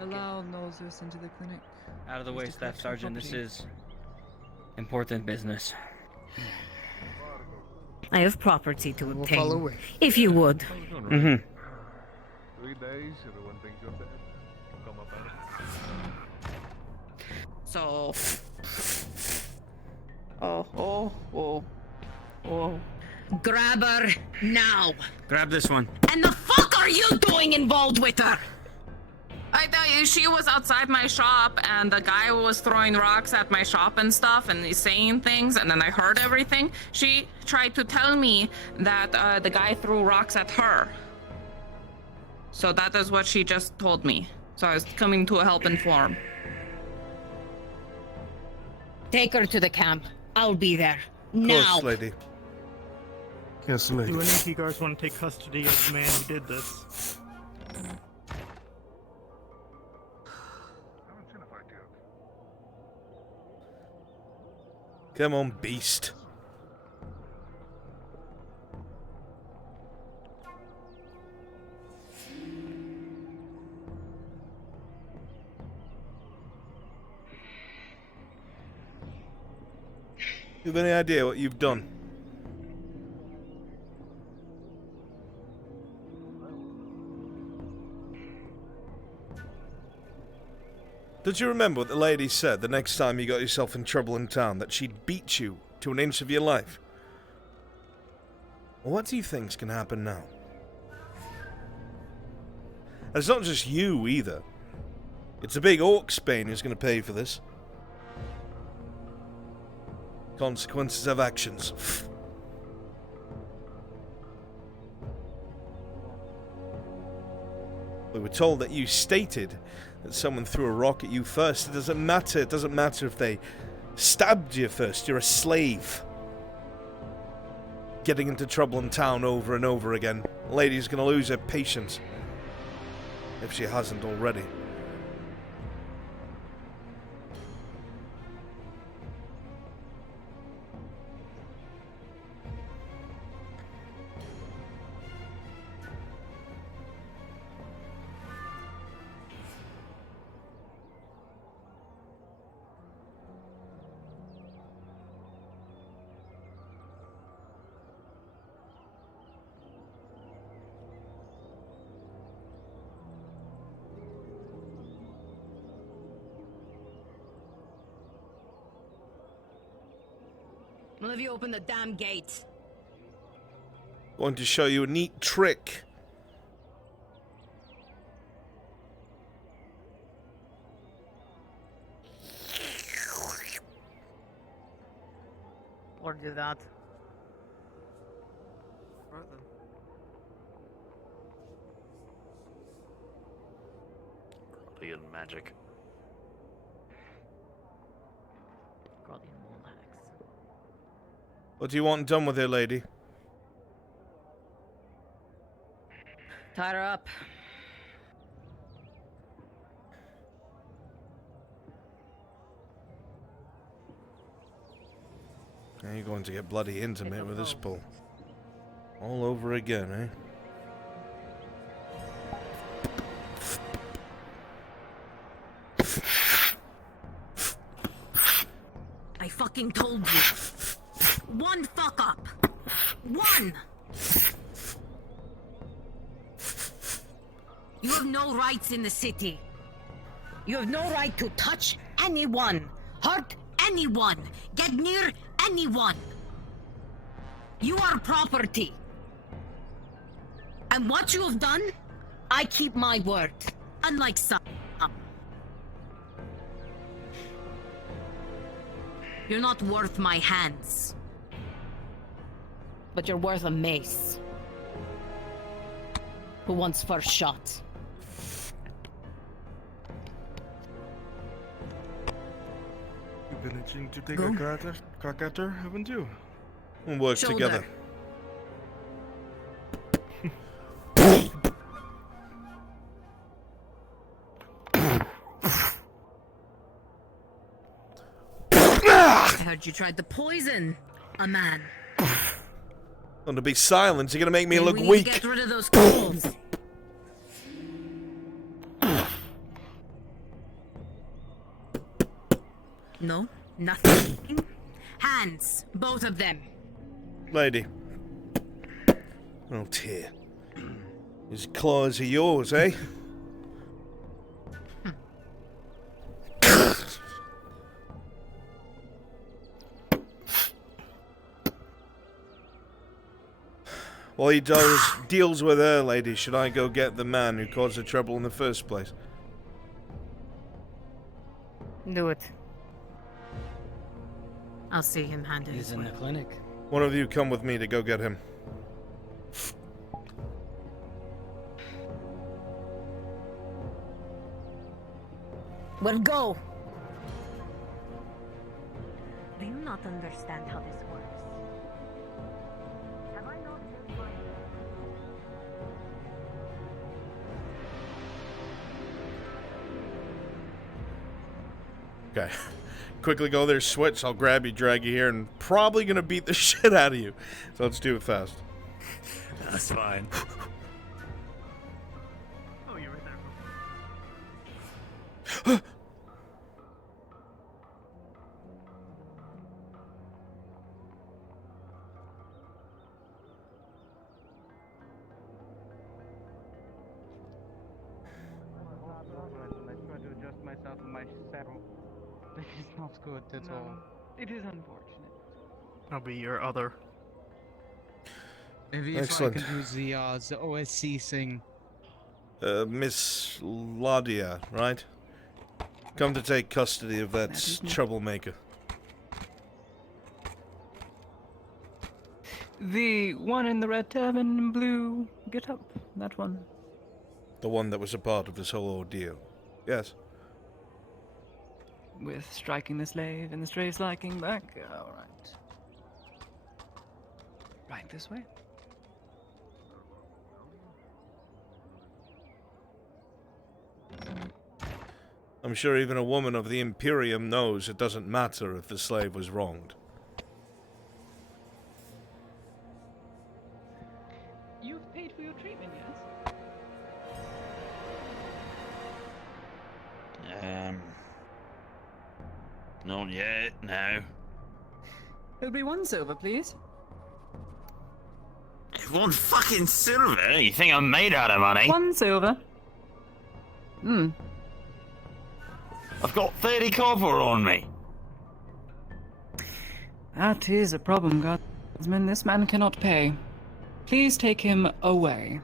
Allow Nolzus into the clinic. Out of the way, Mr. Staff Clarkson, Sergeant. This property. is important business. I have property to obtain. follow with. If you would. Mm-hmm. 3 days, everyone thinks you're dead. Come up So. Oh. Grab her now. Grab this one. And the fuck are you doing involved with her? I tell you, she was outside my shop, and the guy was throwing rocks at my shop and stuff, and he's saying things, and then I heard everything. She tried to tell me that the guy threw rocks at her. So that is what she just told me. So I was coming to help inform. Take her to the camp. I'll be there. Now. Course, lady. Yes, lady. Do any of you guys want to take custody of the man who did this? Come on, beast. You have any idea what you've done? Did you remember what the lady said the next time you got yourself in trouble in town? That she'd beat you to an inch of your life? Well, what do you think's gonna happen now? And it's not just you, either. It's a big Orcsbane who's gonna pay for this. Consequences of actions. We were told that you stated that someone threw a rock at you first. It doesn't matter. It doesn't matter if they stabbed you first. You're a slave. Getting into trouble in town over and over again. The lady's gonna lose her patience. If she hasn't already. One of you open the damn gate. Going to show you a neat trick. Or do that. Right then. Guardian magic. Guardian mole hacks. What do you want done with her, lady? Tie her up. Now you're going to get bloody intimate with this bull. All over again, eh? I fucking told you. One fuck up. One! You have no rights in the city. You have no right to touch anyone, hurt anyone, get near anyone. You are property. And what you have done, I keep my word. Unlike some. You're not worth my hands. But you're worth a mace. Who wants first shot? You've been itching to take a crack at her, haven't you? We'll work together. I heard you tried to poison a man. Want to be silent? You're gonna make me Maybe look we need weak. to get rid of those coals. No, nothing. Hands, both of them. Lady. Oh dear. His claws are yours, eh? While he deals with her, lady, should I go get the man who caused the trouble in the first place? Do it. I'll see him handle He's in the clinic. One of you come with me to go get him. Well, go. Do you not understand how this works? Have I not been my... Okay. Quickly go there, switch. I'll grab you, drag you here, and probably gonna beat the shit out of you. So let's do it fast. That's fine. Oh, you're right there. I try to adjust myself in my saddle. This is not good at all. It is unfortunate. I'll be your other. Maybe Excellent. if I can do the OSC thing. Miss Ladia, right? Come to take custody of that troublemaker. The one in the red turban and blue get up. That one. The one that was a part of this whole ordeal. Yes. With striking the slave and the slave's liking back. Alright. Right this way. I'm sure even a woman of the Imperium knows it doesn't matter if the slave was wronged. You've paid for your treatment, yes? Not yet, no. It'll be 1 silver, please. 1 fucking silver? You think I'm made out of money? 1 silver. Hmm. I've got 30 copper on me. That is a problem, guardsman. This man cannot pay. Please take him away.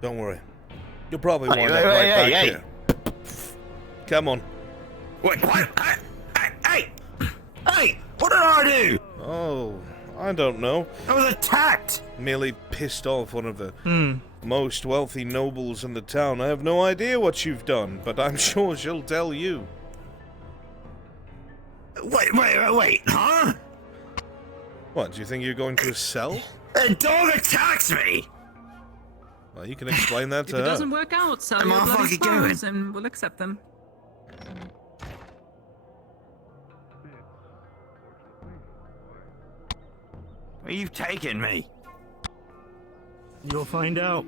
Don't worry. You'll probably Wait, wind wait, up right wait, back hey, here. Come on. Wait, what? Hey! Hey! What did I do? Oh, I don't know. I was attacked! Merely pissed off one of the most wealthy nobles in the town. I have no idea what you've done, but I'm sure she'll tell you. Wait, huh? What, do you think you're going to a cell? A dog attacks me! Well, you can explain that to If it her. doesn't work out, sell Am your I bloody fucking going? spies and we'll accept them. Where you taking me? You'll find out.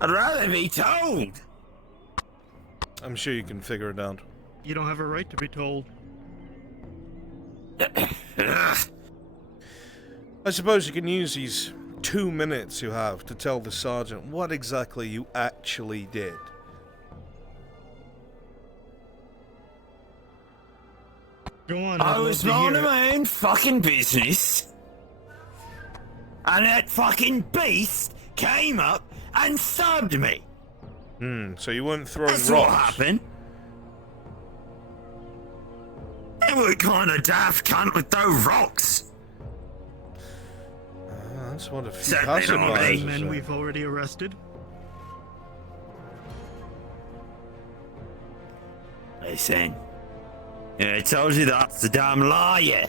I'd rather be told! I'm sure you can figure it out. You don't have a right to be told. I suppose you can use these 2 minutes you have to tell the sergeant what exactly you actually did. Go on. I was minding my own fucking business, and that fucking beast came up and stabbed me. So you weren't throwing That's rocks? what happened. And what kind of daft cunt would throw rocks? That's what a few Certainly not passerbys Men say. we've already arrested. Listen, I told you that's the damn liar.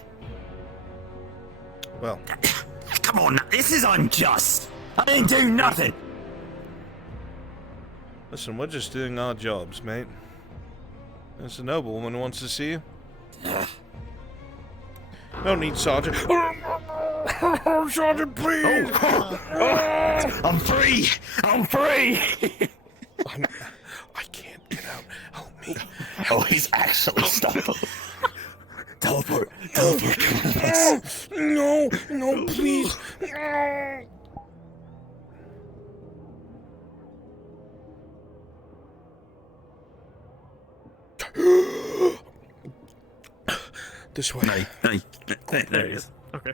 Well, come on, now, this is unjust. I didn't do nothing. listen, we're just doing our jobs, mate. There's a noblewoman who wants to see you. No need, Sergeant. Sergeant, please! I'm free! I'm free! I can't get out. Help me. Oh, he's actually stuck. Teleport. No, please. This way. There he is. Okay.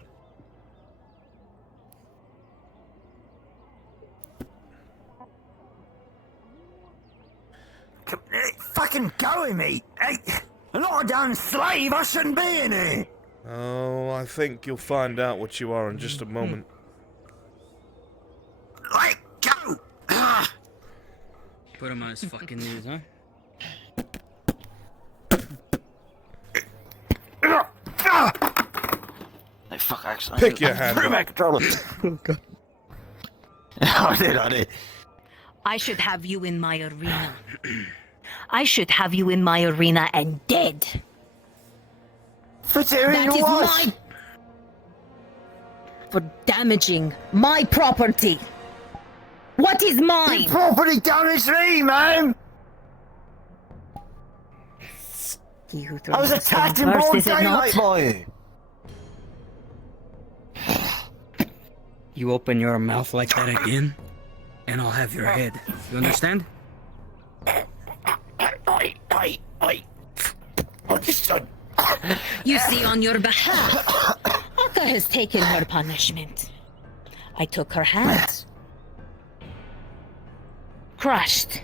Fucking go with me! Hey, I'm not a damn slave, I shouldn't be in here! Oh, I think you'll find out what you are in just a moment. Let go! Put him on his fucking knees, huh? Hey, fuck, actually. Pick your hand Put up. my controller. Oh, God. I did. I should have you in my arena. I should have you in my arena and dead. For doing That is what? my... For damaging my property. What is mine? You property damaged me, man! He who I was throws the attacked in stone first, broad is it not? daylight by you! You open your mouth like that again, and I'll have your head. You understand? Understood. You see, on your behalf, Akka has taken her punishment. I took her hand. Crushed.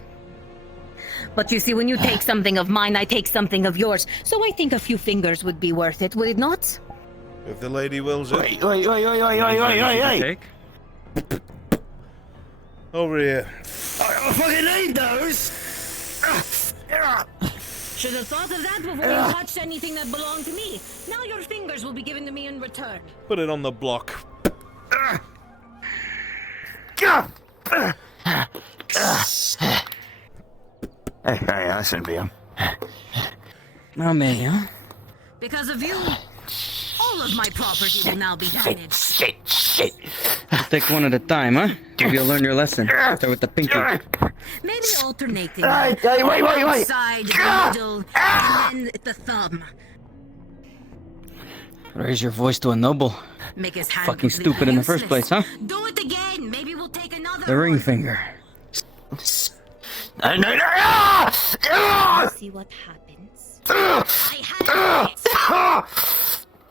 But you see, when you take something of mine, I take something of yours. So I think a few fingers would be worth it, would it not? If the lady wills it. Wait. Over here. I fucking need those! Should have thought of that before you touched anything that belonged to me. Now your fingers will be given to me in return. Put it on the block. Hey, I shouldn't be him. Not me, huh? Because of you, all of my property will now be damaged. Shit. Just take one at a time, huh? Maybe you'll learn your lesson. Start with the pinky. Maybe alternating. Hey, wait. Outside, the middle, and then the thumb. Raise your voice to a noble. Make his hand Fucking completely stupid in the first useless. place, huh? Do it again. Maybe we'll take another. The ring finger. No. See what happens.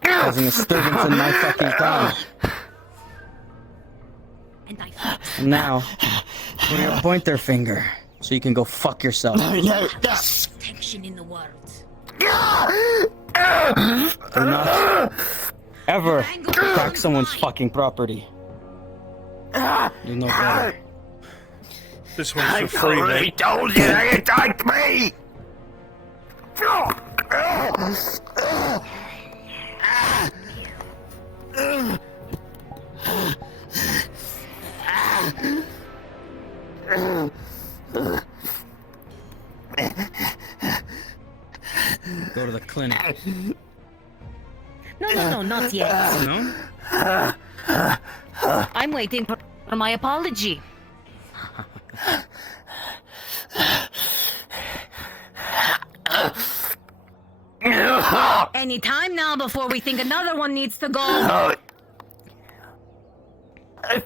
Causing a disturbance in my fucking town. And now, put your pointer finger so you can go fuck yourself. Tension in the world. Do not ever attack someone's fucking property. You know better. This one's for free, mate. told you they attacked me! Go to the clinic. No, not yet. No? I'm waiting for my apology. Any time now before we think another one needs to go.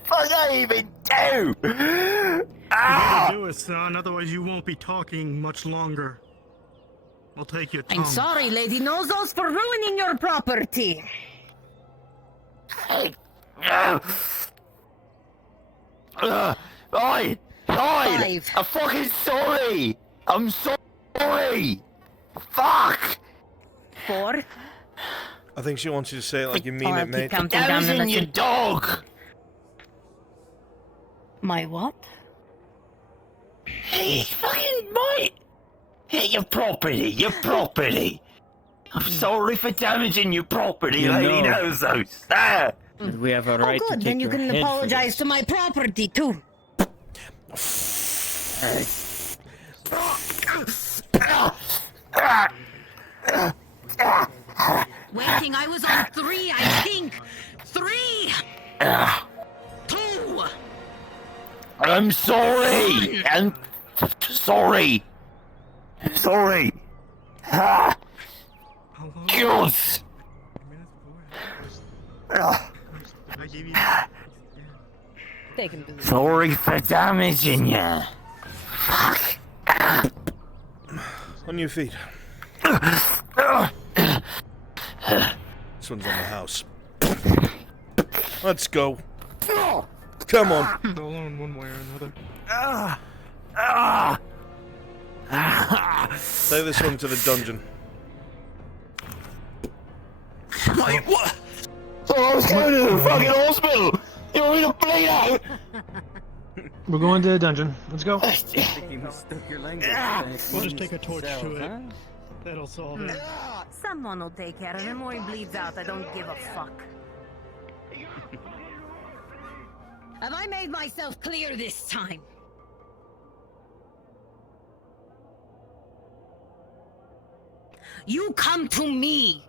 Fuck I even do? You gotta do it, son, otherwise you won't be talking much longer. I'll take your tongue. I'm sorry, Lady Nozos, for ruining your property. Oi! I'm fucking sorry! I'm sorry! Fuck! 4. I think she wants you to say it like you mean I'll it, keep mate. counting down That was in your dog! My what? Hey, fucking mate! Hey, your property! I'm sorry for damaging your property, You Lady know. Nozos. Ah! We have a right Oh, to good. take Then you your can head for apologize to my property, too. Waiting, I was on 3, I think. 3! 2! I'm sorry! I'm sorry! Sorry! Ah! God! They can believe. Sorry for damaging you. Fuck! On your feet. This one's on the house. Let's go. Come on. Alone one way or another. Take this one to the dungeon. Wait, what? Oh, I was going to the fucking hospital! You want me to bleed out? We're going to the dungeon. Let's go. We'll just take a torch to it. That'll solve it. Someone will take care of him or he bleeds out. I don't give a fuck. Have I made myself clear this time? You come to me,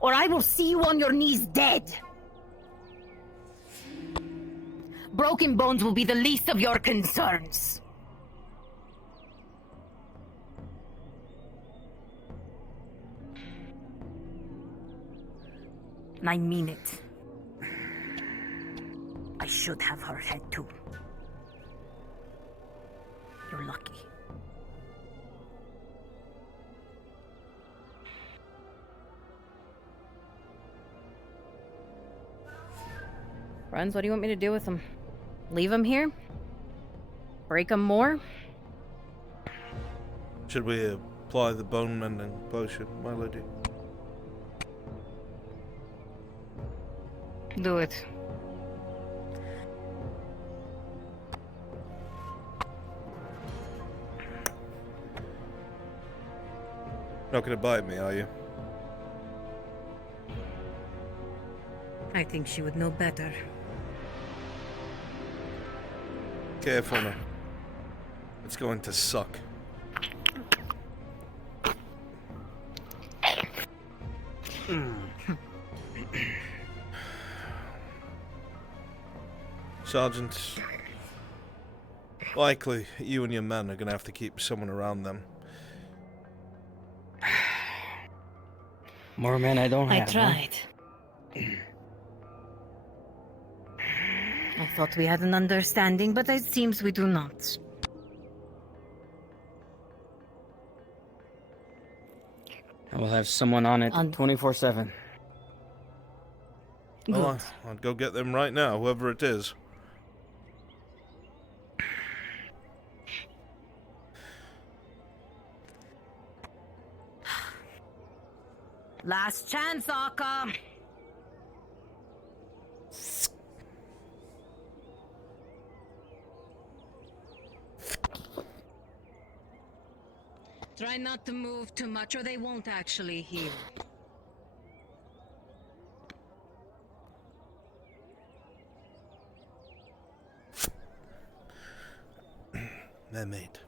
or I will see you on your knees dead. Broken bones will be the least of your concerns. And I mean it. I should have her head too. You're lucky. Friends, what do you want me to do with them? Leave them here? Break them more? Should we apply the bone mending potion, my lady? Do it. Not gonna bite me, are you? I think she would know better. Careful now. It's going to suck. Sergeant, likely you and your men are gonna have to keep someone around them. More men I don't I have. tried. I thought we had an understanding, but it seems we do not. I will have someone on it 24/7. Well, I'd go get them right now, whoever it is. Last chance, Aka. Try not to move too much or they won't actually heal. Mate,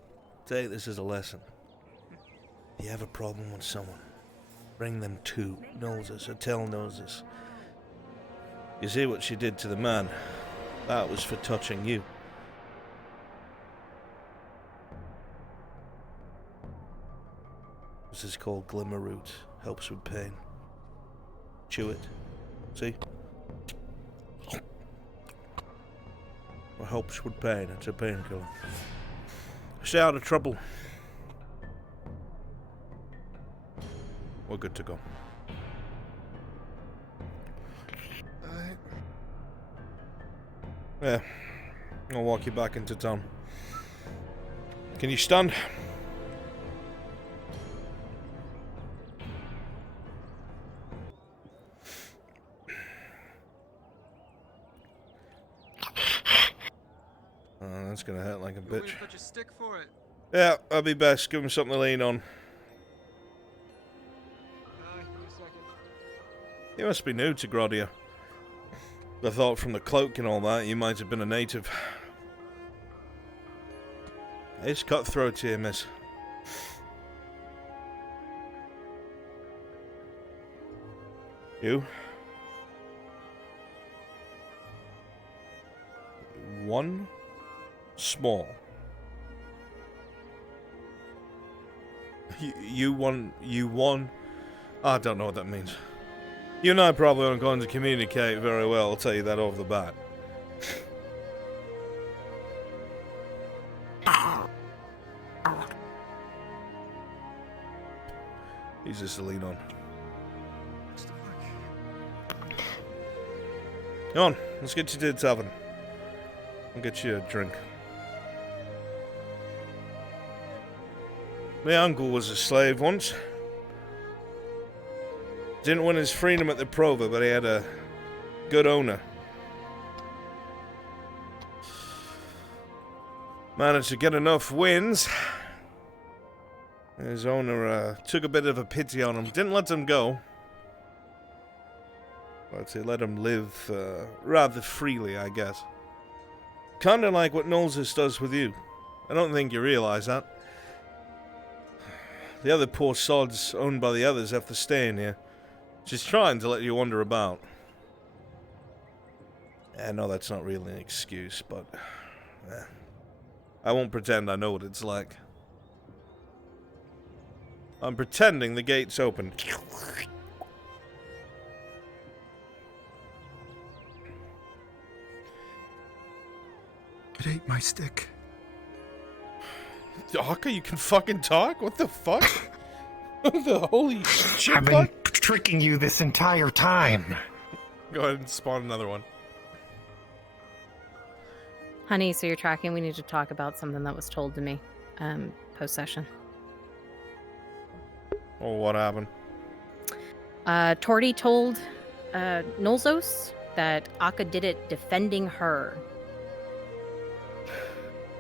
take this as a lesson. If you have a problem with someone, bring them to Noses or tell Noses. You see what she did to the man? That was for touching you. This is called Glimmer Root. Helps with pain. Chew it. See? It helps with pain. It's a painkiller. Stay out of trouble. We're good to go. Yeah. I'll walk you back into town. Can you stand? That's gonna hurt like a bitch. Such a stick for it. Yeah, that'd be best. Give him something to lean on. Give me a second. You must be new to Grodia. I thought from the cloak and all that, you might have been a native. It's cutthroat here, miss. You? One? Small. You won. I don't know what that means. You and I probably aren't going to communicate very well, I'll tell you that off the bat. He's just to lean on. Come on, let's get you to the tavern. I'll get you a drink. My uncle was a slave once. Didn't win his freedom at the Prova, but he had a good owner. Managed to get enough wins. His owner took a bit of a pity on him. Didn't let him go. But he let him live rather freely, I guess. Kinda like what Nolzus does with you. I don't think you realize that. The other poor sods owned by the others have to stay in here. She's trying to let you wander about. I know that's not really an excuse, but... I won't pretend I know what it's like. I'm pretending the gate's open. It ate my stick. Aka, you can fucking talk? What the fuck? The holy shit. I've been tricking you this entire time. Go ahead and spawn another one. Honey, so you're tracking. We need to talk about something that was told to me post-session. Oh, what happened? Torty told Nolzos that Aka did it defending her.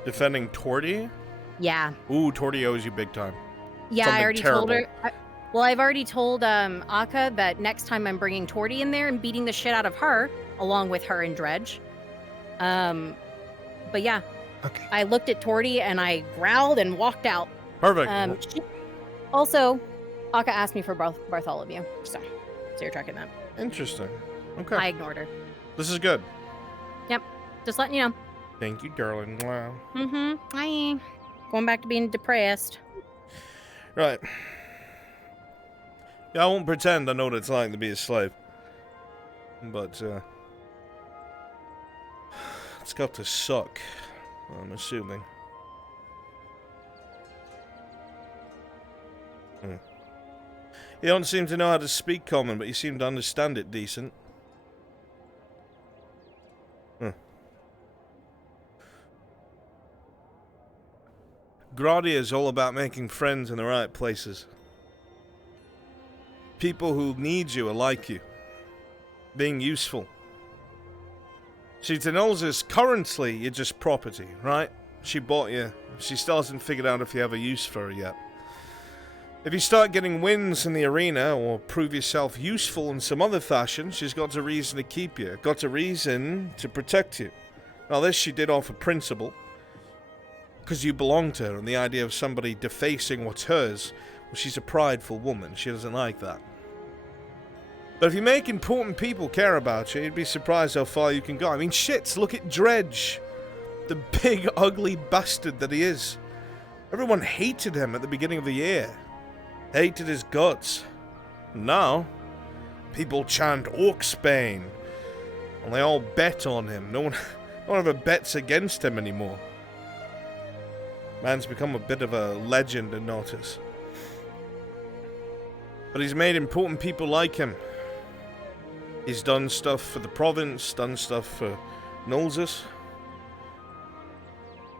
Defending Torty? Yeah. Ooh, Torty owes you big time. Yeah, Something I already terrible. told her. Well, I've already told Aka that next time I'm bringing Torty in there and beating the shit out of her, along with her and Dredge. But yeah. Okay. I looked at Torty and I growled and walked out. Perfect. Also, Aka asked me for Bartholomew, so you're tracking that. Interesting. Okay. I ignored her. This is good. Yep. Just letting you know. Thank you, darling. Wow. Mm-hmm. Hi. Going back to being depressed. Right. Yeah, I won't pretend I know what it's like to be a slave. But, it's got to suck, I'm assuming. You don't seem to know how to speak common, but you seem to understand it decent. Grodia is all about making friends in the right places. People who need you are like you. Being useful. See, to Nolza's, currently, you're just property, right? She bought you. She still hasn't figured out if you have a use for her yet. If you start getting wins in the arena, or prove yourself useful in some other fashion, she's got a reason to keep you. Got a reason to protect you. Now, this she did off of principle. Because you belong to her, and the idea of somebody defacing what's hers, well, she's a prideful woman. She doesn't like that. But if you make important people care about you, you'd be surprised how far you can go. I mean, shit, look at Dredge. The big, ugly bastard that he is. Everyone hated him at the beginning of the year. Hated his guts. Now, people chant Orcsbane. And they all bet on him. No one ever bets against him anymore. Man's become a bit of a legend in Nautis. But he's made important people like him. He's done stuff for the province, done stuff for Nolzus.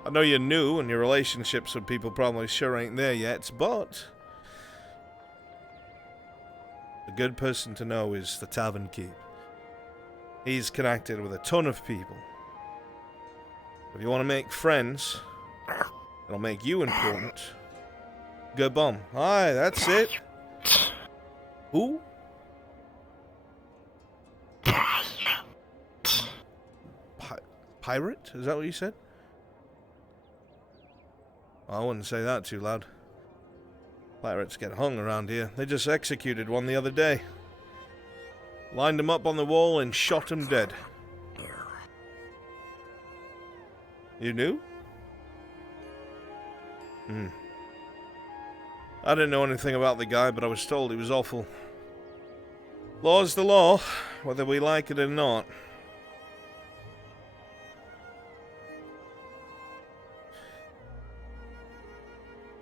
I know you're new and your relationships with people probably sure ain't there yet, but a good person to know is the Tavern Keep. He's connected with a ton of people. If you want to make friends, it'll make you important. Go bomb. Aye, that's it. Who? Pirate? Is that what you said? I wouldn't say that too loud. Pirates get hung around here. They just executed one the other day. Lined him up on the wall and shot him dead. You knew? I didn't know anything about the guy, but I was told he was awful. Law's the law, whether we like it or not.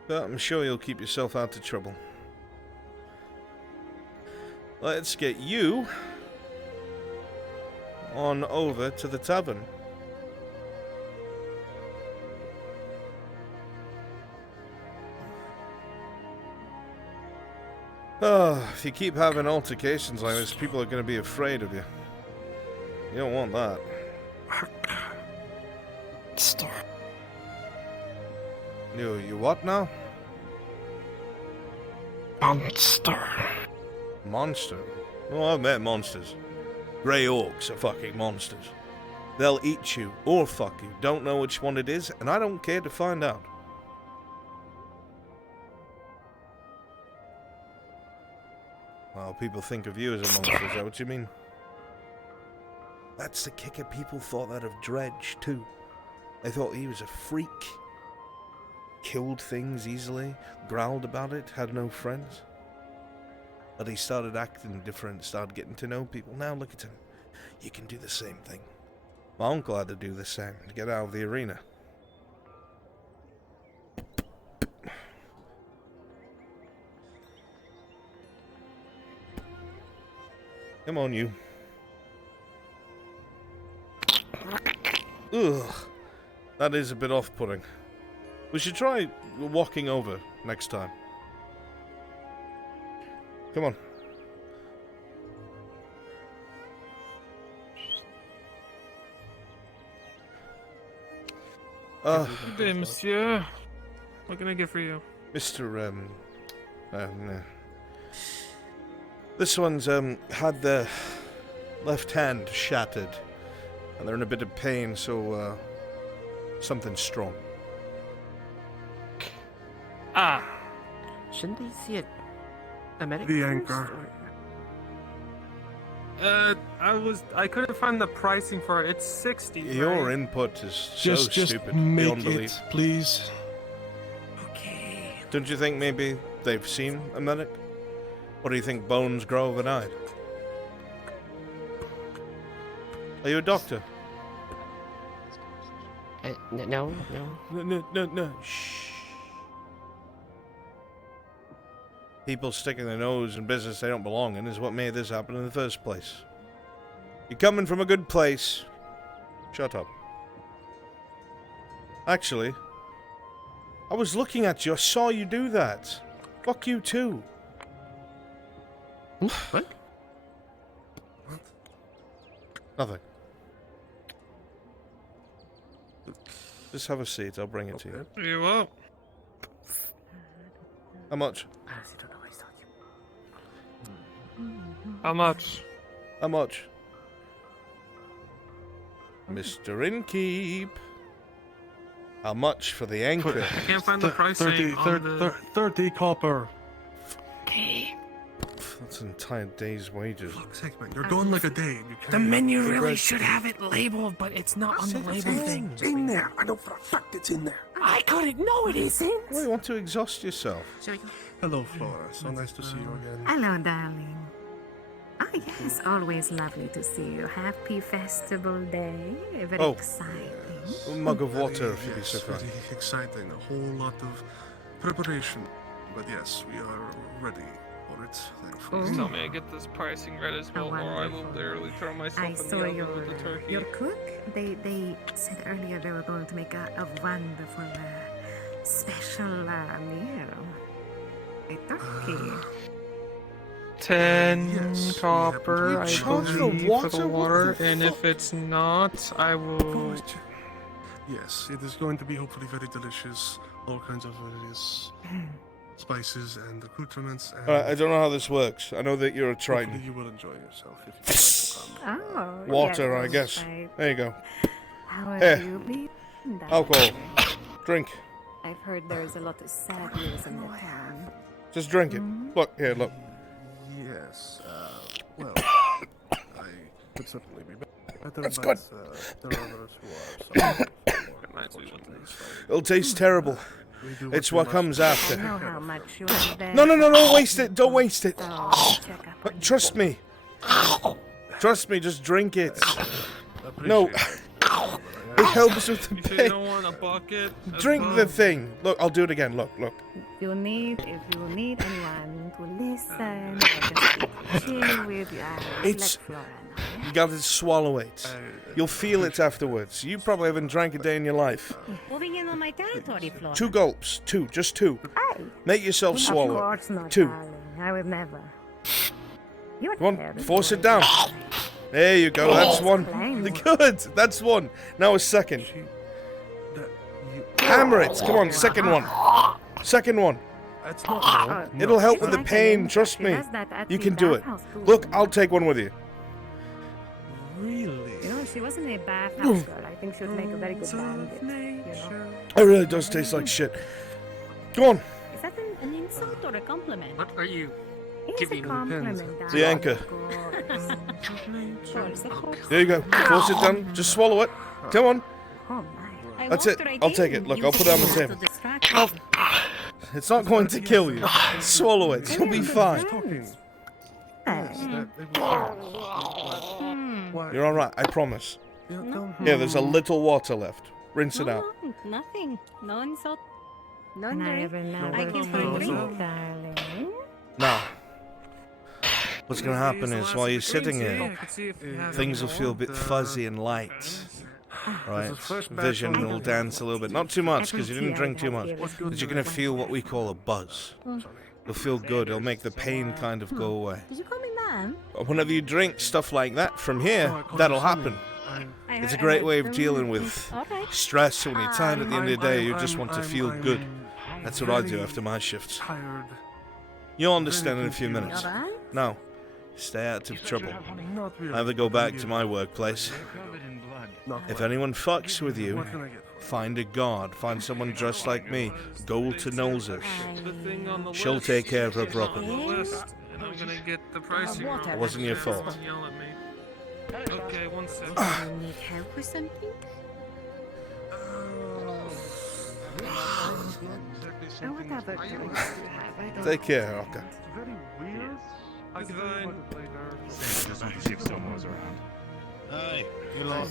But I'm sure you'll keep yourself out of trouble. Let's get you on over to the tavern. Oh, if you keep having altercations like this, people are going to be afraid of you. You don't want that. You what now? Monster. Monster? Well, I've met monsters. Grey orcs are fucking monsters. They'll eat you or fuck you. Don't know which one it is, and I don't care to find out. Well, people think of you as a monster, is that what you mean? That's the kicker. People thought that of Dredge, too. They thought he was a freak. Killed things easily, growled about it, had no friends. But he started acting different, started getting to know people. Now look at him. You can do the same thing. My uncle had to do the same, to get out of the arena. Come on, you. Ugh. That is a bit off-putting. We should try walking over next time. Come on. Good day, monsieur. What can I get for you? Mr. This one's had the left hand shattered, and they're in a bit of pain, so something strong. Shouldn't they see a medic? The first, anchor. I couldn't find the pricing for it. It's 60. Your right? input is so Just stupid. make beyond belief. it, please. Don't you think maybe they've seen a medic? Or do you think bones grow overnight? Are you a doctor? No. No. Shh. People sticking their nose in business they don't belong in is what made this happen in the first place. You're coming from a good place. Shut up. Actually, I was looking at you. I saw you do that. Fuck you too. What? Nothing. Just have a seat. I'll bring it to you. You will. How much? How much? How much? Mr. Innkeep. How much for the anchor? I can't find the pricing on the... 30 copper. That's an entire day's wages. Fuck's sake, man. You're going like a day. You The menu really should have it labeled, but it's not on the label thing. It's in there. I know for a fact it's in there. I couldn't know it isn't. Why you want to exhaust yourself? Hello, Flora. So nice to see you again. Hello, darling. Oh, yes, always lovely to see you. Happy festival day. Very exciting. A mug of water, if you'd be so kind. Very exciting. A whole lot of preparation. But yes, we are ready for it. Thankfully. Please tell me I get this pricing right as well, or I will literally throw myself I in saw the oven with the turkey. your cook. They said earlier they were going to make a wonderful special meal. A turkey. 10 copper, You I charge for believe, for the water, and if it's not, I will... Yes, it is going to be hopefully very delicious. All kinds of various spices and accoutrements. And Alright, I don't know how this works. I know that you're a Triton. hopefully you will enjoy yourself if you Oh, Water, yes, I guess. right. There you go. How have Here. you been? darling? Alcohol. Drink. I've heard there's a lot of sad news in the town. Just drink it. Look, here, look. Yes, well, I would certainly be better, That's but there are others who are suffering. It'll taste terrible. It's what comes I after. know how much you are there. No, don't waste it. Don't waste it. So, check up on Trust me. Trust me, just drink it. No. It helps with the You say you pain. don't want a bucket? That's Drink fine. the thing. Look, I'll do it again. Look. if you need anyone to listen or just chill with you, It's- let Flora know. You gotta swallow it. You'll feel it afterwards. You probably haven't drank a day in your life. Moving in on my territory, Flora. 2 gulps. 2. Just 2. Make yourself swallow Of course it. not, 2. darling. I would never. You're Come on, terrible. force it down. There you go. That's one. Good. That's one. Now a second. Hammer it. Come on, second one. Second one. That's not no. It'll help with the pain. Trust me. You can do it. Look, I'll take one with you. Really? You know, she wasn't a bathhouse girl. I think she would make a very good bandit. You know? It really does taste like shit. Go on. Is that an insult or a compliment? What are you It's giving a compliment, It's the anchor. darling. There you go. Force it down. Just swallow it. Come on. Oh my. That's it. I'll take it. Look, I'll put it on the table. It's not going to kill you. Swallow it. You'll be fine. You're alright, I promise. Yeah, there's a little water left. Rinse it out. Nothing. No insult. No And I drink. have another I can find drink, drink. darling. Now, what's gonna happen is while you're sitting Yeah, I here, can see if you have things will any feel a more. bit fuzzy and light. Right? Vision will dance a little bit. Not too much, because you didn't drink too much. But you're gonna feel what we call a buzz. You'll feel good. It'll make the pain kind of go away. Did you call me ma'am? But whenever you drink stuff like that from here, that'll happen. It's a great way of dealing with stress when you're tired at the end of the day. You just want to feel good. That's what I do after my shifts. You'll understand in a few minutes. Now, stay out of trouble. I have to go back to my workplace. If anyone fucks with you, find a guard. Find someone dressed like me. Go to Nolzer's. The thing on the She'll list take care of her is on properly. the list, and I'm gonna get the pricing wrong. It wasn't your fault. Don't yell at me. Okay, one second. You need help with something? Oh, whatever drinks you have, I don't Take care, Oka. It's fine. See if someone was around. Hi, you lot.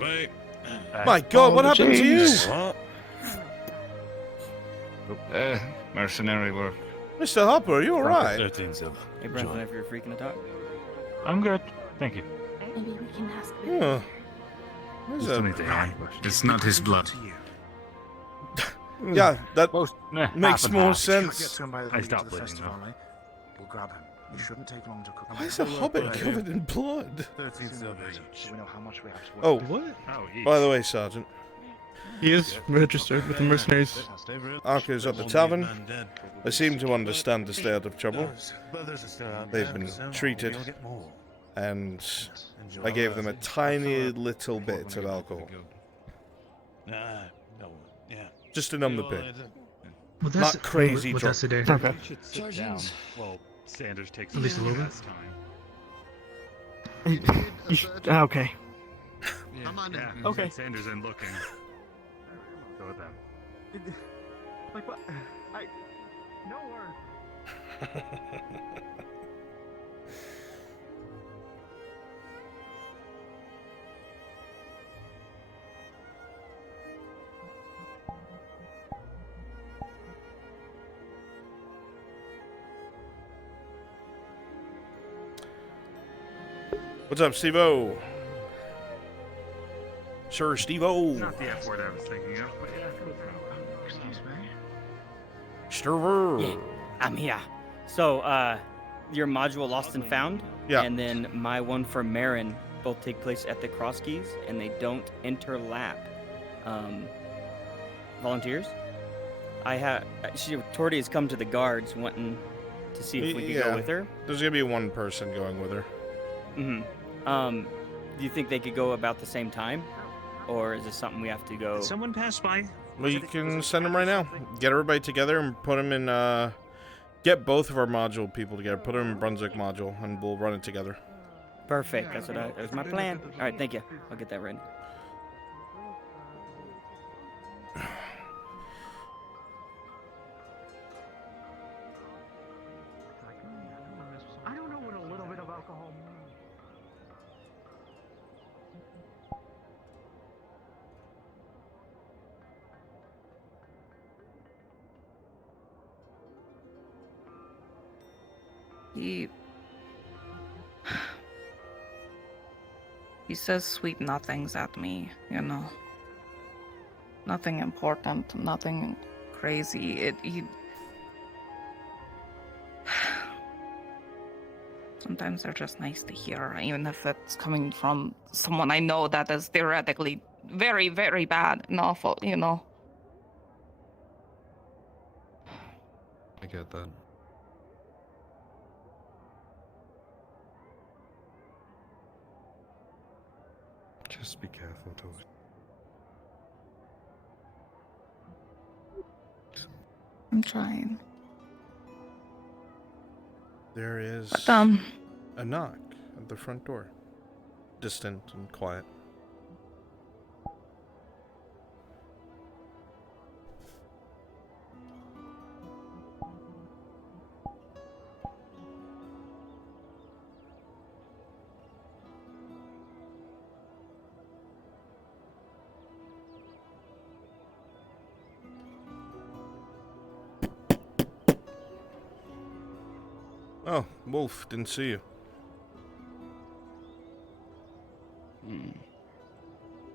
Wait. My God, what happened to you? What? Mercenary work. Mr. Hopper, are you alright? 13 silver. Hey, Brunswick, if you're freaking to talk. I'm good. Thank you. Maybe we can ask Oh. Just don't need to hang. It's not his blood. Yeah, that makes happen more half. sense. I stopped bleeding though. We'll grab him. It shouldn't take long to cook. Why is a hobbit covered in blood? 13 silver each. We know how much we have to Oh, What? by the way, Sergeant. He is registered with the mercenaries. Arco's at the tavern. They seem to understand to stay out of trouble. They've been treated, and I gave them a tiny little bit of alcohol. Just to numb the pain. Well, Not crazy well, drunk. that's the day. Okay. Well, Sanders takes At least a little bit. Okay. Yeah, Okay. Sanders in looking. Go with them. Like what? No word. What's up, Steve-O? Sir Steve-O. Not the F word I was thinking of, but yeah. Excuse me? Sturver. Yeah, I'm here. So, your module Lost and Found, Yeah. and then my one for Marin both take place at the cross keys, and they don't interlap. Volunteers? Torty has come to the guards wanting to see if we could go with her. There's gonna be one person going with her. Do you think they could go about the same time? Or is this something we have to go... Did someone pass by? We can send them right now. Get everybody together and put them in, get both of our module people together. Put them in Brunswick module, and we'll run it together. Perfect. That was my plan. All right, thank you. I'll get that written. I don't know what a little bit of alcohol means. He says sweet nothings at me, you know. Nothing important, nothing crazy. Sometimes they're just nice to hear, even if it's coming from someone I know that is theoretically very, very bad and awful, you know. I get that. Just be careful, Toad. I'm trying. There is a knock at the front door. Distant and quiet. Oh, Wolf, didn't see you.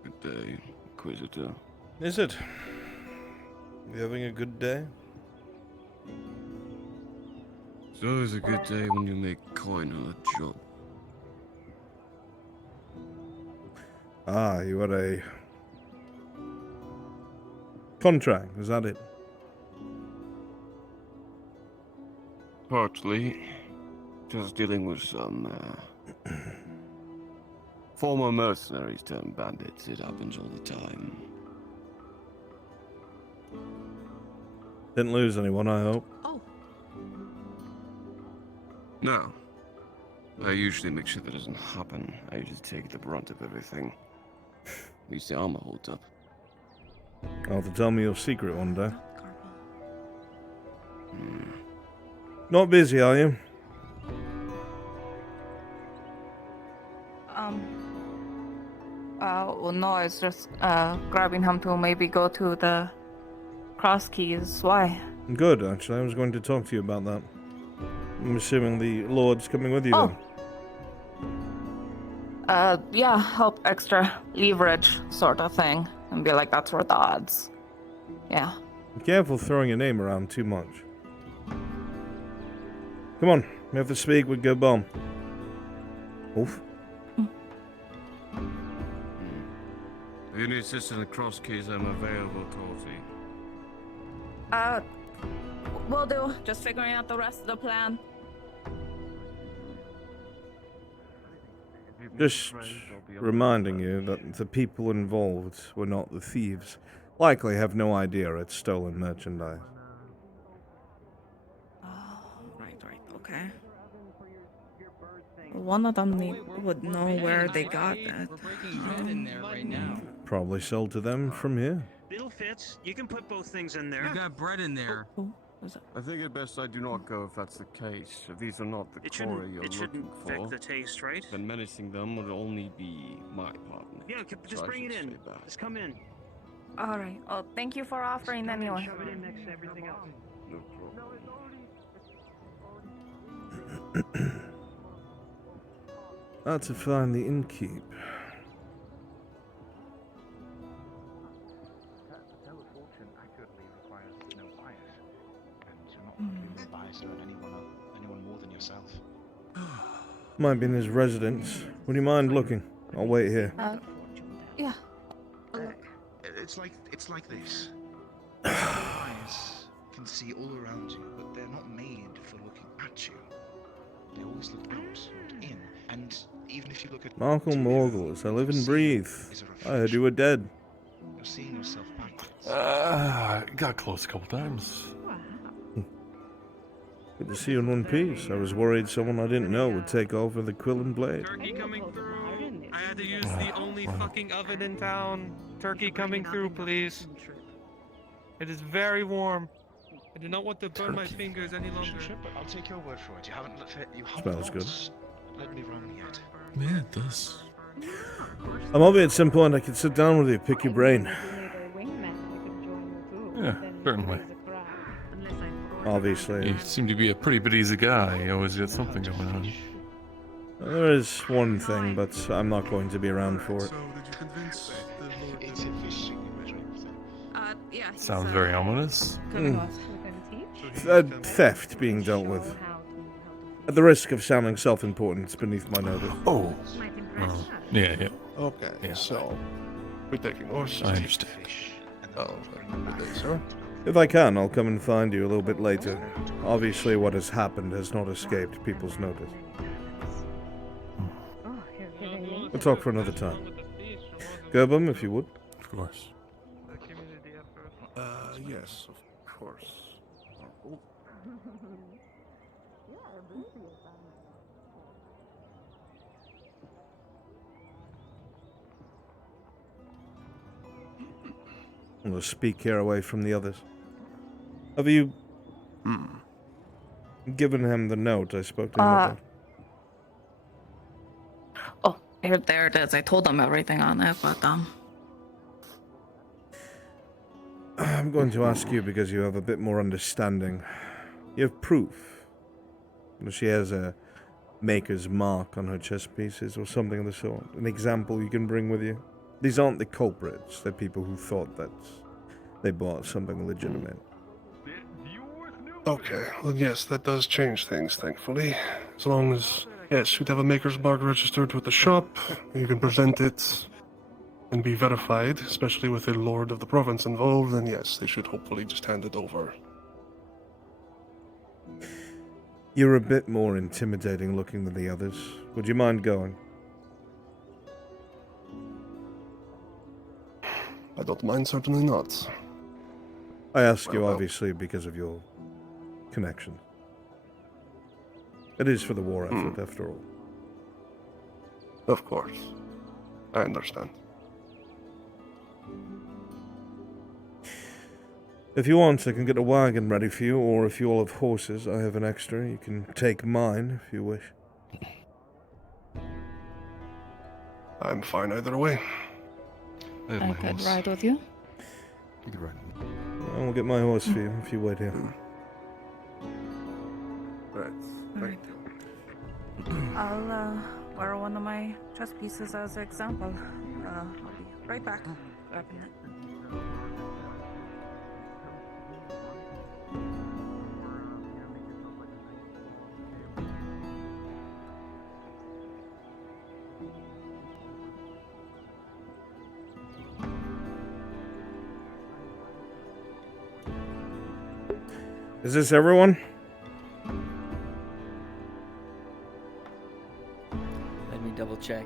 Good day, Inquisitor. Is it? You having a good day? It's always a good day when you make coin on a job. Ah, you had a contract, is that it? Partly. Just dealing with some, former mercenaries turned bandits. It happens all the time. Didn't lose anyone, I hope. Oh. No. I usually make sure that doesn't happen. I usually take the brunt of everything. At least the armor holds up. I'll have to tell me your secret one day. Not busy, are you? Well, no, I was just grabbing him to maybe go to the cross keys. Why? Good, actually. I was going to talk to you about that. I'm assuming the Lord's coming with you then. Yeah, help extra leverage sort of thing. And be like, that's worth the odds. Yeah. Be careful throwing your name around too much. Come on, We have to speak with Gobom. Oof. Any assistance across keys, I'm available, Torty. Will do. Just figuring out the rest of the plan. Just reminding you that the people involved were not the thieves. Likely have no idea it's stolen merchandise. Right, okay. One of them would know where they got that. Probably sold to them from here. It'll fit. You can put both things in there. You got bread in there. I think it best I do not go if that's the case. If these are not the quarry you're looking for, affect the taste, right? then menacing them would only be my partner. Yeah, just bring it in. Just come in. All right. Oh, thank you for offering anyway. Shove it in next to everything else. No problem. How to find the innkeep. Anyone more than yourself. Might be in his residence. Would you mind looking? I'll wait here. Yeah. It's like this. Your eyes can see all around you, but they're not made for looking at you. They always look out, not in. And even if you look at Malcolm Morgles, I live and breathe. I heard you were dead. you're seeing yourself backwards. Got close a couple times. Good to see you in one piece. I was worried someone I didn't know would take over the Quill and Blade. Turkey coming through. I had to use the only fucking oven in town. Turkey coming through, please. It is very warm. I do not want to burn my fingers any longer. But I'll take your word for it. You haven't Smells good. led me wrong yet. Yeah, it does. I'm hoping at some point I can sit down with you, pick your brain. Yeah, certainly. Obviously. You seem to be a pretty busy guy. You always got something going on. There is one thing, but I'm not going to be around for it. Yeah. Sounds very ominous. Theft being dealt with. At the risk of sounding self-important, it's beneath my notice. Oh. Yeah. Okay, Yeah. so we're taking horses. I understand. Oh, good day, sir. If I can, I'll come and find you a little bit later. Obviously, what has happened has not escaped people's notice. We'll talk for another time. Gerbum, if you would. Of course. Yes, of course. We'll speak here away from the others. Have you given him the note I spoke to him about? Oh, there it is. I told them everything on it, but I'm going to ask you because you have a bit more understanding. You have proof. She has a maker's mark on her chest pieces or something of the sort. An example you can bring with you. These aren't the culprits. They're people who thought that they bought something legitimate. Okay, well, yes, that does change things, thankfully. As long as, yes, you'd have a maker's mark registered with the shop, you can present it and be verified, especially with a lord of the province involved, then yes, they should hopefully just hand it over. You're a bit more intimidating looking than the others. Would you mind going? I don't mind, certainly not. I ask you, obviously, because of your connection. It is for the war effort, after all. Of course. I understand. If you want, I can get a wagon ready for you, or if you all have horses, I have an extra. You can take mine, if you wish. I'm fine either way. I could ride with you. You could ride. I'll get my horse for you, if you wait here. Right. Alright. I'll wear one of my chess pieces as an example. I'll be right back. Grabbing it. Is this everyone? Let me double check.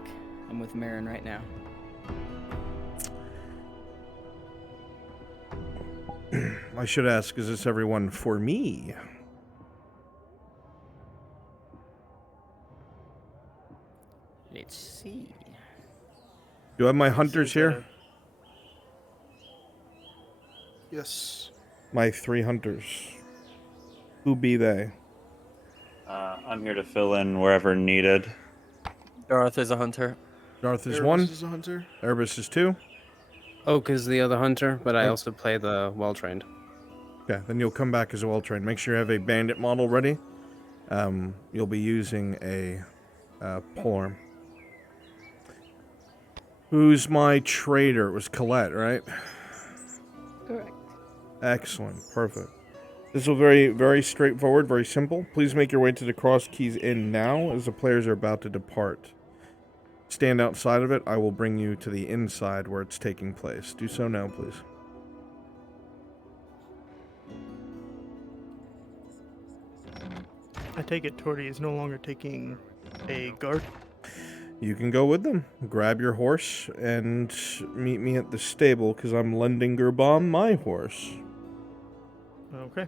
I'm with Marin right now. I should ask, is this everyone for me? Let's see. Do I have my hunters here? Yes. My 3 hunters. Who be they? I'm here to fill in wherever needed. Darth is a hunter. Darth is Erebus 1. is a hunter. Erebus is 2. Oak is the other hunter, but I also play the well-trained. Okay, then you'll come back as a well-trained. Make sure you have a bandit model ready. You'll be using a polearm. Who's my trader? It was Colette, right? Correct. Excellent. Perfect. This will very, very straightforward, very simple. Please make your way to the cross keys inn now as the players are about to depart. Stand outside of it. I will bring you to the inside where it's taking place. Do so now, please. I take it Torty is no longer taking a guard. You can go with them. Grab your horse and meet me at the stable because I'm lending Gerbom my horse. Okay.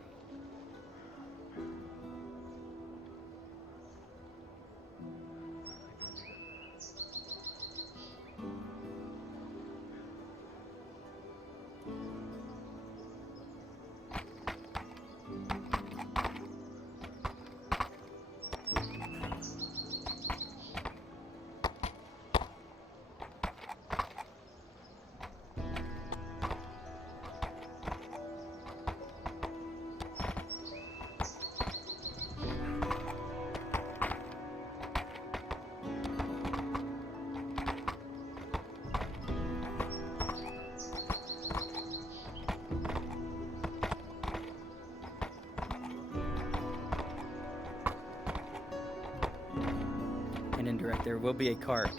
And indirect, there will be a cart.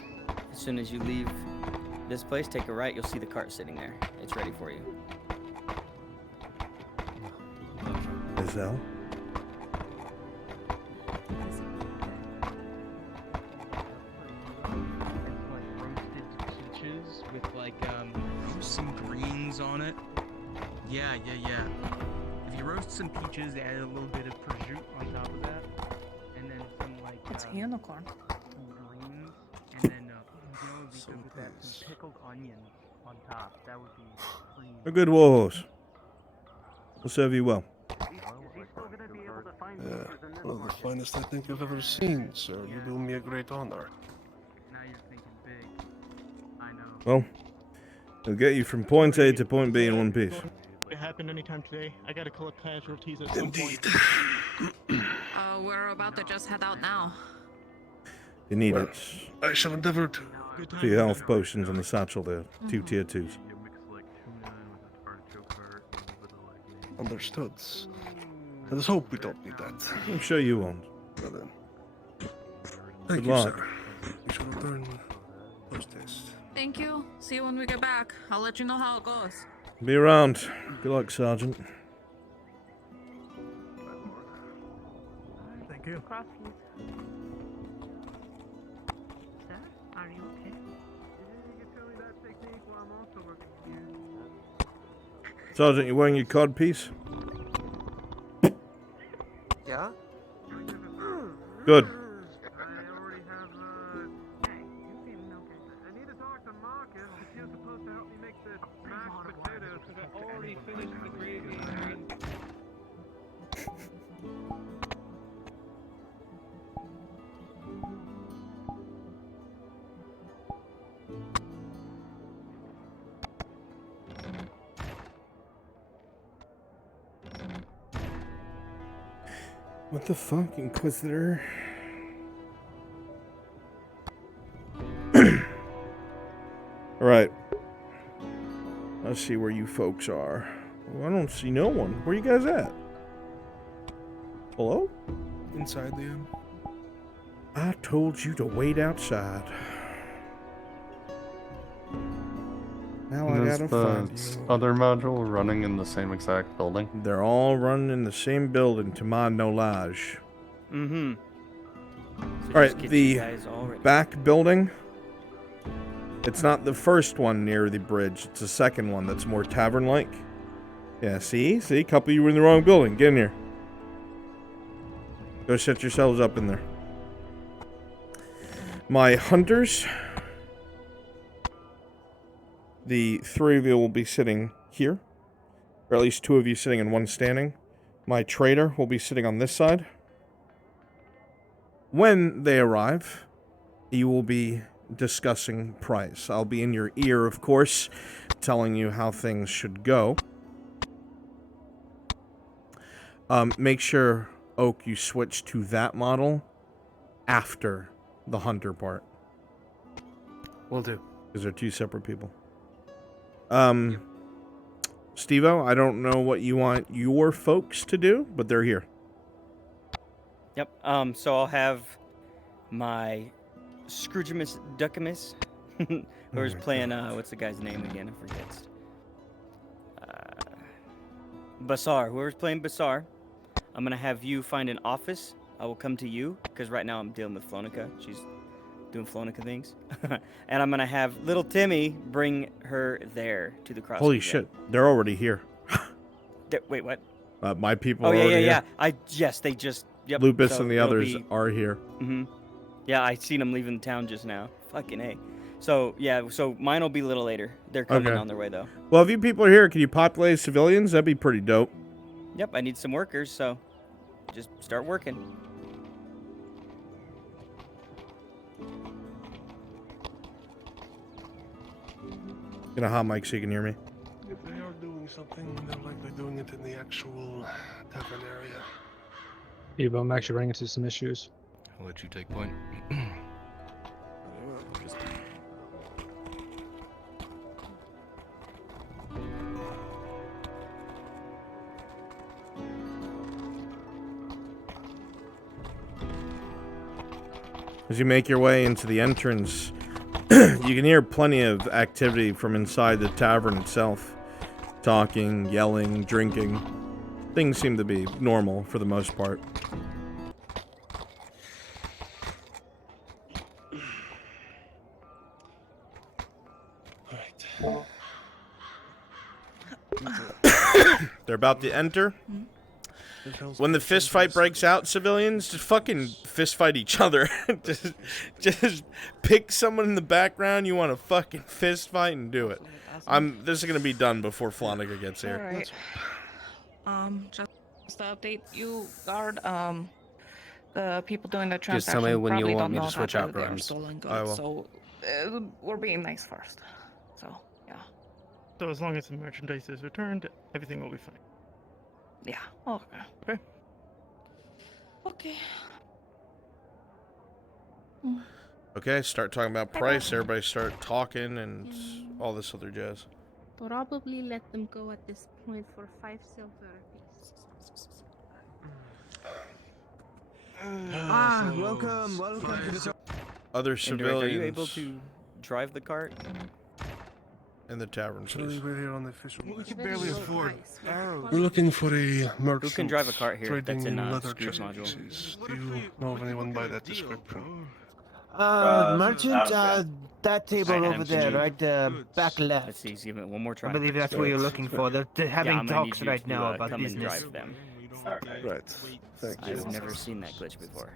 As soon as you leave this place, take a right, you'll see the cart sitting there. It's ready for you. Giselle? Peaches with like some greens on it. Yeah. If you roast some peaches, add a little bit of prosciutto on top of that, and then some like It's unicorn. some greens, and then some pickled onions on top. That would be cream. A good warhorse. Will serve you well. One of the finest I think I've ever seen, sir. You do me a great honor. Now you're thinking big. I know. Well, it'll get you from point A to point B in one piece. It happened anytime today. I gotta collect casualties at some point. We're about to just head out now. You need it. I shall endeavor to. For your health potions on the satchel there. 2 tier 2s. Understood. Let us hope we don't need that. I'm sure you won't. Well then. Good Thank you, luck. sir. We shall return post-haste. Thank you. See you when we get back. I'll let you know how it goes. Be around. Good luck, Sergeant. Thank you. Cross keys. Sir, are you okay? Sergeant, you wearing your cod piece? Yeah? Good. What the fuck, Inquisitor? Alright. Let's see where you folks are. Well, I don't see no one. Where you guys at? Hello? Inside the inn. I told you to wait outside. Now I Is gotta the find you. other module running in the same exact building? They're all running in the same building, to my knowledge. Mm-hmm. All right, the back building. It's not the first one near the bridge. It's the second one that's more tavern-like. Yeah, see? See? Couple of you were in the wrong building. Get in here. Go set yourselves up in there. My hunters. The 3 of you will be sitting here. Or at least 2 of you sitting and 1 standing. My trader will be sitting on this side. When they arrive, you will be discussing price. I'll be in your ear, of course, telling you how things should go. Make sure, Oak, you switch to that model after the hunter part. Will do. Because they're 2 separate people. Steve-O, I don't know what you want your folks to do, but they're here. Yep. So I'll have my Scroogemus Duckamus, who's playing, what's the guy's name again? I forget. Basar. Whoever's playing Basar, I'm going to have you find an office. I will come to you, because right now I'm dealing with Flonica. She's doing Flonica things. And I'm going to have little Timmy bring her there to the crossing. Holy shit, they're already here. Wait, what? My people Oh, are yeah, already yeah, here. Yes, they just... Yep. Lupus So and the it'll others be- are here. Mm-hmm. Yeah, I seen them leaving town just now. Fucking A. So, yeah, so mine will be a little later. They're coming Okay. on their way, though. Well, if you people are here, can you populate civilians? That'd be pretty dope. Yep, I need some workers, so just start working. Get a hot mic so you can hear me. If they are doing something, they're likely doing it in the actual tavern area. Eva, I'm actually running into some issues. I'll let you take point. As you make your way into the entrance, you can hear plenty of activity from inside the tavern itself. Talking, yelling, drinking. Things seem to be normal for the most part. They're about to enter. When the fist fight breaks out, civilians, just fucking fist fight each other. just pick someone in the background you want to fucking fist fight and do it. This is gonna be done before Flonica gets here. Alright. Just to update you, guard, the people doing the Just transaction tell me when you probably want don't me to know switch that out they are runs. stolen goods, I will. so we're being nice first. So, yeah. So as long as the merchandise is returned, everything will be fine. Yeah. Okay. Okay. Okay. Okay, start talking about price. Everybody start talking and all this other jazz. Probably let them go at this point for 5 silver apiece. Welcome to the Other Indirect, civilians. are you able to drive the cart? In the tavern, Actually, please. we're here on the official. We can barely afford arrows. We're looking for a merchant. Who can drive a cart here trading that's in leather Scrooge module? charities. Do you know of anyone by that description? Merchant, that table I over am there, Jude. right, back left. Let's see, give it one more try. I believe that's what you're looking for. They're Yeah, having I'm gonna need talks you right to, now about come and business. drive them. Right. Thank you. I've never seen that glitch before.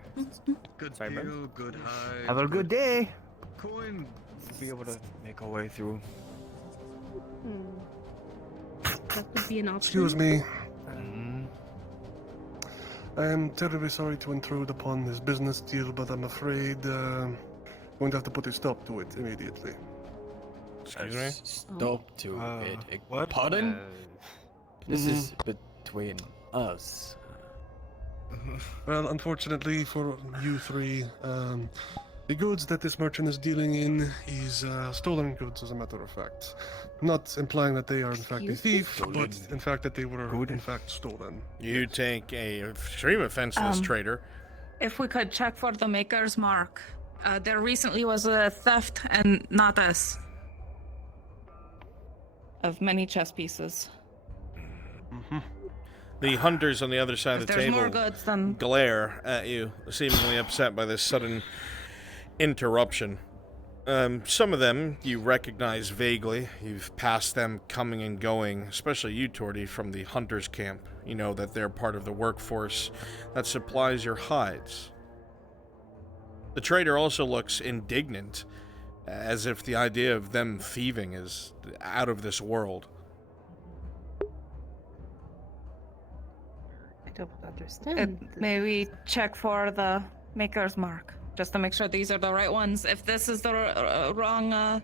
Good Sorry, bro. deal, good high. Have a good day. Coin. We'll be able to make our way through. That would be an option. Excuse me. I am terribly sorry to intrude upon this business deal, but I'm afraid going to have to put a stop to it immediately. Excuse me? Stop to it. what? Pardon? This Mhm. is between us. Well, unfortunately for you three, the goods that this merchant is dealing in is stolen goods, as a matter of fact. Not implying that they are in fact a thief, but in fact that they were in fact stolen. You take a extreme offense to this trader. If we could check for the maker's mark. There recently was a theft and not us. of many chess pieces. The hunters on the other side of the there's table more goods, then glare at you, seemingly upset by this sudden interruption. Some of them you recognize vaguely. You've passed them coming and going, especially you, Torty, from the hunters' camp. You know that they're part of the workforce that supplies your hides. The trader also looks indignant, as if the idea of them thieving is out of this world. I don't understand. May we check for the maker's mark, just to make sure these are the right ones. If this is the wrong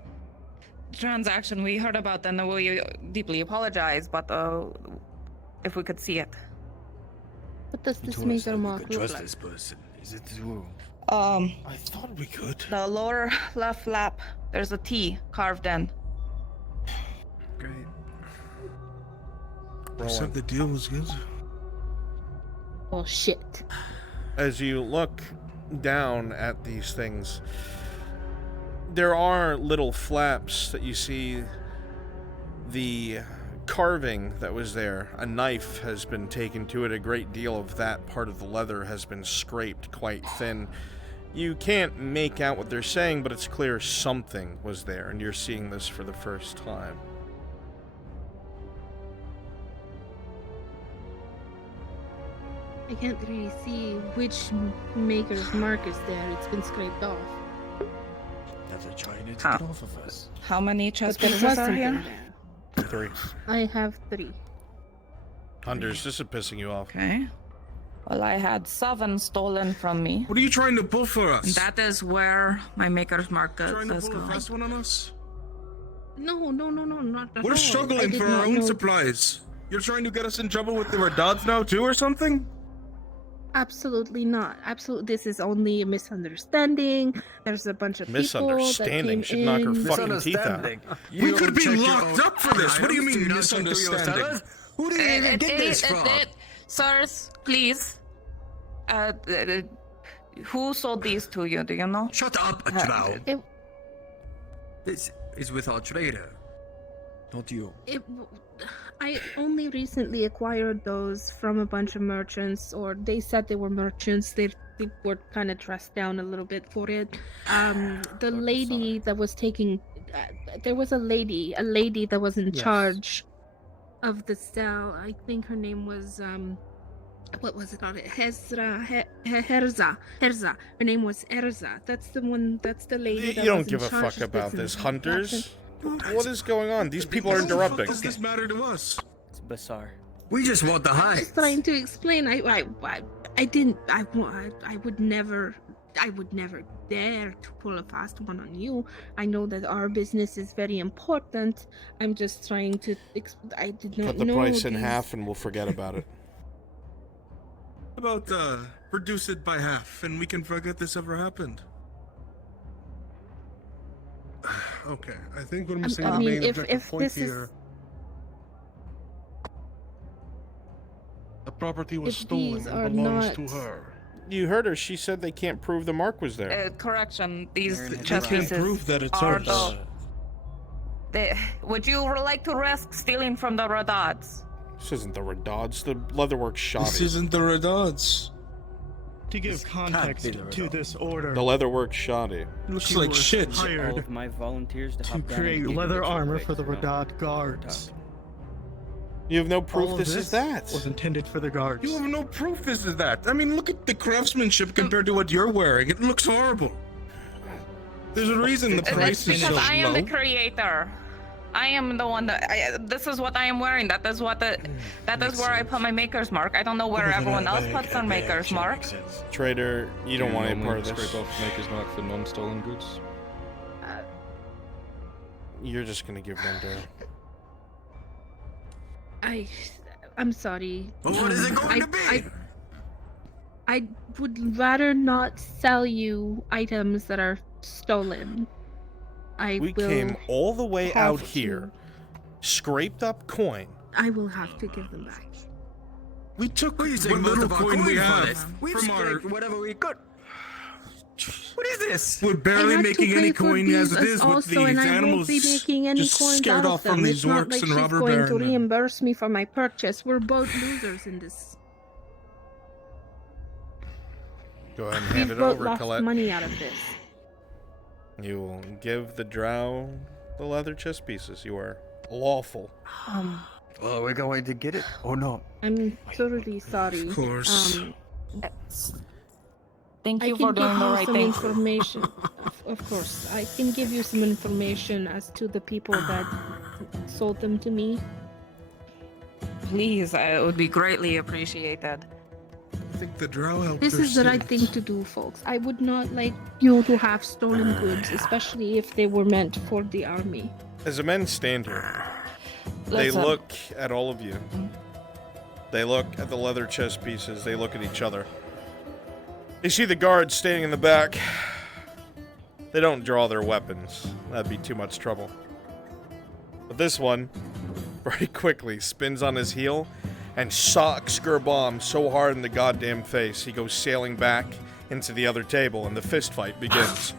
transaction we heard about, then we deeply apologize, but if we could see it. What does this maker mark look Trust like? this person. Is it true? I thought we could. The lower left flap, there's a T carved in. Great. I said the deal was good. Oh shit. As you look down at these things, there are little flaps that you see. The carving that was there, a knife has been taken to it. A great deal of that part of the leather has been scraped quite thin. You can't make out what they're saying, but it's clear something was there, and you're seeing this for the first time. I can't really see which maker's mark is there. It's been scraped off. Never trying to get off of us. How many chess But there pieces was are something here? there. 3. I have 3. Hunters, this is pissing you off. Okay. Well, I had 7 stolen from me. What are you trying to pull for us? That is where my maker's mark Trying to does pull go. a fast one on us? No, not at all. We're I struggling did for not our own know- supplies. You're trying to get us in trouble with the Redods now too, or something? Absolutely not. Absolutely, this is only a misunderstanding. There's a bunch of people that Misunderstanding came should knock her in. fucking teeth out. We could be locked up for this. What do you mean misunderstanding? Who did you even get this from? Sirs, please. Who sold these to you? Do you know? Shut up, Atrao. This is with our trader, not you. I only recently acquired those from a bunch of merchants, or they said they were merchants. They were kind of dressed down a little bit for it. The lady that was taking, there was a lady that was in charge of the cell. I think her name was what was it on it? Herza. Her name was Erza. That's the one. That's the lady. That You don't was give in a charge fuck of about this this, hunters. What is going on? These people are What the fuck interrupting. does this matter to us? It's bizarre. We just want the I'm hide. just trying to explain. I would never dare to pull a fast one on you. I know that our business is very important. I'm just trying to. I did not Cut the know price in these- half and we'll forget about it. How about reduce it by half, and we can forget this ever happened. Okay, I think we're I missing the mean, main if objective point this is- here. The property was If stolen these and are belongs to not- her. You heard her. She said they can't prove the mark was there. Correction. These They chess can't pieces prove that it's are hers. would you like to risk stealing from the Redods? This isn't the Redods. The leatherwork shoddy. This isn't the Redods. To give context to this order, The leatherwork shoddy. Looks she like was shit. All hired of my volunteers to to hop down and create give you leather the armor quick, for the you know, Radad guards. You have no proof All of this is that. was intended for the guards. You have no proof this is that. I mean, look at the craftsmanship compared to what you're wearing. It looks horrible. There's a reason the That's price is so because I am the low. creator. I am the one that. This is what I am wearing. That is what the. That is where I put my maker's mark. I don't know where everyone else puts their maker's mark. Trader, you don't want any part of this. Scrape off maker's mark for non-stolen goods. You're just gonna give them to. I'm sorry. Well, what is it going to be? I would rather not sell you items that are stolen. We came all the way have out here, scraped up coin. I will have to give them back. We took What are you what saying, most little of our coin we coin for have this? We've from our. scraped whatever we could. What is this? We're barely I had making to any pay for coin as it these is also, with these and I animals won't be making any just coins scared out off of from them. these It's not orcs like and she's robber going to baron. reimburse me for my purchase. We're both losers in this. Go ahead and We've hand it both over, lost Colette. money out of this. You will give the drow the leather chest pieces. You are lawful. Well, we're going to get it or not? I'm thoroughly sorry. Of course. Thank I you can for doing give the you right some thing. information. Of course, I can give you some information as to the people that sold them to me. Please, it would be greatly appreciated. I think the drow helped This her is the right since. thing to do, folks. I would not like you to have stolen goods, especially if they were meant for the army. As the men stand here, they Listen. look at all of you. They look at the leather chest pieces. They look at each other. They see the guards standing in the back. They don't draw their weapons. That'd be too much trouble. But this one, very quickly, spins on his heel and socks Gerbomb so hard in the goddamn face, he goes sailing back into the other table, and the fist fight begins.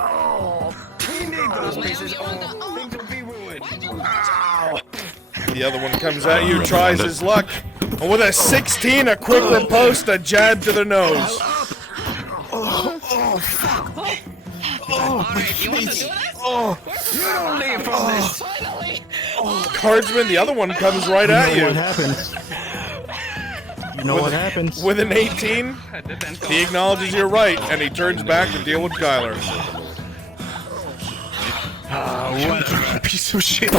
We need those pieces. Things will be ruined. The other one comes at you, tries his luck. And with a 16, a quick riposte, a jab to the nose. Alright, you want to do this? You don't leave from this. Cardsman, the other one comes right at you. What happens? You know what happens. With an 18, he acknowledges you're right, and he turns back to deal with Kyler. What a piece of shit.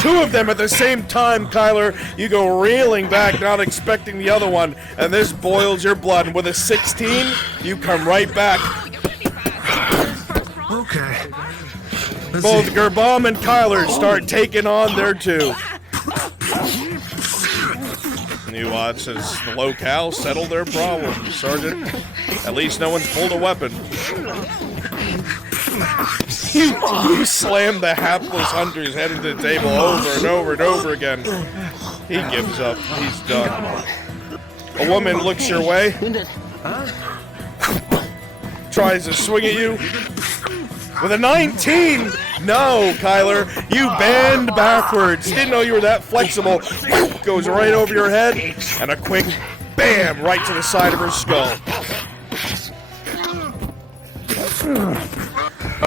Two of them at the same time, Kyler. You go reeling back, not expecting the other one, and this boils your blood. And with a 16, you come right back. Okay. Both Gerbomb and Kyler start taking on their two. You watch as the locale settle their problems, Sergeant. At least no one's pulled a weapon. You slam the hapless hunter's head into the table over and over and over again. He gives up. He's done. A woman looks your way. Tries to swing at you. With a 19! No, Kyler. You bend backwards. Didn't know you were that flexible. Goes right over your head. And a quick bam right to the side of her skull.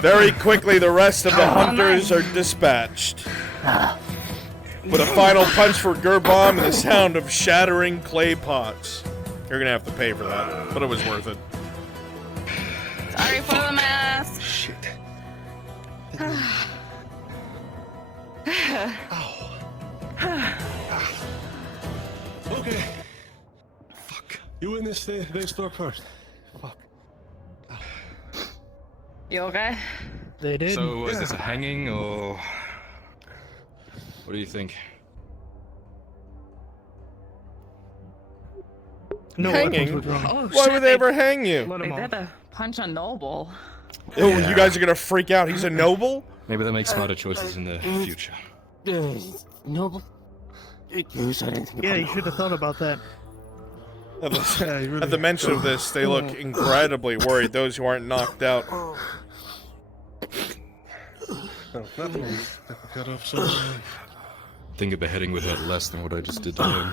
Very quickly, the rest of the hunters are dispatched. With a final punch for Gerbomb and the sound of shattering clay pots. You're gonna have to pay for that, but it was worth it. Sorry for the mess. Shit. Okay. Fuck. You witnessed the store first. Fuck. You okay? They did. So, is this a hanging or what do you think? No Hanging? Oh, Why shit, would they ever hang you? Let They 'em off. did a punch a noble. Oh, you guys are gonna freak out. He's a noble? Maybe they'll make smarter choices in the future. Noble. Yeah, you should have thought about that. At the mention of this, they look incredibly worried, those who aren't knocked out. Think a beheading would hurt less than what I just did to him.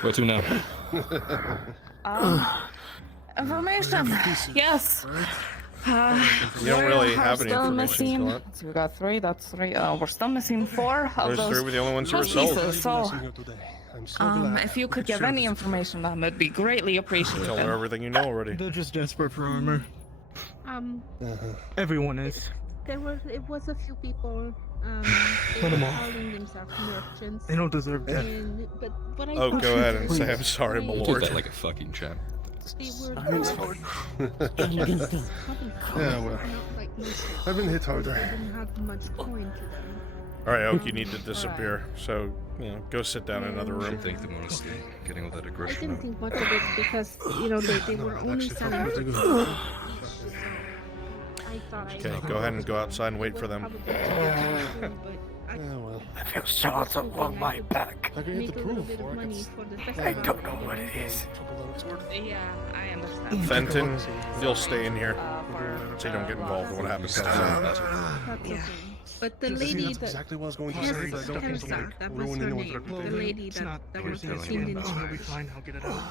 Where to now? Information. Yes. You don't really have any still information, missing. Colette. So we got 3. That's 3. We're still missing 4 of Those 3 were the only ones who were chess sold. pieces, So, if you could give any information, that would be greatly appreciated. Tell her everything you know already. They're just desperate for armor. Everyone is. It was a few people. They Let were 'em off. calling themselves merchants. They don't deserve that. But what I Oh, thought go ahead and was say I'm sorry, my You did lord. that like a fucking champ. They were Yeah, well, I've been hit harder. didn't have much coin to them. Alright, Oak, you need to disappear. So, go sit down in another room. Thank them honestly, getting all that I aggression didn't out. think much of it because, they were only selling I thought Okay, go ahead and go outside and wait for them. Yeah, well. I feel shards along my back. I can get the proof. Bit of Or I money could for the I festival. don't know what it is. Yeah, I understand. Fenton, you'll stay in here so you don't get involved in what happens outside. That's okay. But the lady That's that exactly what I was going to say. But I don't want to Hemsa, like that was ruin her anyone's name. The reputation. lady that was seen in It'll be fine. I'll get it out.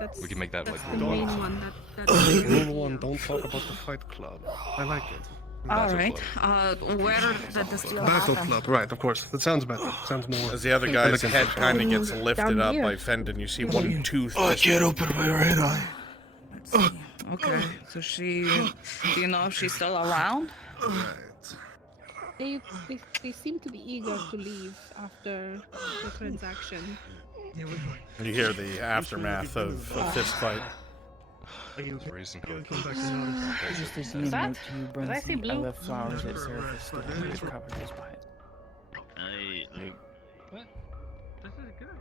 That's, We can make that like the main one. That Rule 1, don't talk about the Fight Club. I like it. All right. Where did this deal Battle happen? Club, right, of course. That sounds better. Sounds more... As the other guy's elegant. head kind of gets lifted Down up here. by Fenton, you see one tooth. I can't open my right eye. Okay, so she. Do you know if she's still around? they seem to be eager to leave after the transaction. You hear the aftermath of a fist fight. Just Just as That- note to you, did I see Brunswick, I blue? left flowers at surface to cover this pipe. What? This is good.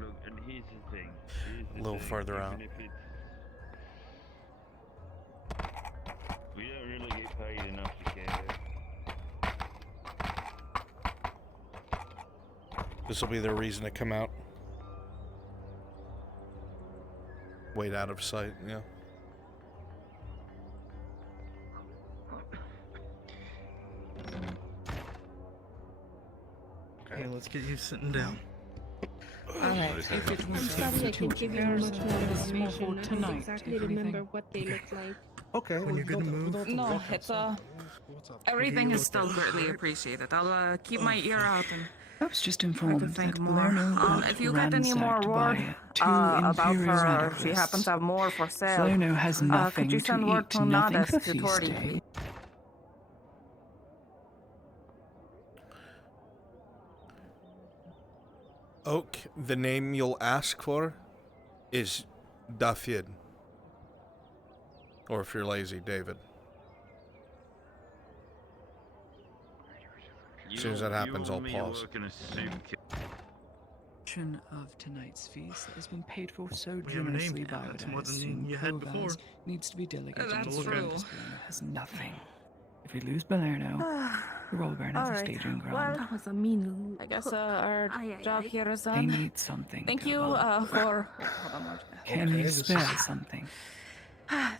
Look, and here's the thing. A little further out. We don't really get paid enough to care. This will be their reason to come out. Wait out of sight, yeah. Okay, let's get you sitting down. Alright. I'm sorry I can't give you much more information. I don't exactly remember what they look like. Okay, When you're good to move. No, it's everything is still greatly appreciated. I'll keep my ear out and I was just try to informed think that more. Palermo If you get any more ransacked word by two about imperial her, if she anarchists. happens to have more for sale, Salerno has nothing could you to send word eat, to nothing Nadas for to feast Tori, day. please? Oak, the name you'll ask for is Dafydd. Or if you're lazy, David. As soon as that happens, I'll pause. Of tonight's feast that has been paid for so We have a name. generously by That's what I more than assume you had before. Hogans needs to be delegated. That's to true. Palermo has nothing. If we lose Palermo, the Rollburn has a Alright. staging ground. Well, That was a mean. I guess our job here is They done. need something. Thank to you go. for. Hold on, Can you spare something?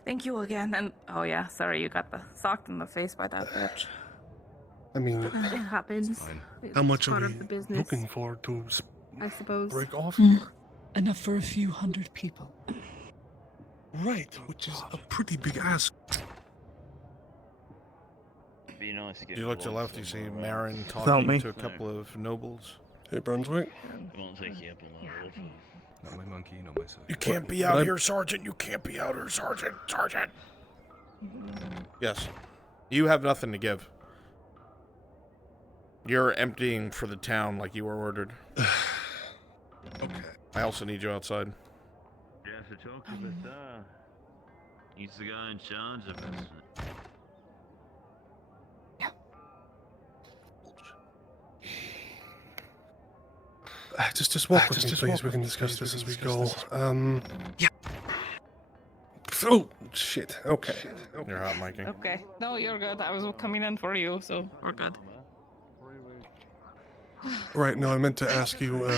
Thank you again. And oh yeah, sorry you got socked in the face by that bitch. I mean, It happens. It's how much part are of we the business, looking for to I suppose. break off? Enough for a few hundred people. Right, which is a pretty big ask. Be nice to get You look to the left, you see Marin Without talking me. to a couple of nobles. Hey, Brunswick. It won't take you up a lot of Not my monkey, not my son. You can't be out here, Sergeant. You can't be out here, Sergeant. Sergeant. Yes. You have nothing to give. You're emptying for the town like you were ordered. Okay. I also need you outside. You have to talk to Bathar. He's the guy in charge of us. Just walk with me, please. We can discuss this as we go. Yeah. Oh, shit. Okay. You're hot micing. Okay. No, you're good. I was coming in for you, so we're good. Right, no, I meant to ask you,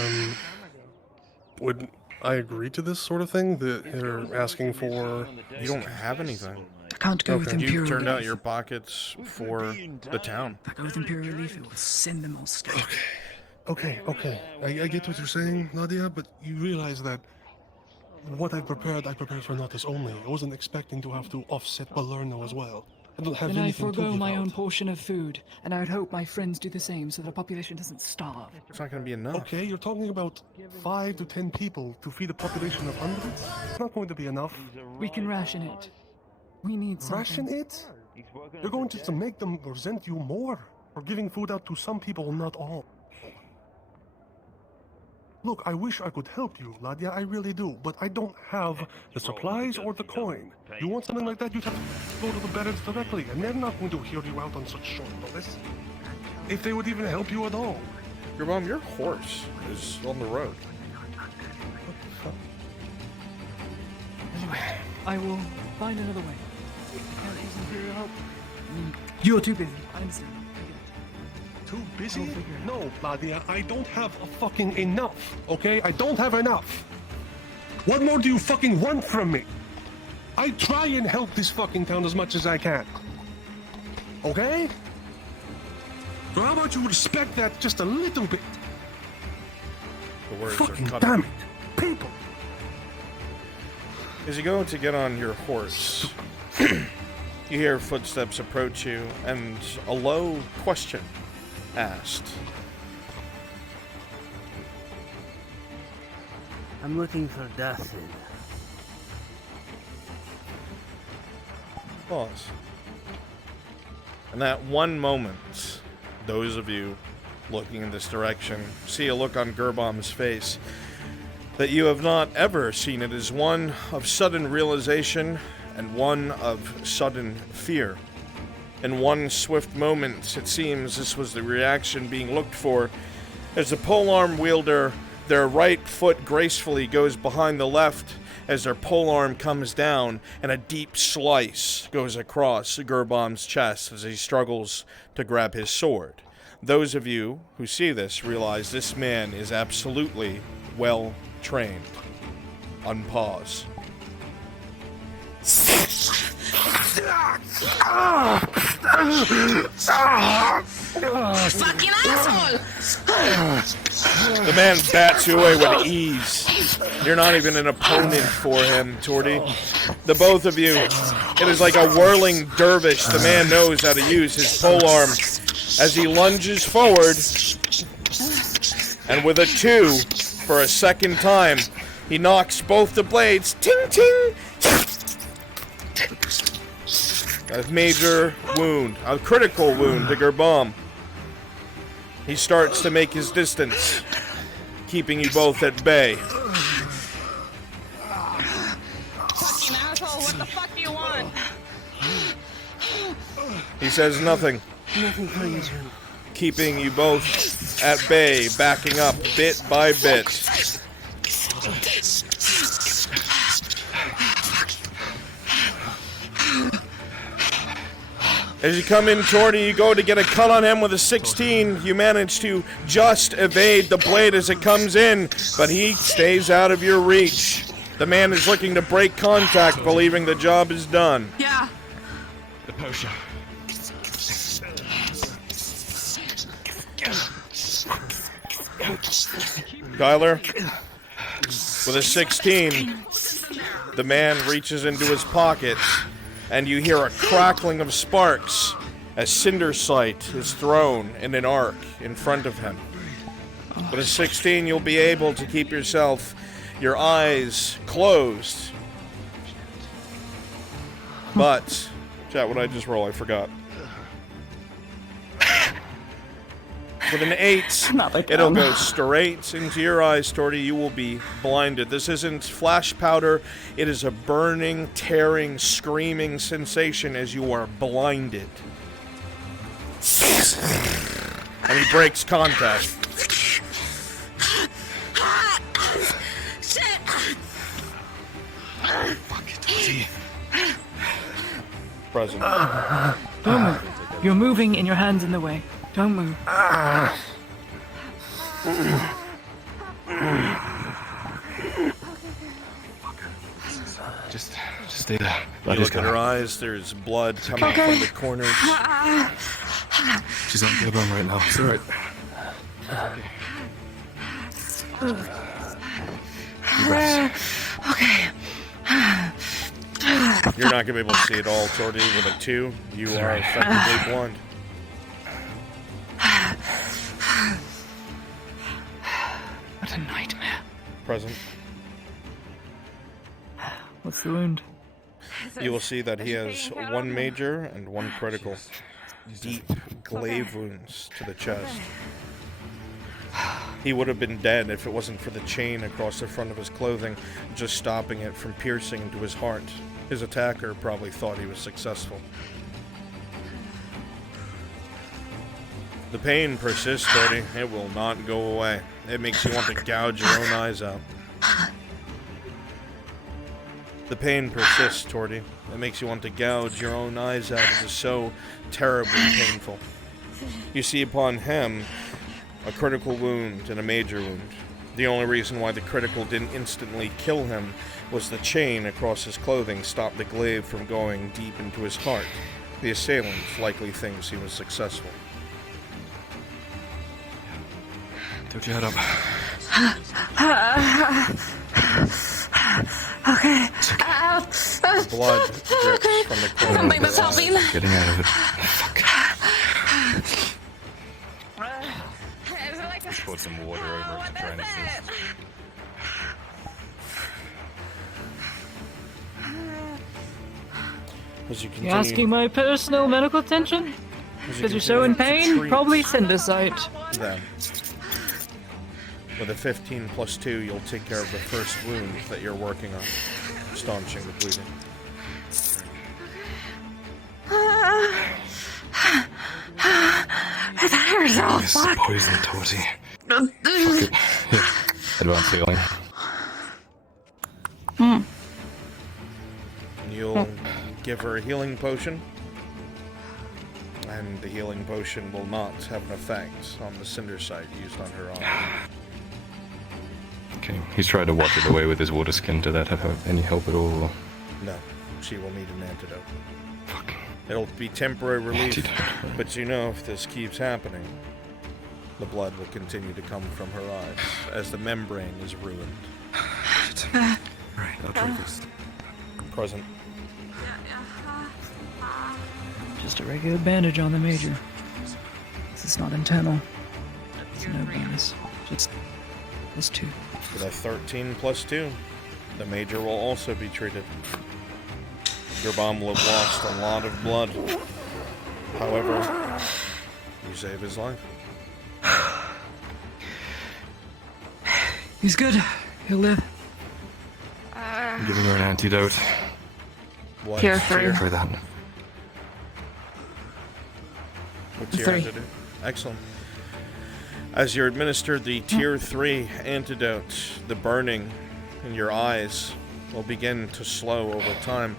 would I agree to this sort of thing? That they're asking for... You don't have anything. I can't go with Imperial You turned out relief. your pockets for the town. If I go with Imperial relief, it will send them all straight. Okay. I get what you're saying, Nadia, but you realize that what I prepared for Natas only. I wasn't expecting to have to offset Palermo as well. I don't have Then I anything to forego give my out. own portion of food, and I would hope my friends do the same so the population doesn't starve. It's not going to be enough. Okay, you're talking about 5 to 10 people to feed a population of hundreds? It's not going to be enough. We can ration it. We need something. Ration it? You're going to make them resent you more for giving food out to some people, not all. Look, I wish I could help you, Ladia, I really do, but I don't have the supplies or the coin. You want something like that, you'd have to go to the barracks directly, and they're not going to hear you out on such short notice. If they would even help you at all. Your mom, your horse is on the road. Anyway, I will find another way. Can't use Imperial help. You're too busy. I understand. I get it. Too busy? No, Nadia, I don't have a fucking enough, okay? I don't have enough. What more do you fucking want from me? I try and help this fucking town as much as I can. Okay? So how about you respect that just a little bit? The words Fucking are damn cutting. it. People. As you go to get on your horse, you hear footsteps approach you and a low question asked. I'm looking for Dustin. Pause. And that one moment, those of you looking in this direction see a look on Gerbom's face that you have not ever seen. It is one of sudden realization and one of sudden fear. In one swift moment, it seems this was the reaction being looked for as the polearm wielder, their right foot gracefully goes behind the left as their polearm comes down and a deep slice goes across Gerbom's chest as he struggles to grab his sword. Those of you who see this realize this man is absolutely well trained. Unpause. Fucking asshole! The man bats you away with ease. You're not even an opponent for him, Torty. The both of you, it is like a whirling dervish. The man knows how to use his polearm as he lunges forward, and with a 2, for a second time, he knocks both the blades, ting ting, a major wound, a critical wound to Gerbom. He starts to make his distance, keeping you both at bay. Fucking asshole, what the fuck do you want? He says nothing, Nothing for you, Jim. keeping you both at bay, backing up bit by bit. As you come in, Torty, you go to get a cut on him with a 16. You manage to just evade the blade as it comes in, but he stays out of your reach. The man is looking to break contact, believing the job is done. Yeah. The potion. Tyler, with a 16, the man reaches into his pocket, and you hear a crackling of sparks as cinder sight is thrown in an arc in front of him. With a 16, you'll be able to keep your eyes closed. But, chat, what did I just roll? I forgot. With an 8, it'll go straight into your eyes, Torty. You will be blinded. This isn't flash powder. It is a burning, tearing, screaming sensation as you are blinded. And he breaks contact. Shit! Fuck it, Dizzy. Present. Don't move. You're moving and your hand's in the way. Don't move. Just stay there. You look at her eyes, there's blood coming from the corners. She's on Gerbom right now. It's alright. Okay. You're not going to be able to see it all, Torty. With a 2, you are effectively blind. What a nightmare. Present. What's the wound? You will see that he has 1 major and 1 critical. Deep glaive wounds to the chest. He would have been dead if it wasn't for the chain across the front of his clothing, just stopping it from piercing into his heart. His attacker probably thought he was successful. The pain persists, Torty. It will not go away. It makes you want to gouge your own eyes out. The pain persists, Torty. It makes you want to gouge your own eyes out. It is so terribly painful. You see upon him a critical wound and a major wound. The only reason why the critical didn't instantly kill him was the chain across his clothing stopped the glaive from going deep into his heart. The assailant likely thinks he was successful. Tilt your head up. Okay. Blood drips from the corner. Something that's helping. Getting out of it. Just pour some water over it to try and assist. As you continue, You asking my personal medical attention? as Because you're so in continue to pain? treat Probably Cindersite. them. With a 15 plus 2, you'll take care of the first wound that you're working on, staunching the bleeding. It hurts all This fuck. poison towards you. Fuck it. Here. Advanced healing. You'll give her a healing potion, and the healing potion will not have an effect on the cinder site used on her arm. Okay, he's tried to wash it away with his water skin. Did that have any help at all? Or? No, she will need an antidote. It'll be temporary relief, but you know if this keeps happening, the blood will continue to come from her eyes as the membrane is ruined. Right, I'll try this. Present. Just a regular bandage on the major. This is not internal. It's no bonus. Just plus 2. With a 13 plus 2, the major will also be treated. Your bomb will have lost a lot of blood. However, you save his life. He's good. He'll live. I'm giving her an antidote. What? Here for you. For that. What's your 3. antidote? Excellent. As you're administered the tier 3 antidote, the burning in your eyes will begin to slow over time.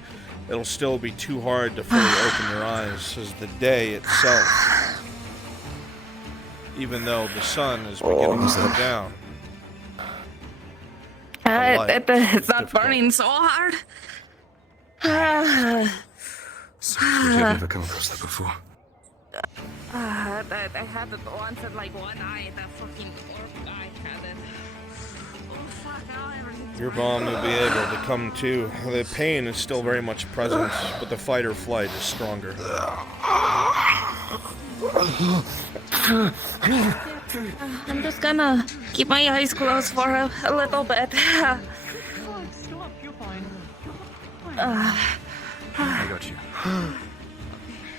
It'll still be too hard to fully open your eyes as the day itself, even though the sun is beginning to go down. It's not burning so hard. I've never come across that before. I had it once in like one eye. That fucking orc guy had it. Oh fuck! Now everything's Your bomb will be able to come to. The pain is still very much present, but the fight or flight is stronger. I'm just gonna keep my eyes closed for a little bit. Stop, you're fine. I got you.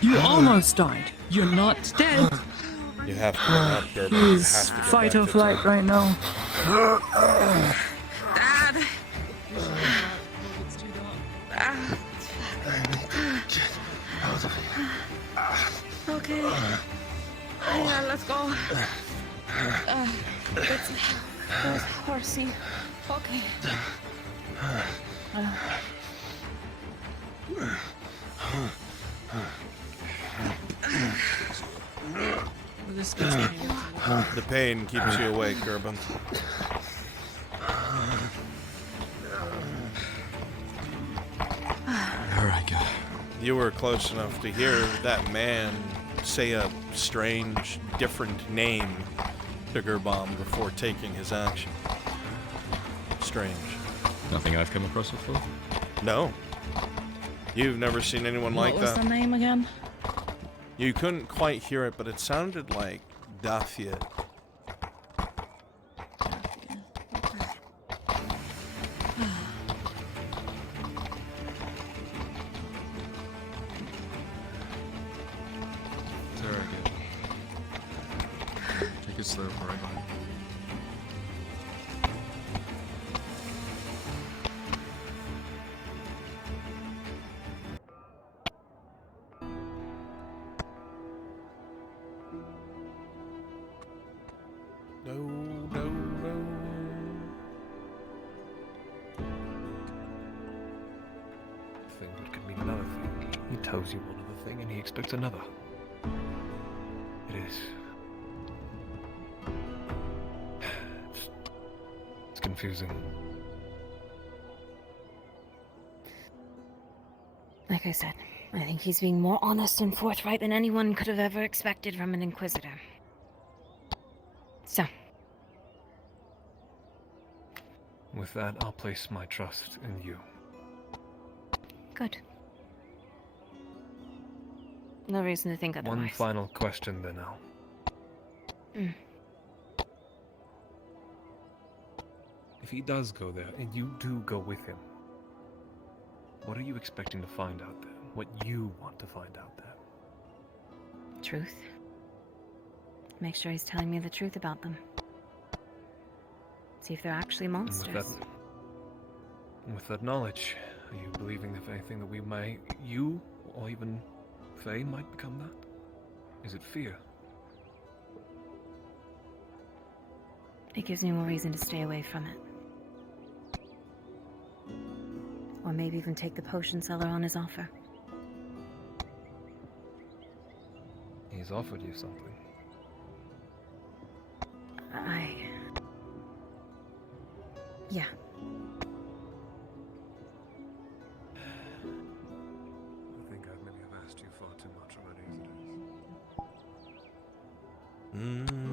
You almost died. You're not dead. You have to go up there, but you He's have to go fight back or to flight town. right now. Dad. Okay. Yeah, let's go. It's horsey. Okay. The pain keeps you awake, Urban. Alright, good. You were close enough to hear that man say a strange, different name to Gerbom before taking his action. Strange. Nothing I've come across before? No. You've never seen anyone like What was that. the name again? You couldn't quite hear it, but it sounded like Dathia. It's alright, good. Take it slow, alright? No, no, no. Thing that could mean another thing. He tells you one other thing and he expects another. It is. It's confusing. Like I said, I think he's being more honest and forthright than anyone could have ever expected from an Inquisitor. So. With that, I'll place my trust in you. Good. No reason to think otherwise. One final question then, Al. If he does go there, and you do go with him, what are you expecting to find out there? What you want to find out there? Truth. Make sure he's telling me the truth about them. See if they're actually And monsters. with that knowledge, are you believing that anything that we may, you, or even Faye might become that? Is it fear? It gives me more reason to stay away from it. Or maybe even take the potion seller on his offer. He's offered you something. Yeah. I think I maybe have asked you far too much already as it is.